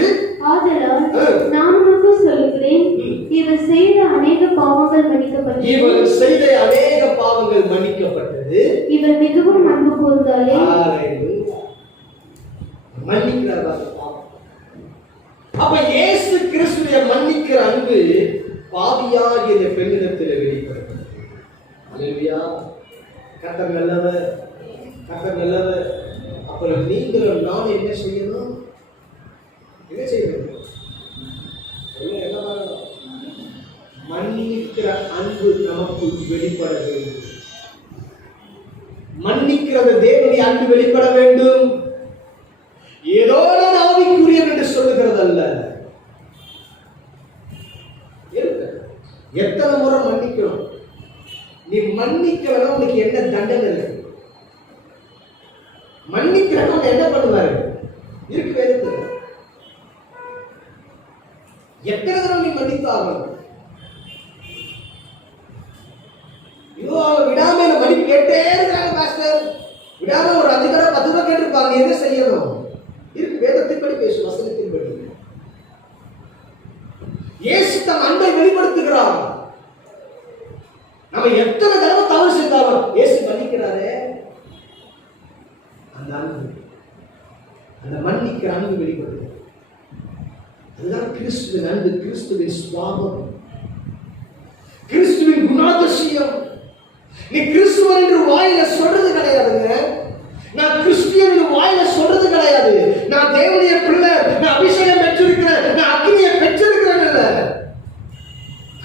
ஆதலால் நான் உனக்கு சொல்லுகிறேன், இவள் செய்த அநேக பாவங்கள் மன்னிக்கப்பட்டது. இவள் மிகவும் அன்பு கூர்ந்தாலே. மன்னிக்கிறார். அப்ப இயேசு கிறிஸ்துவின் மன்னிக்கிற அன்பு பாவியாகிய இந்த பெண்ணிடத்தில் வெளிப்படுகிறது. அல்லேலூயா. கர்த்தர் நல்லவர், கர்த்தர் நல்லவர். அப்புறம் நீங்களும் நான் என்ன செய்யணும்? என்ன செய்யணும்? மன்னிக்கிற அன்பு நமக்கு வெளிப்பட வேண்டும். மன்னிக்கிறது தேவனுடைய அன்பு வெளிப்பட வேண்டும். ஏதோ நான் ஆவிக்குரியவன் என்று சொல்லுகிறது அல்ல. எத்தனை முறை மன்னிக்கணும்? நீ மன்னிக்கிறவன உனக்கு என்ன தண்டனை இல்லை? மன்னிக்கிறவன் என்ன பண்ணுவாரு? இருக்கு வேதத்துல. எத்தனை தடவை நீ மன்னித்தாகணும்? விடாம மணி கேட்டே இருக்காங்க பாஸ்டர். விடாம ஒரு 5 தடவை 10 தடவை கேட்டிருப்பாங்க. என்ன செய்யணும்? இருக்கு வேதத்தின்படி பேசும், வசனத்தின்படி. இயேசு தம் அன்பை வெளிப்படுத்துகிறார். நம்ம எத்தனை தடவை தவறு செய்தாலும் இயேசு மன்னிக்கிறாரே, அந்த அன்பு, அந்த மன்னிக்கிற அன்பு வெளிப்படுது. அதுதான் கிறிஸ்துவின் அன்பு, கிறிஸ்துவின் சுவாபம், கிறிஸ்துவின் குணாதிசயம். நீ கிறிஸ்துவன் என்று வாயில சொல்றது கிடையாதுங்க. நான் கிறிஸ்டியன் என்று வாயில சொல்றது கிடையாது. நான் தேவனுடைய பிள்ளை, நான் அபிஷேகம் பெற்றிருக்கிறேன், நான் அக்னியை பெற்றிருக்கிறேன் இல்ல.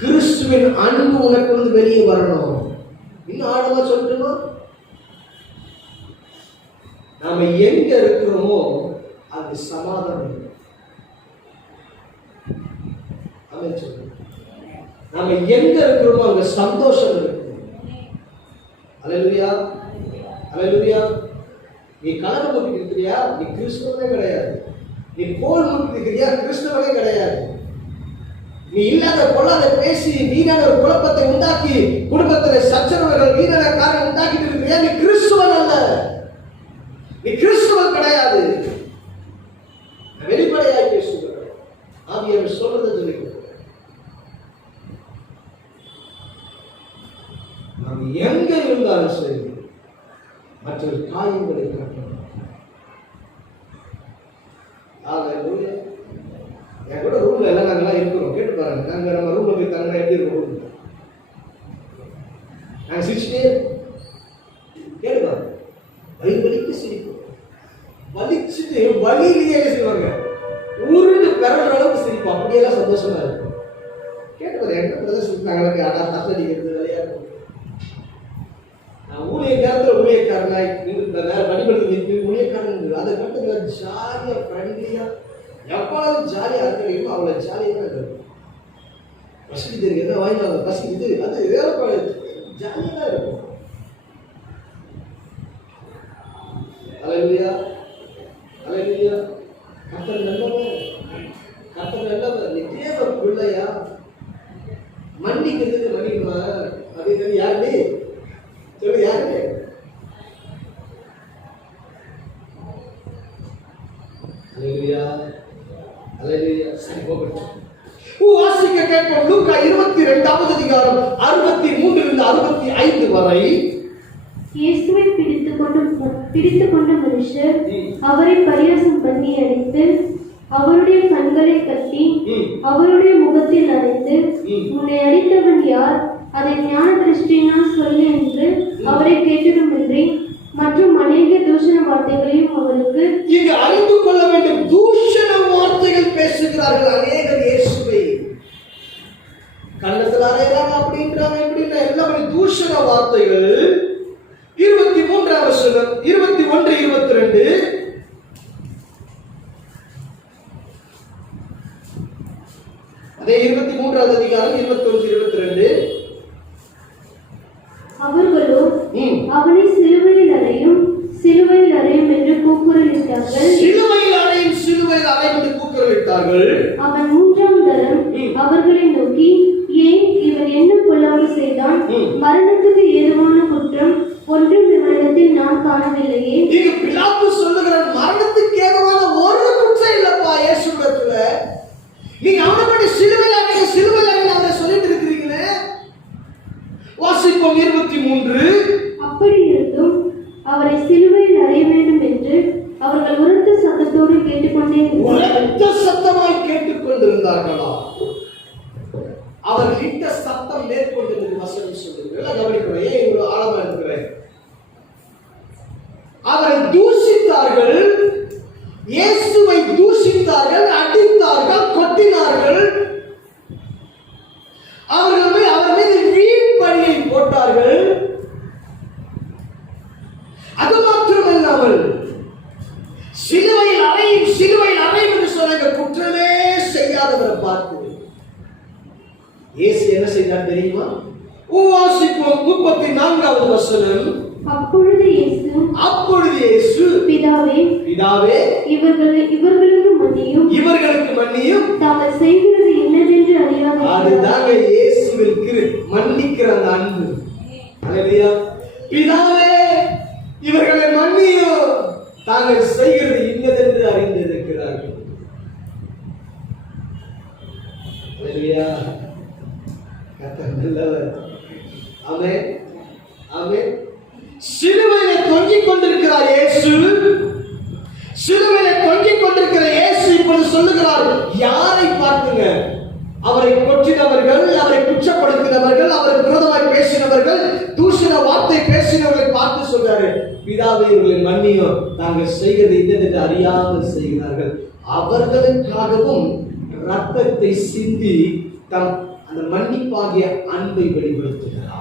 கிறிஸ்துவின் அன்பு உனக்கு வந்து வெளியே வரணும். இன்னும் ஆழமா சொல்லணுமா? நாம எங்க இருக்கிறோமோ அது சமாதானம். நாம எங்க இருக்கிறோமோ அங்க சந்தோஷம் இருக்கு. அல்லேலூயா. அல்லேலூயா. நீ கலகம் முட்டி இருக்கிறியா? நீ கிறிஸ்தவனே கிடையாது. நீ கோல் முட்டி இருக்கிறியா? கிறிஸ்தவனே கிடையாது. நீ இல்லாத கொள்ளாத பேசி வீணான ஒரு குழப்பத்தை உண்டாக்கி குடும்பத்தில் சச்சரவுகள் வீணான காரணம் உண்டாக்கிட்டு இருக்கிறியா? நீ கிறிஸ்துவன் அல்ல. நீ கிறிஸ்துவன் கிடையாது. வெளிப்படையாய் பேசுகிறேன். ஆவியானவர் சொல்றதை சொல்லிக்கிறேன். நாம் எங்க இருந்தாலும் சரி மற்றொரு காரியங்களை கட்டணும். ஹalleluya. என் கூட ரூம்ல எல்லாம் நாங்கெல்லாம் இருக்கிறோம். கேட்டு பாருங்க, நாங்க நம்ம ரூம்ல போய் தங்கினா எப்படி இருக்கும்? நாங்க சிரிச்சுட்டே கேட்டு பாருங்க, வலிக்கு சிரிப்போம். வலிச்சுட்டு வலியிலேயே என்ன செய்வாங்க, உருண்டு பெறற அளவுக்கு சிரிப்போம். அப்படியெல்லாம் சந்தோஷமா இருக்கும். கேட்டு பாருங்க, எங்க பிரதர்ஷன் நாங்களுக்கு ஆனால் தட்டடிக்கிறது விளையாடும். நான் ஊழிய நேரத்தில் ஊழியக்காரனாய் வடிவெடுத்து ஊழியக்காரன் அதை மட்டும் ஜாலியா ஃப்ரெண்ட்லியா எவ்வளவு ஜாலியா இருக்கிறீங்களோ அவ்வளவு ஜாலியாக இருக்கும். பசி தெரியும், என்ன வாங்கினாங்க பசி இது அது வேலை ஜாலியாக தான் இருக்கும். ஹல்லேலூயா, ஹல்லேலூயா. கர்த்தர் நல்லவர், கர்த்தர் நல்லவர். நீ தேவ பிள்ளையா, மன்னிக்கிறதுக்கு மன்னிக்குமா அப்படின்னு யாருமே சொல்லு, யாரு? ஹல்லேலூயா, ஹல்லேலூயா. சரி போகட்டும். வாசிக்க கேட்போம். லூக்கா 22வது அதிகாரம் 63 இருந்து 65 வரை. இயேசுவை பிடித்துக்கொண்ட மனுஷர் அவரை பரியாசம் பண்ணி அடித்து அவருடைய கண்களை கட்டி அவருடைய முகத்தில் அறைந்து, உன்னை அடித்தவன் யார்? அதை ஞான திருஷ்டியினால் சொல்லு என்று அவரை கேட்டதுமின்றி மற்றும் அநேக தூஷண வார்த்தைகளையும் அவருக்கு. இங்கு அறிந்து கொள்ள வேண்டும், தூஷண வார்த்தைகள் பேசுகிறார்கள் அநேகர். இயேசுவை கண்ணத்தில் அறையறாங்க, அப்படின்றாங்க, எப்படின்னா எல்லாம் தூஷண வார்த்தைகள். 23ஆம் வசனம் 21 22. அதே 23வது அதிகாரம் 21 22. அவர்களோ அவனை சிலுவையில் அறையும் சிலுவையில் அறையும் என்று கூக்குரலிட்டார்கள். சிலுவையில் அறையும் சிலுவையில் அறையும் என்று கூக்குரலிட்டார்கள். அவன் 3ஆம் தரம் அவர்களை நோக்கி, ஏன் இவன் என்ன பொல்லாங்கு செய்தான்? மரணத்துக்கு ஏதுவான குற்றம் ஒன்றும் இவனிடத்தில் நான் காணவில்லையே. இங்கு பிலாத்து சொல்லுகிறான், மரணத்துக்கு ஏதுவான ஒரு குற்றம் இல்லப்பா இயேசுவிடத்துல. நீங்க அவனை பற்றி சிலுவையில் அறையும் அவரை சொல்லிட்டு இருக்கிறீங்களே. வாசிப்போம் 23. அப்படி இருந்தும் அவரை சிலுவையில் அறைய வேண்டும் என்று அவர்கள் உரத்த சத்தத்தோடு கேட்டுக்கொண்டே உரத்த சத்தமாய் கேட்டுக்கொண்டிருந்தார்களா? அவர்கள் இந்த சத்தம் மேற்கொண்டிருந்த வசனம் சொல்லுங்கள். கவனிக்கிறேன், ஏன் இவ்வளவு ஆழமா இருக்கிறேன். அவரை தூஷித்தார்கள், இயேசுவை தூஷித்தார்கள், அடித்தார்கள், கொட்டினார்கள். அவர் மீது வீண் பழியை போட்டார்கள். அது மாத்திரமல்லாமல் சிலுவையில் அறையும் என்று சொன்ன குற்றமே செய்யாதவரை பார்த்து இயேசு என்ன செய்தார் தெரியுமா? வாசிப்போம் 34வது வசனம். அப்பொழுது இயேசு பிதாவே இவர்களுக்கு மன்னியும் தாங்கள் செய்கிறது என்னதென்று அறியாமல். அதுதாங்க இயேசுவிற்கு மன்னிக்கிற அந்த அன்பு. ஹல்லேலூயா. பிதாவே இவர்களை மன்னியும், தாங்கள் செய்கிறது இன்னதென்று அறிந்திருக்கிறார்கள். ஹல்லேலூயா. கர்த்தர் நல்லவர். ஆமென், ஆமென். சிலுவையிலே தொங்கிக் கொண்டிருக்கிறார் இயேசு. சிலுவையிலே தொங்கிக் கொண்டிருக்கிற இயேசு இப்பொழுது சொல்லுகிறார், யாரை பார்த்துங்க? அவரை கொற்றினவர்கள், அவரை குற்றப்படுத்தினவர்கள், அவருக்கு விரோதமாய் பேசினவர்கள், தூஷண வார்த்தை பேசினவர்களை பார்த்து சொல்றாரு, பிதாவே இவர்களை மன்னியும், தாங்கள் செய்கிறது இன்னதென்று அறியாமல் செய்கிறார்கள். அவர்களுக்காகவும் ரத்தத்தை சிந்தி தம் அந்த மன்னிப்பாகிய அன்பை வெளிப்படுத்துகிறார்.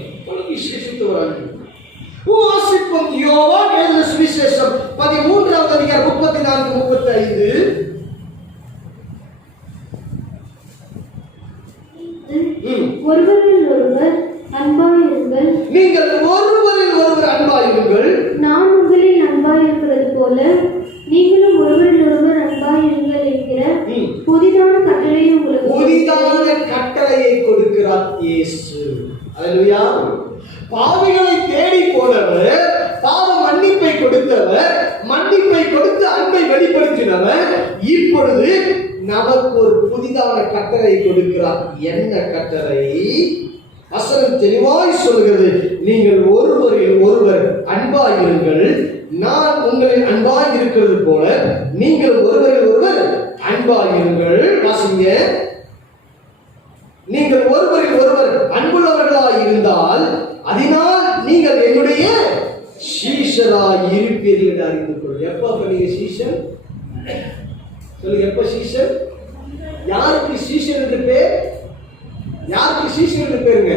எவ்வளவு விசேஷத்தோடு வாசிப்போம். யோவான் எழுதின சுவிசேஷம் 13வது அதிகாரம் 34 35. ஒருவரில் ஒருவர் அன்பாயிருங்கள். நீங்கள் ஒருவரில் ஒருவர் அன்பாயிருங்கள். நான் உங்களில் அன்பாயிருக்கிறது போல நீங்களும் ஒருவரில் ஒருவர் அன்பாயிருங்கள் என்கிற புதிதான கட்டளையை கொடுக்கிறார் இயேசு. அல்லேலூயா. பாவிகளை தேடி போனவர், பாவ மன்னிப்பை கொடுத்தவர், மன்னிப்பை கொடுத்து அன்பை வெளிப்படுத்தினவர், இப்பொழுது நமக்கு ஒரு புதிதான கட்டளை கொடுக்கிறார். என்ன கட்டளை? வசனம் தெளிவாய் சொல்கிறது, நீங்கள் ஒருவரில் ஒருவர் அன்பாயிருங்கள், நான் உங்களில் அன்பாய் இருக்கிறது போல நீங்கள் ஒருவரில் ஒருவர் அன்பாயிருங்கள். வாசிங்க. நீங்கள் ஒருவரில் ஒருவர் அன்புள்ளவர்களாய் இருந்தால் அதனால் நீங்கள் என்னுடைய சீஷராய் இருப்பீர்கள் என்று அறிந்து கொள். எப்ப நீங்க சீஷன் சொல்லுங்க, எப்ப சீஷன்? யாருக்கு சீஷன் என்று பேர்? யாருக்கு சீஷன் என்று பேருங்க?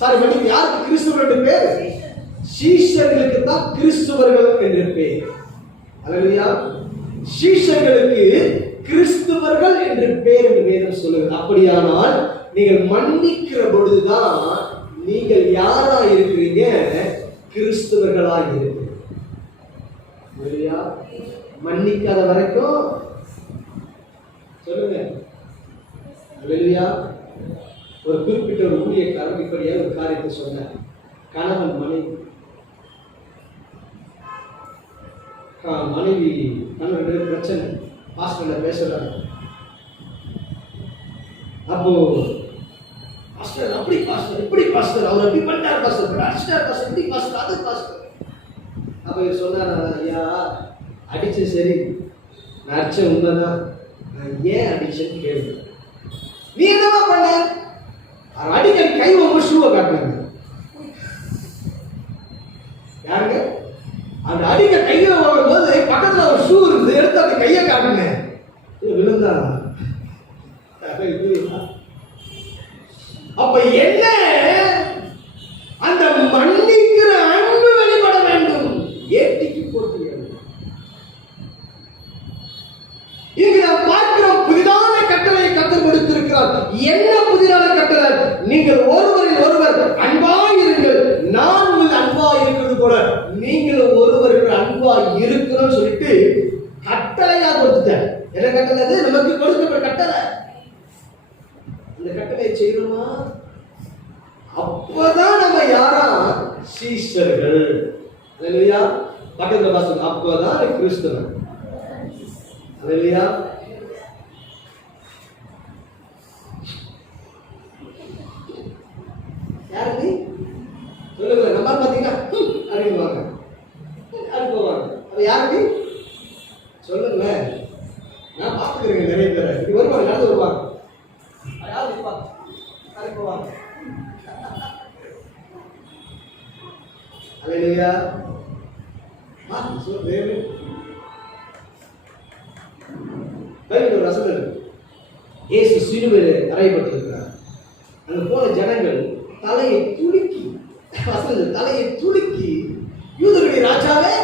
சாரி மன்னிக்கு, யாருக்கு கிறிஸ்துவர் என்று பேர்? சீஷர்களுக்கு தான் கிறிஸ்துவர்கள் என்று பேர். அல்லேலூயா. சீஷர்களுக்கு கிறிஸ்துவர்கள் என்று பேர் என்று வேதம் சொல்லுகிறது. அப்படியானால் நீங்கள் மன்னிக்கிற பொழுதுதான் நீங்கள் யாரா இருக்கிறீங்க? கிறிஸ்துவர்களா இருக்கிறீங்க. மன்னிக்காத வரைக்கும் சொல்லுங்க. அல்லேலூயா. ஒரு குறிப்பிட்ட ஒரு ஊழியக்காரன் இப்படியே ஒரு காரியத்தை சொன்னார். கணவன் மனைவி கணவன் பிரச்சனை, பாஸ்டர் பேசுறாங்க. அப்போ பாஸ்டர் அப்படி பாஸ்டர் இப்படி பாஸ்டர், அவர் அப்படி பண்ணிட்டார் பாஸ்டர், அடிச்சிட்டார் பாஸ்டர், இப்படி பாஸ்டர் அது பாஸ்டர். அப்ப இவர் சொன்னார், ஐயா அடிச்சு சரி, நான் அடிச்ச உண்மைதான், நான் ஏன் அடிச்சேன்னு கேள்வி. நீ என்னவா பண்ண? அடிக்கடி கை ரொம்ப ஷூவை காட்டினாங்க. யாருங்க? அந்த அடிக்க கையை வரும்போது பக்கத்துல ஒரு ஷூ இருந்து எடுத்து அந்த கையை காட்டினேன், விழுந்தா. அப்ப என்ன? அந்த மன்னிக்கிற அன்பு வெளிப்பட வேண்டும். ஏட்டிக்கு போட்டு இங்கு நாம் பார்க்கிறோம், புதிதான கட்டளையை கற்றுக் கொடுத்திருக்கிறார். என்ன புதிதான கட்டளை? நீங்கள் ஒருவரில் ஒருவர் அன்பாயிருங்கள், நான் உங்கள் அன்பாய் இருக்கிறது போல நீங்களும் ஒருவருக்கு அன்பாய் இருக்கணும்னு சொல்லிட்டு கட்டளையா கொடுத்துட்டார். என்ன கட்டளை? அது நமக்கு கொடுக்கப்பட்ட கட்டளை. இந்த கட்டளையை செய்யணுமா? அப்பதான் நம்ம யாரா? சீஷர்கள். அல்லேலூயா. பக்கத்துல பாசுங்க, அப்பதான் கிறிஸ்தவன். அல்லேலூயா. யாரு நீ சொல்லுங்க. நம்ம பாத்தீங்கன்னா அறிவுவாங்க அறிவுவாங்க. அது யாரு நீ சொல்லுங்க. நான் பார்த்துக்கிறேங்க நிறைய பேரை. இப்படி வருவாங்க, நடந்து வருவாங்க. யாரு இருப்பாங்க? அறிவுவாங்க. அல்லேலூயா. சொல்லு. பைபிள் வசனம் இருக்கு. இயேசு சிலுவையிலே அறையப்பட்டிருக்கிறார். அங்க போன ஜனங்கள் தலையை துலுக்கி, தலையை துலுக்கி யூதருடைய ராஜாவே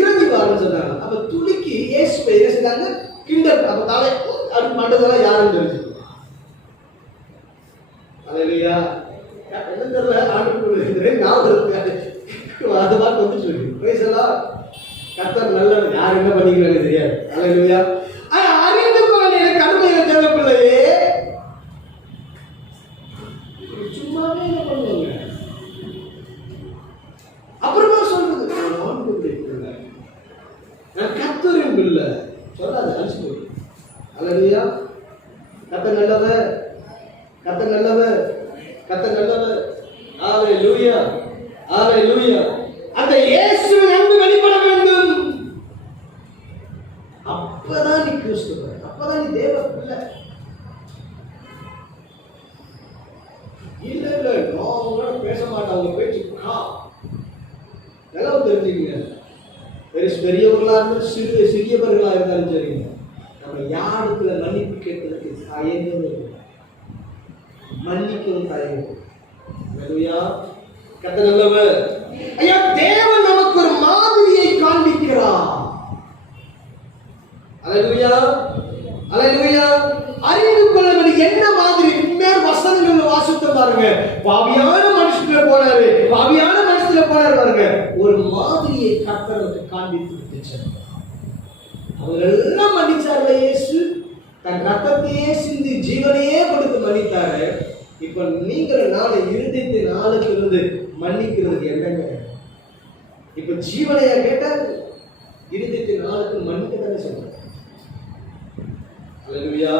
இறங்கி வாருன்னு சொன்னாங்க. அப்ப துலுக்கி இயேசுவை என்ன செஞ்சாங்க? கிண்டல். அப்ப தலை அப்படி மண்டதெல்லாம் யாருன்னு தெரிஞ்சு. அல்லேலூயா. என்ன தெரியல, ஆண்டு ஞாபகம் அது மாதிரி வந்து சொல்லி பேசலாம். கர்த்தர் நல்லவர், யார் என்ன பண்ணிக்கிறாங்க தெரியாது. அல்லேலூயா. அறிந்து கொள்ள எனக்கு அருமையை தேவைப்பில்லையே. சும்மாவே என்ன பண்ணுவாங்க? அப்புறமா சொல்றது நான் கர்த்தரின் பிள்ளை சொல்லாது, அழிச்சு போய். அல்லேலூயா. கர்த்தர் நல்லவர், கர்த்தர் நல்லவர், கர்த்தர் நல்லவர். அல்லேலூயா, அல்லேலூயா. அந்த இயேசுவின் அன்பு வெளிப்பட வேண்டும். அப்பதான் நீ கிறிஸ்துவ, அப்பதான் நீ தேவ பிள்ளை. இல்ல இல்ல நான் அவங்களோட பேச மாட்டேன், அவங்க பேச்சு எல்லாம் தெரிஞ்சுக்கங்க. பெரியவர்களா இருந்தாலும் சிறியவர்களா இருந்தாலும் சரிங்க, நம்ம யாருக்குள்ள மன்னிப்பு கேட்கறதுக்கு தயங்கவே மன்னிக்கவும் தயங்கும். கர்த்தர் நல்லவர். ஐயா, தேவன் நமக்கு ஒரு மாதிரியை காண்பிக்கிறார். அல்லேலூயா, அல்லேலூயா. அறிந்து கொள்ள என்ன மாதிரி? மேல் வசனங்கள் வாசித்து பாருங்க. பாவியான மனுஷத்துல போனாரு, பாவியான மனுஷத்துல போனாரு பாருங்க. ஒரு மாதிரியை கர்த்தருக்கு காண்பித்து விட்டுச்சார். அவரெல்லாம் மன்னிச்சார்ல இயேசு. தன் ரத்தத்தையே சிந்தி ஜீவனையே கொடுத்து மன்னித்தாரு. இப்ப நீங்க நாளை இருதயத்தின் ஆளுக்கு இருந்து மன்னிக்கிறதுக்கு என்னங்க? இப்ப ஜீவனையா கேட்டார், இருதயத்தின் ஆளுக்கு மன்னிக்க தானே சொல்றாங்க. அல்லேலூயா.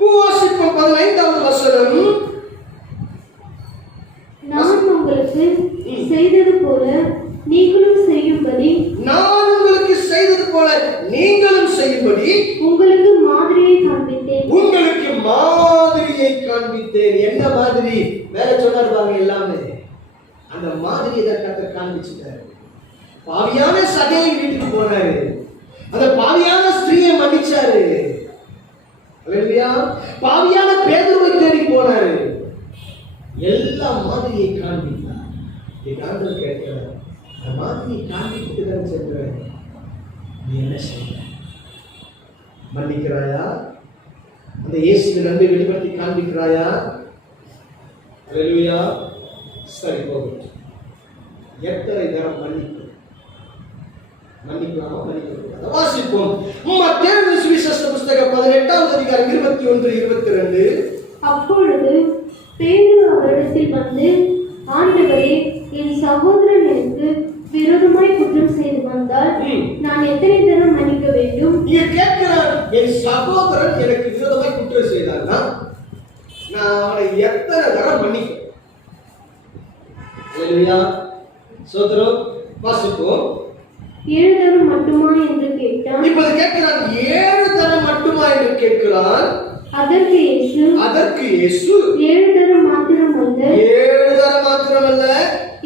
வாசிப்போம் 15வது வசனம். உங்களுக்கு செய்தது போல நீங்களும் செய்யும்படி நான் உங்களுக்கு செய்தது போல நீங்களும் செய்யும்படி உங்களுக்கு மாதிரியை காண்பித்தேன். உங்களுக்கு மாதிரியை காண்பித்தேன். என்ன மாதிரி? வேற சொன்னார் பாருங்க, எல்லாமே அந்த மாதிரியை தான் கர்த்தர் காண்பிச்சுட்டாரு. பாவியான சகையை வீட்டுக்கு போனாரு, அந்த பாவியான ஸ்திரீயை மன்னிச்சாரு. அல்லேலூயா. பாவியான பேதுருவை தேடி போனாரு, எல்லா மாதிரியை காண்பித்தார். ஆண்டவர் கேட்கிறார், அந்த மாதிரியை காண்பித்து தான் செல்றேன், நீ என்ன செய்ய? மன்னிக்கிறாயா? அந்த இயேசுவின் அன்பை வெளிப்படுத்தி காண்பிக்கிறாயா? அல்லேலூயா. சரி, போகட்டும். எத்தனை தரம் மன்னிக்கலாமா, மன்னிக்க வாசிப்போம். மத்தேயு சுவிசேஷ புத்தகம் 18வது அதிகாரம் 21, 22. அப்பொழுது பேதுரு அவரிடத்தில் வந்து, ஆண்டவரே, என் சகோதரன் எனக்கு விரோதமாய் குற்றம் செய்து வந்தால் நான் எத்தனை தரம் மன்னிக்க வேண்டும்? நீங்க கேட்கிறார், என் சகோதரன் எனக்கு விரோதமாய் குற்றம் செய்தார்னா நான் அவனை எத்தனை தரம் மன்னிக்க? அல்லேலூயா. சோதரம் வாசிப்போம். 7 தரம் மட்டுமா என்று கேட்டான். இப்போது கேட்கிறான், 7 தரம் மட்டுமா என்று கேட்கிறான். அதற்கு இயேசு 7 தரம் மாத்திரமல்ல, 7 தரம் மாத்திரமல்ல,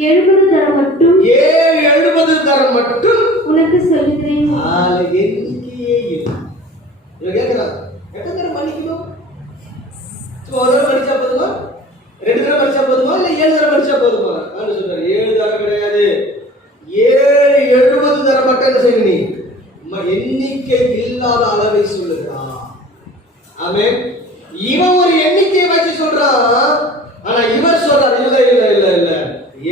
70 தரம் மட்டும் 70 தரம் மட்டும் உனக்கு சொல்லுகிறேன். எண்ணிக்கையே இல்லை. இவன் கேட்கிறான், எத்தனை தரம் மன்னிக்கணும்? ஒரு தரம் மன்னிச்சா போதுமா, 2 தரம் மன்னிச்சா போதுமா, இல்ல 7 தரம் மன்னிச்சா போதுமா? நான் சொல்றேன், 7 தரம் கிடையாது, 70 தரம் மட்டும் என்ன செய்ய? நீ எண்ணிக்கை இல்லாத அளவை சொல்லுகிறான். ஆமென். இவன் ஒரு எண்ணிக்கையை வச்சு சொல்றான், ஆனா இவர் சொல்றார், இல்ல இல்ல இல்ல இல்ல,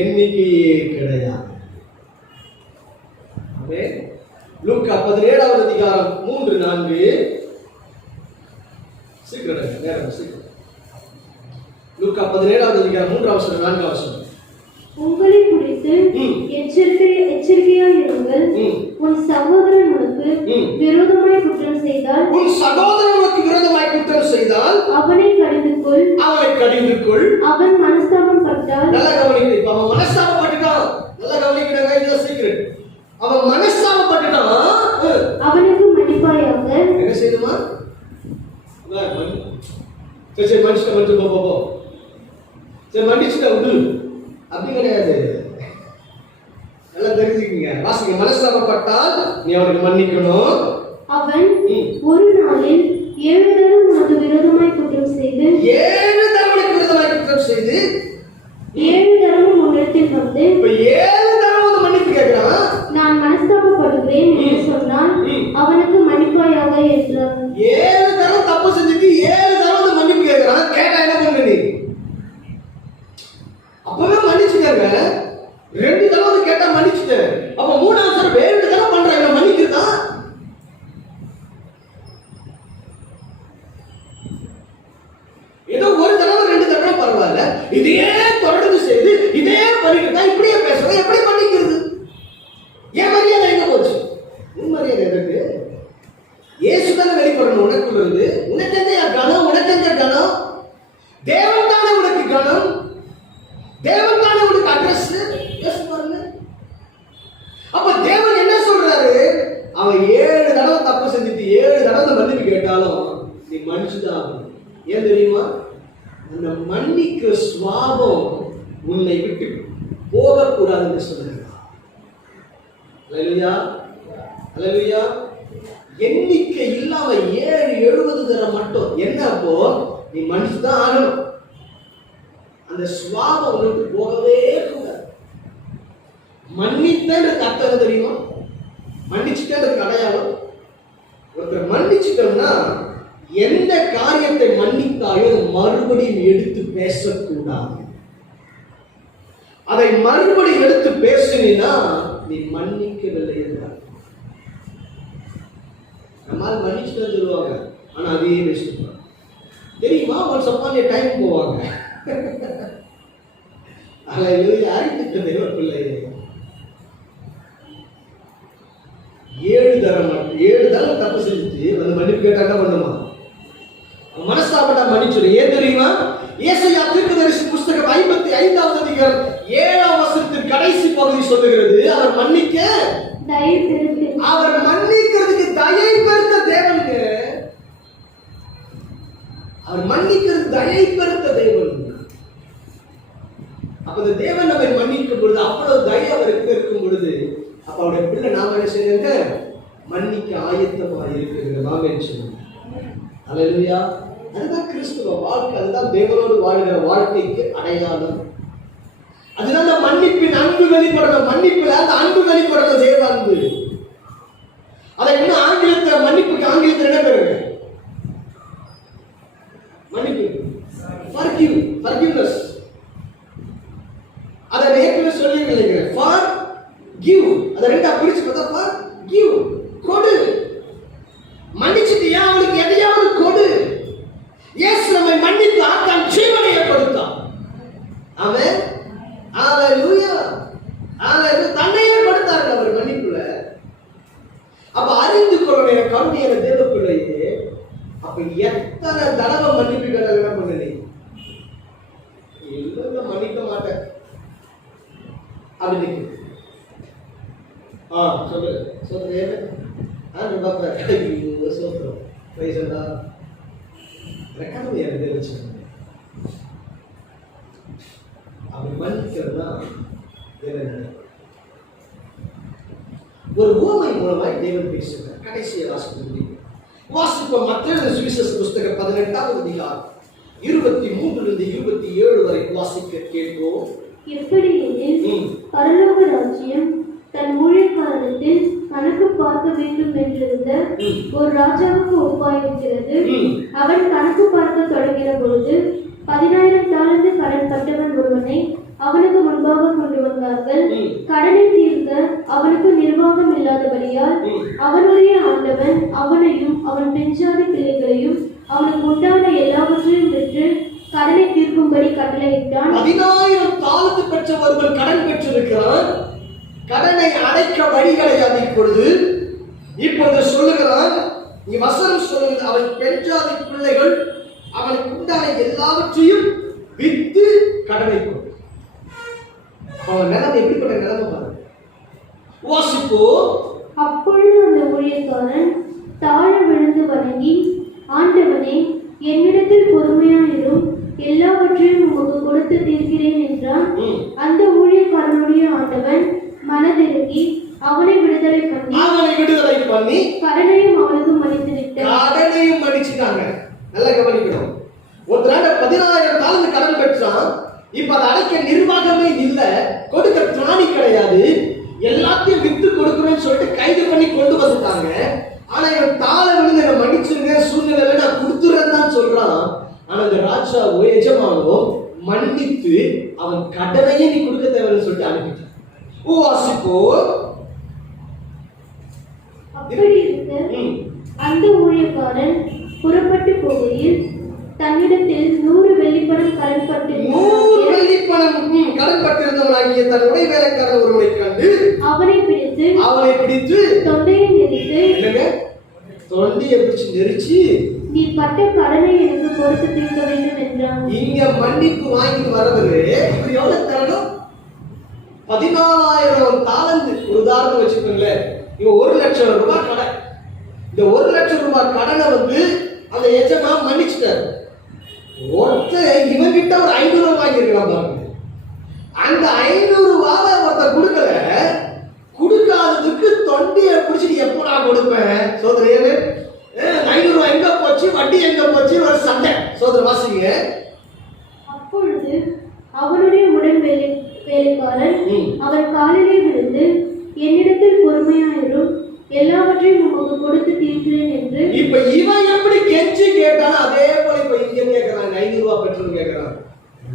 எண்ணிக்கையே கிடையாது. ஆமென். லூக்கா 17வது அதிகாரம் 3, 4. சீக்கிரம் நேரம் சீக்கிரம். லூக்கா 17வது அதிகாரம் 3 வசனம் 4 வசனம். உங்களை குறித்து எச்சரிக்கையாய் இருங்கள். உன் சகோதரன் உனக்கு விரோதமாய் குற்றம் செய்தால் அவனை கடிந்து கொள். அவன் மனஸ்தாபம் பட்டால், நல்லா கவனிங்க, இப்ப அவன் மனஸ்தாபப்பட்டுட்டான். நல்லா கவனிக்கிறாங்க, இதுதான் சீக்ரெட். அவன் மனஸ்தாபப்பட்டுட்டான், அவனுக்கு மன்னிப்பாயாக. என்ன செய்யணுமா? சரி மன்னிச்சுட்ட, மன்னிச்சு போ, சரி மன்னிச்சுட்ட விடு, அப்படி கிடையாது. நல்லா தெரிஞ்சுக்கீங்க, வாசிங்க. மனஸ்தாபப்பட்டால் நீ அவனுக்கு மன்னிக்கணும். அவன் ஒரு நாளில் 7 தரம் உனக்கு விரோதமாய் குற்றம் செய்து 7 தரம் உனக்கு விரோதமாய் குற்றம் செய்து 7 தரமும் உன்னிடத்தில் வந்து இப்ப 7 தரம் வந்து மன்னிப்பு கேட்கிறான். நான் மனஸ்தாபப்படுகிறேன் என்று சொன்னால் அவனுக்கு மன்னிப்பாயாக என்றார். 7 தரம் தப்பு செஞ்சுட்டு 7 தரம் வந்து மன்னிப்பு கேட்கிறான். கேட்டா என்ன பண்ண? நீ அப்பவே மன்னிச்சுட்டாங்க. 2 தரம் வந்து கேட்டா மன்னிச்சுட்டேன். அப்ப 3வது தரம் 7 தரம் பண்றாங்க, மன்னிக்கிறதா? ஏதோ ஒரு தடவை 2 தடவை பரவாயில்ல, இதே தொடர்ந்து செய்து இதே பண்ணிக்கிட்டா இப்படியே பேசுறோம், எப்படி பண்ணிக்கிறது? ஏன் மரியாதை எங்க போச்சு? உன் மரியாதை எதற்கு? இயேசு தானே வெளிப்படணும் உனக்குள்ள இருந்து. உனக்கு எந்த கணம்? உனக்கு எந்த கணம்? தேவன் தானே உனக்கு கணம், தேவன் தானே உனக்கு அட்ரஸ். யோசிச்சு பாருங்க. அப்ப தேவன் என்ன சொல்றாரு? அவன் 7 தடவை தப்பு செஞ்சுட்டு 7 தடவை மன்னிப்பு கேட்டாலும் நீ மன்னிச்சுதான். ஏன் தெரியுமா? அந்த மன்னிக்கிற சுவாபம் உன்னை விட்டு போகக்கூடாதுன்னு சொல்லுங்க. அல்லேலூயா, அல்லேலூயா. எண்ணிக்கை இல்லாம 7, 70 தரம் மட்டும் என்ன? அப்போ நீ மன்னிச்சுதான் ஆகணும். அந்த சுவாபம் உனக்கு போகவே கூடாது. மன்னித்தேன்ற அர்த்தம் தெரியுமா? மன்னிச்சுட்டேன்ற அடையாளம். ஒருத்தர் மன்னிச்சுட்டோம்னா எந்த காரியத்தை மன்னித்தாயோ மறுபடியும் எடுத்து பேசக்கூடாது. அதை மறுபடியும் எடுத்து பேசினா நீ மன்னிக்கவில்லை என்றார். நம்மால் மன்னிச்சுட்டு சொல்லுவாங்க, ஆனா அதையே பேசுவாங்க. தெரியுமா? ஒன்ஸ் அப்பான் எ டைம் போவாங்க. அல்லேலூயா. அறிந்துட்ட தேவ பிள்ளையே, 7 தரம் தப்பு செஞ்சுட்டு வந்து மன்னிப்பு கேட்டா என்ன பண்ணுமா? மனஸ்தாபப்பட்டா மன்னிச்சுடு. ஏன் தெரியுமா? ஏசாயா தீர்க்கதரிசி புத்தகம் 55வது அதிகாரம் 7வது தயை பெருத்து அவர் மன்னிக்கிறதுக்கு தயை பெருத்த தேவனுங்க. அவர் மன்னிக்கிறது தயை பெருத்த தேவன். அப்ப இந்த தேவன் நம்மை மன்னிக்கும் பொழுது, அவ்வளவு தயை அவருக்கு இருக்கும் பொழுது, அப்ப அவருடைய பிள்ளை நாம என்ன செய்யுங்க? மன்னிக்க ஆயத்தமா இருக்கிறது. நாம என்ன சொல்லுங்க? அல்லேலூயா. அதுதான் கிறிஸ்துவ வாழ்க்கை. அதுதான் தேவனோடு வாழ்கிற வாழ்க்கைக்கு அடையாளம். அதுதான் அந்த மன்னிப்பின் அன்பு வெளிப்படணும். மன்னிப்புல அந்த அன்பு வெளிப்படணும். தேவ அன்பு. அதை இன்னும் ஆங்கிலத்தில் மன்னிப்புக்கு ஆங்கிலத்தில் என்ன பேருங்க? மன்னிப்பு. forgiveness. அதை ஏற்கனவே சொல்லி நினைக்கிறேன். forgive. அதை ரெண்டா பிரிச்சு பார்த்தா forgive. கொடு. மன்னிச்சிட்டியா? அவளுக்கு எதையாவது கொடு. இயேசு நம்மை மன்னித்து தன் ஜீவனையை கொடுத்தான். ஆமென். ஹalleluya. ஹalleluya. தன்னையே கொடுத்தார் அவர் மன்னிப்புல. அப்ப அறிந்து கொள்ளணும் கருணையான தேவ பிள்ளையே. அப்ப எத்தனை தடவை மன்னிப்பு கேட்டால் என்ன பண்ணு? இல்ல மன்னிக்க மாட்டேன் அப்படின்னு சொல்லு சொல்றேன். சோத்திரம் பைசா ரெக்கார்டு எனக்கு வச்சு அப்படி மன்னிக்கிறதுனா ஒரு உவமை மூலமாய் தேவன் பேசுகிறார். கடைசியை வாசிப்போம். மத்தேயு சுவிசேஷ புஸ்தகம் 18ஆம் அதிகாரம் 23 27 வரை வாசிக்க கேட்போம். எப்படியெனில் பரலோக ராஜ்யம் தன் ஊழியக்காரத்தில் கணக்கு பார்க்க வேண்டும் என்றிருந்த ஒரு ராஜாவுக்கு ஒப்பாயிருக்கிறது. அவன் கணக்கு பார்க்க தொடங்கின பொழுது 10,000 தாலந்து கடன் பட்டவன் ஒருவனை அவனுக்கு முன்பாக கொண்டு வந்தார்கள். கடனை தீர்க்க அவனுக்கு நிர்வாகம் இல்லாதபடியால் அவனுடைய ஆண்டவன் அவனையும் அவன் பெஞ்சாதி பிள்ளைகளையும் அவனுக்கு உண்டான எல்லாவற்றையும் விற்று கடனை தீர்க்கும்படி கட்டளையிட்டான். 10,000 தாலந்து பெற்ற ஒருவன் கடன் பெற்றிருக்கிறான். கடனை அடைக்க வழி கிடையாது. இப்பொழுது சொல்லுகிறான், நீ வசனம் சொல்லுகிறது, அவன் பெஞ்சாதி பிள்ளைகள் அவனுக்கு உண்டான எல்லாவற்றையும் வித்து கடனை கொடு. அவன் நிலைமை எப்படிப்பட்ட நிலைமை பாருங்க. வாசிப்போ. அப்பொழுது அந்த ஊழியக்காரன் தாழ விழுந்து வணங்கி, ஆண்டவனே, என்னிடத்தில் பொறுமையாயிரும், எல்லாவற்றையும் உமக்கு கொடுத்து தீர்க்கிறேன் என்றான். அந்த ஊழியக்காரனுடைய ஆண்டவன் மனதிறங்கி அவனை விடுதலை பண்ணி கடனையும் அவனுக்கு மன்னித்து விட்டார். கடனையும் மன்னிச்சுட்டாங்க. நல்லா கவனிக்கணும். ஒருத்தராண்ட 10,000 தாலந்து கடன் பெற்றான். இப்ப அதை அடைக்க நிர்வாகமே இல்ல, கொடுக்க திராணி கிடையாது. எல்லாத்தையும் வித்து கொடுக்கணும்னு சொல்லிட்டு கைது பண்ணி கொண்டு வந்துட்டாங்க. ஆனா இவன் தாழ விழுந்து என்ன மன்னிச்சுங்க, சூழ்நிலையில நான் கொடுத்துறேன்னு தான் சொல்றான். ஆனா இந்த ராஜா எஜமானோ மன்னித்து அவன் கடனையே நீ கொடுக்க தேவைன்னு சொல்லிட்டு அனுப்பிட்டான். வாசிப்போ. அப்படி இருக்க அந்த ஊழியக்காரன் புறப்பட்டு போகையில் தன்னிடத்தில் 100 வெள்ளிப்பணம் கடன் பட்டிருந்தவனாகிய தன் உடை வேலைக்காரன் ஒருவனை கண்டு அவனை பிடித்து தொண்டையை நெரிச்சு நீ பட்ட கடனை எனக்கு கொடுத்து தீர்க்க வேண்டும் என்றான். இங்க மன்னிப்பு வாங்கிட்டு வரவரு இப்படி எவ்வளவு தரணும்? 14,000 தாலந்து. ஒரு உதாரணம் வச்சுக்கோங்களேன். இவன் 1,00,000 ரூபாய் கடன். இந்த 1,00,000 ரூபாய் கடனை அந்த எஜமா மன்னிச்சுட்டாரு. ஒருத்தர் இவன் கிட்ட ஒரு 500 ரூபாய் வாங்கியிருக்கலாம் பாருங்க. அந்த 500 ரூபாவை ஒருத்தர் கொடுக்கல. கொடுக்காததுக்கு தொண்டியை பிடிச்சி எப்போ நான் கொடுப்பேன் சோதரே? 500 ரூபாய் எங்க போச்சு, வட்டி எங்க போச்சு, ஒரு சண்டை. சோதர வாசிங்க. அப்பொழுது அவனுடைய உடன் வேலைக்காரன் அவர் காலிலே விழுந்து, என்னிடத்தில் பொறுமையாயிரும், எல்லாவற்றையும் உமக்கு கொடுத்து தீர்க்கிறேன் என்று. இப்ப இவன் எப்படி கெஞ்சி கேட்டானோ அதே போல இப்ப இங்க கேட்கறாங்க. 500 ரூபாய் பெட்ரோல் கேட்கறான்.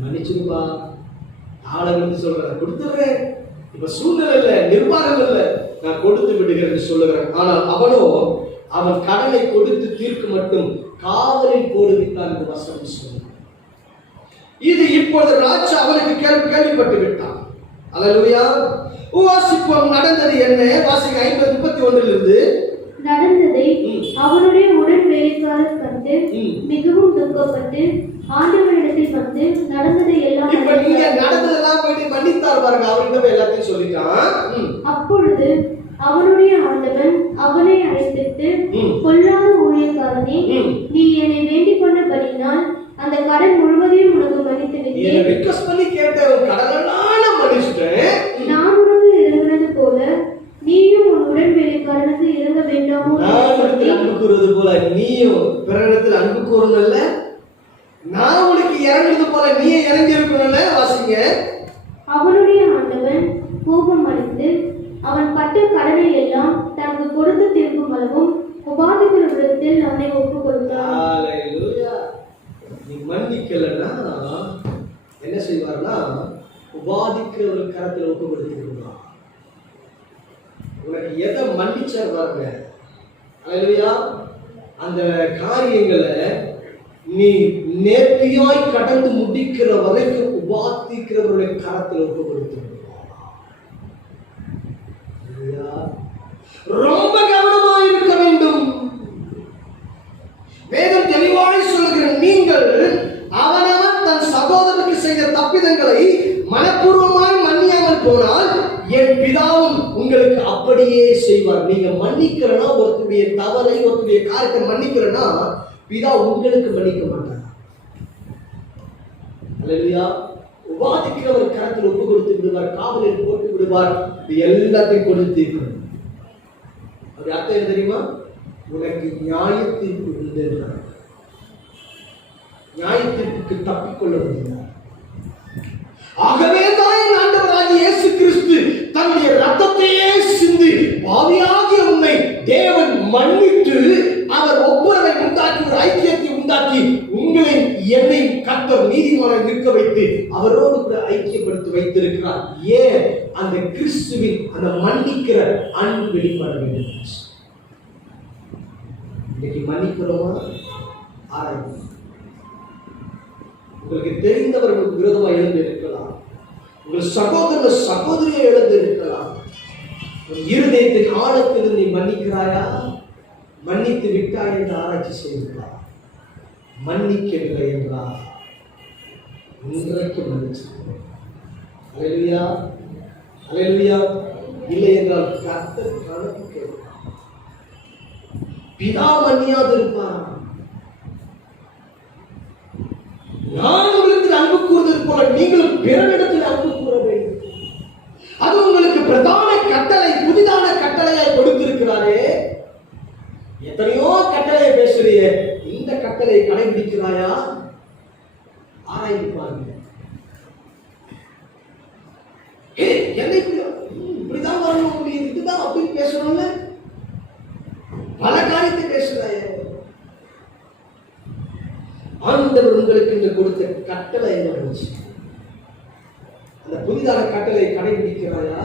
மன்னிச்சுப்பா, ஆளை வந்து சொல்றேன், கொடுத்துடுறேன். இப்ப சூழ்நிலை இல்ல, நிர்வாகம் இல்ல, நான் கொடுத்து விடுகிறேன் சொல்லுகிறேன். ஆனால் அவனோ அவன் கடனை கொடுத்து தீர்க்க மட்டும் காவலில் போடுவித்தான் என்று வசனம் சொல்லுங்க. இது இப்பொழுது ராஜா அவனுக்கு கேள்விப்பட்டு விட்டான். அல்லேலூயா. வாசிப்போம். நடந்தது என்ன? வாசிக்க 50:31 நடந்ததை அவனுடைய உடன் வேலைக்காரர் கண்டு மிகவும் துக்கப்பட்டு ஆண்டவரிடத்தில் வந்து நடந்ததை எல்லாம் நடந்ததெல்லாம் போயிட்டு மன்னித்தார் பாருங்க. அவர்கிட்ட எல்லாத்தையும் சொல்லிட்டான். அப்பொழுது அவனுடைய அவனை அழைப்பித்து, ம். பொல்லாத ஊழியக்காரனே, ம். நீ என்னை வேண்டிக் கொண்டபடியினால் அந்த கடன் முழுவதையும் உனக்கு மன்னித்து என்ன விட்டேன். ரிக்வெஸ்ட் பண்ணி கேட்ட ஒரு கடலான மனுஷன் நான் உனக்கு இறங்குனது போல நீயும் உன் உடன் வேலைக்காரனுக்கு இறங்க வேண்டாமோ என்று நான் சொல்லி, உனக்கு அன்பு கூறுவது போல நீயும் பிறரிடத்தில் அன்பு கூறணும்ல. நான் உனக்கு இறங்குறது போல நீயே இறங்கி இருக்கணும்ல. வாசிங்க. அவனுடைய ஆண்டவன் கோபம் அடைந்து அவன் பட்ட கடனை எல்லாம் தனக்கு கொடுத்து திருப்பும் அளவும் உபாதிக்கிறவிடத்தில் அவனை ஒப்புக் கொடுத்தான். ஹalleluya. நீ மன்னிக்கலன்னா என்ன செய்வார்னா உபாதிக்கிற ஒரு கரத்தில் ஒப்பு கொடுத்துருவான். உனக்கு எதை மன்னிச்சார் பாருங்க. ஹalleluya. அந்த காரியங்களை நீ நேர்த்தியாய் கடந்து முடிக்கிற வரைக்கும் உபாதிக்கிறவருடைய கரத்தில் ஒப்பு கொடுத்துருவான். ரொம்ப கவனமா இருக்க வேண்டும். வேதம் தெளிவாய் சொல்லுகிற நீங்கள் அவனவன் தன் சகோதரனுக்கு செய்த தப்பிதங்களை மனப்பூர்வமாய் மன்னியாமல் போனால் என் பிதாவும் உங்களுக்கு அப்படியே செய்வார். நீங்க மன்னிக்கிறனா ஒருத்தருடைய தவறை ஒருத்தருடைய காரியத்தை மன்னிக்கிறனா பிதா உங்களுக்கு மன்னிக்க மாட்டார். அல்லேலூயா. உபாதிக்கிறவர் கரத்தில் ஒப்பு கொடுத்து விடுவார், காவலில் போட்டு விடுவார். இது எல்லாத்தையும் கொடுத்து தீர்க்கணும். அது அர்த்தம் என்ன தெரியுமா? உனக்கு நியாயத்தீர்ப்பு உண்டு என்றார். நியாயத்தீர்ப்புக்கு தப்பிக்கொள்ள முடியாது. ஆகவே தான் என் ஆண்டவராகிய இயேசு கிறிஸ்து தன்னுடைய ரத்தத்தையே சிந்தி பாவியாகிய உன்னை தேவன் மன்னித்து அவர் ஒப்புரவை உண்டாக்கி ஒரு ஐக்கியத்தை உண்டாக்கி உங்களை என்னை கர்த்தர் நீதிமானை நிற்க வைத்து அவரோடு கூட ஐக்கியப்படுத்தி வைத்திருக்கிறார். ஏன்? அந்த கிறிஸ்துவின் அந்த மன்னிக்கிற அன்பு வெளிப்பட வேண்டும். இன்னைக்கு மன்னிக்கிறோமா? ஆராய்ச்சி. உங்களுக்கு தெரிந்தவர்களுக்கு விரோதமாக எழுந்து இருக்கலாம், உங்கள் சகோதர சகோதரியை எழுந்து இருக்கலாம். இருதயத்தின் ஆழத்தில் நீ மன்னிக்கிறாயா? மன்னித்து விட்டாய் என்று ஆராய்ச்சி செய்கிறார். மன்னிக்கவில்லை என்றால் இன்றைக்கு மன்னிச்சு. அல்லேலூயா, அல்லேலூயா. இல்லை என்றால் கர்த்தர் கணக்கு கேட்பார். பிதா மன்னியாது இருப்பார். நான் உங்களுக்கு அன்பு கூறுவது போல நீங்களும் பிறரிடத்தில் அன்பு கூற வேண்டும். அது உங்களுக்கு பிரதான கட்டளை, புதிதான கட்டளையாய் கொடுத்திருக்கிறாரே. எத்தனையோ கட்டளை பேசுறிய, இந்த கட்டளை கடைபிடிக்கிறாயா? ஆராய்ந்து பாருங்க. என்னை இப்படிதான் வரணும், இதுதான் அப்படின்னு பேசணும்ல. பல காரியத்தை பேசுறாய. ஆண்டவர் உங்களுக்கு இன்று கொடுத்த கட்டளை என்ன இருந்துச்சு? அந்த புதிதான கட்டளை கடைபிடிக்கிறாயா?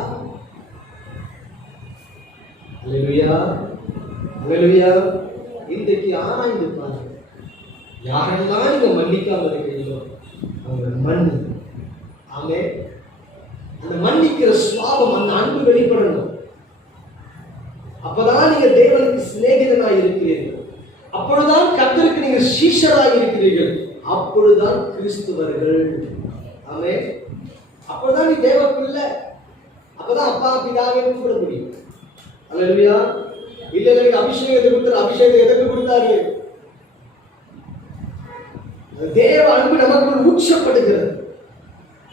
அல்லேலூயா, அல்லேலூயா. இன்றைக்கு ஆராய்ந்து பாருங்க. யாரெல்லாம் நீங்க மன்னிக்காம இருக்கிறீங்களோ அவங்க மன்னி. ஆமே. அந்த மன்னிக்கிற சுவாபம், அந்த அன்பு வெளிப்படணும். அப்பதான் நீங்க தேவனுக்கு சிநேகிதனாய் இருக்கிறீர்கள். அப்பொழுதுதான் கர்த்தருக்கு நீங்க சீஷராய் இருக்கிறீர்கள். அப்பொழுதுதான் கிறிஸ்துவர்கள். ஆமே. அப்பொழுதுதான் நீ தேவ பிள்ளை. அப்பதான் அப்பா பிதாவை கூப்பிட முடியும். அல்லேலூயா. இல்ல அபிஷேகத்தை கொடுத்தாரு. அபிஷேகத்தை எதற்கு கொடுத்தாரு? தேவ அன்பு நமக்கு ஊற்றப்படுகிறது.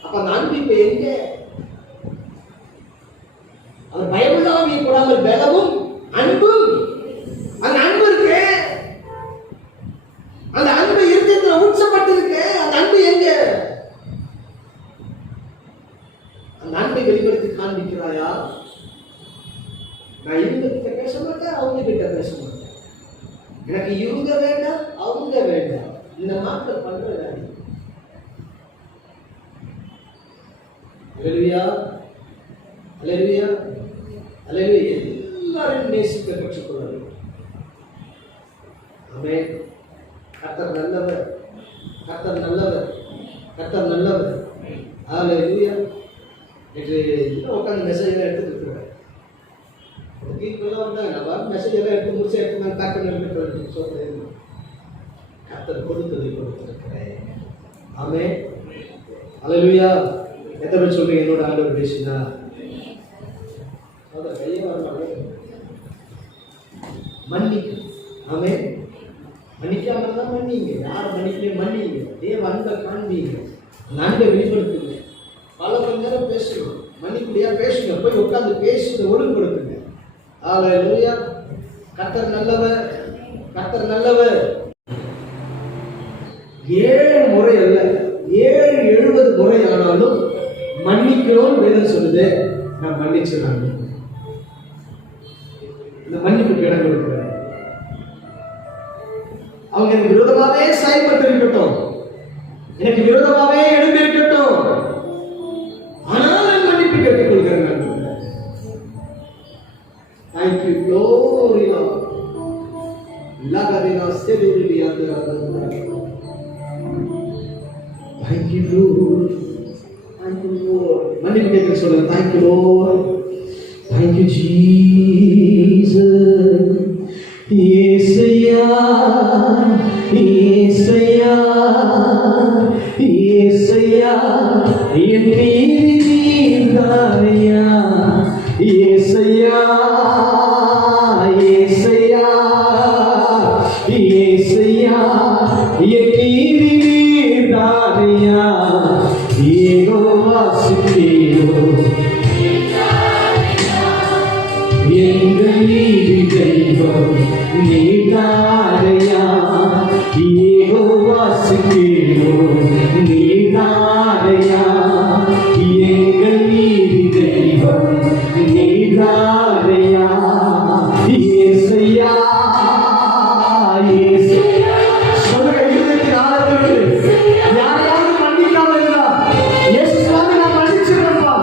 அப்ப அந்த அன்பு இப்ப எங்க? அவர் பயமில்லாமையை கூடாமல் பலமும் அன்பும். அந்த அன்பு இருக்கு. அந்த அன்பு இருதயத்தில் ஊற்றப்பட்டிருக்கு. அந்த அன்பு எங்க? அந்த அன்பை வெளிப்படுத்தி காண்பிக்கிறாயா? நான் இவங்க கிட்ட பேச மாட்டேன், அவங்க கிட்ட பேச மாட்டேன். எனக்கு இவங்க வேண்டாம், அவங்க வேண்டாம். இந்த மாற்றம் பண்ற வேலை. அல்லேலூயா, அல்லேலூயா, அல்லேலூயா. எல்லாரும் நேசிக்க கற்றுக்கொள்ள வேண்டும். ஆமென். கர்த்தர் நல்லவர், கர்த்தர் நல்லவர், கர்த்தர் நல்லவர். அல்லேலூயா. இது உட்காந்து மெசேஜ் எடுத்துட்டு இருக்கிறேன். மெசேஜ் எல்லாம் எடுத்து முடிச்சு எடுத்து நான் டக்குன்னு எடுத்து சொல்றேன். கர்த்தர் கொடுத்ததை கொடுத்திருக்கிறேன். ஆமென். அல்லேலூயா. எத்தனை பேர் சொல்றீங்க என்னோட ஆண்டவர் பேசினா? கையே வரமாட்டேன். மன்னிக்கணும். ஆமென். மன்னிக்காம இருந்தா மன்னிங்க. யார் மன்னிக்கலையே மன்னிங்க. தேவ அன்பை காண்பீங்க. அந்த அன்பை வெளிப்படுத்துங்க. பல மணி நேரம் பேசுங்க. மன்னிக்கூடியா பேசுங்க. போய் உட்கார்ந்து பேசுங்க. ஒழுங்குபடுத்துங்க. ஹல்லேலூயா. கர்த்தர் நல்லவர். கர்த்தர் நல்லவர். 7 முறை அல்ல, 70 முறை ஆனாலும் மன்னிக்கிறோம் வேதம் சொல்லுது. நான் மன்னிச்சிடறாங்க. இந்த மன்னிப்புக்கு இடம் கொடுக்கிறேன். அவங்க எனக்கு விரோதமாவே செயல்பட்டு இருக்கட்டும், எனக்கு விரோதமாவே எழுந்து இருக்கட்டும், ஆனால் நான் மன்னிப்பு கேட்டுக்கொள்கிறேன். Thank you glory lord. லகரினா செலிபிரிட்டி அந்த Thank you, Lord. Thank you, Lord. மன்னிப்பு கேட்க சொல்லுங்க. Thank you, Lord. Thank you, Jesus. இயேசுயா, இயேசுயா, இயேசுயா, என் மீது நீர்தாரையா. இயேசுயா, இயேசுயா, இயேசுயா, என் மீது நீர்தாரையா. யெகோவா சிக்கேனோ எங்கள் நீதி தெய்வம் நீதாரையா. யெகோவா சிக்கேனோ நீதாரையா. எங்கள் நீதி தெய்வம் நீதாரையா. இயேசுயா, இயேசுயா. சொல்லுங்க இருதயத்தின் ஆழத்திலிருந்து. யாரையாவது மன்னிக்காம இருந்தா இயேசுவாக நான் மன்னிச்சிடுறேன்ப்பா.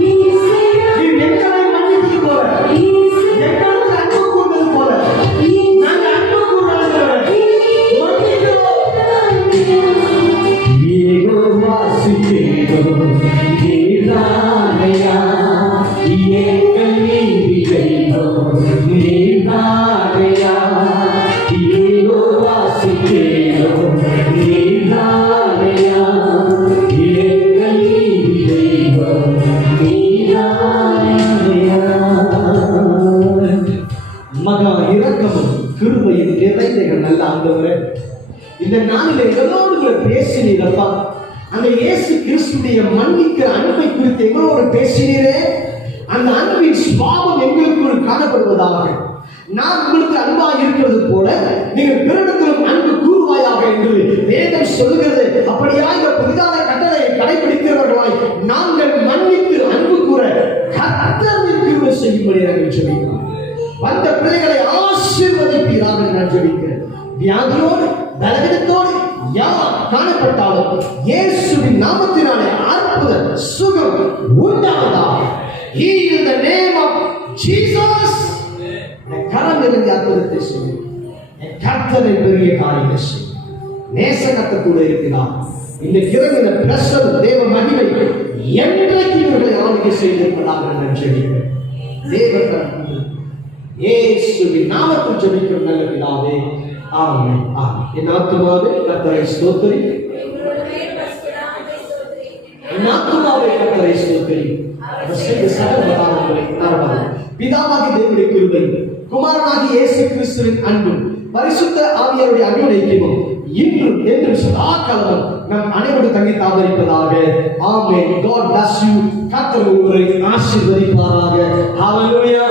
நீர் எங்களை மன்னித்தது போல, எங்களுக்கு அன்பு கூர்ந்தது போல நாங்கள் அன்பு கூர்ந்தவர்கள் மன்னிக்கிறோம். யெகோவா சிக்கேனோ நீதாரையா. எங்கள் நீதி தெய்வம் நீதாரையா. யெகோவா சிக்கேனோ நீதாரையா. எங்கள் நீதி தெய்வம் நீதாரையா. மகா இரக்கமும் கிருபையும் நிறைந்த நல்ல ஆண்டவரே, இந்த நாளில் எங்களோடு கூட பேசினீரப்பா. அந்த இயேசு கிறிஸ்துடைய மன்னிக்கிற அன்பை குறித்து எங்களோடு பேசினீரே. அந்த அன்பின் சுபாவம் எங்களுக்குள் காணப்படுவதாக. நான் உங்களுக்கு அன்பாக இருக்கிறது போல நீங்கள் பிறரிடத்திலும் அன்பு கூறுவாயாக என்று வேதம் சொல்கிறது. அப்படியாக இந்த புதிதான கட்டளையை கடைபிடிக்கிறவர்களாய் நாங்கள் மன்னித்து அன்பு கூற கர்த்தர் கிருபை செய்யும்படி நாங்கள் ஜெபிக்கிறோம். வந்த பிள்ளைகளை ஆசீர்வதிப்பீராக நான் ஜெபிக்கிறேன். வியாதியோடு பலவீனத்தோடு யார் காணப்பட்டாலும் இயேசுவின் நாமத்தினாலே அற்புத சுகம் உண்டாவதாக. In the name of Jesus. கரம் இருந்து அற்புதத்தை சொல்லி கர்த்தரை பெரிய காரியத்தை செய்யும். நேசகத்தை கூட இருக்கிறார். இந்த கிரகின பிரசவ தேவ மகிமை என்றைக்கு இவர்களை ஆளுகை செய்திருப்பதாக நான் ஜெபிக்கிறேன். தேவன் இயேசுவின் நாமத்தில் ஜெபிக்கிறோம் நல்ல பிதாவே. ஆமென். ஆமென். என் ஆத்துமாவே கர்த்தரை ஸ்தோத்திரி. என் ஆத்துமாவே கர்த்தரை ஸ்தோத்திரி. பிதாவாகிய தேவனுடைய கிருபை, குமாரனாகிய இயேசு கிறிஸ்துவின் அன்பும் பரிசுத்த ஆவியாருடைய அபிஷேகமும் இன்றும் என்றும் சதா காலமும் நம் அனைவரும் தங்கி தாவரிப்பதாக. ஆமென். God bless you. கர்த்தர் உங்களை ஆசீர்வதிப்பாராக. ஹalleluya.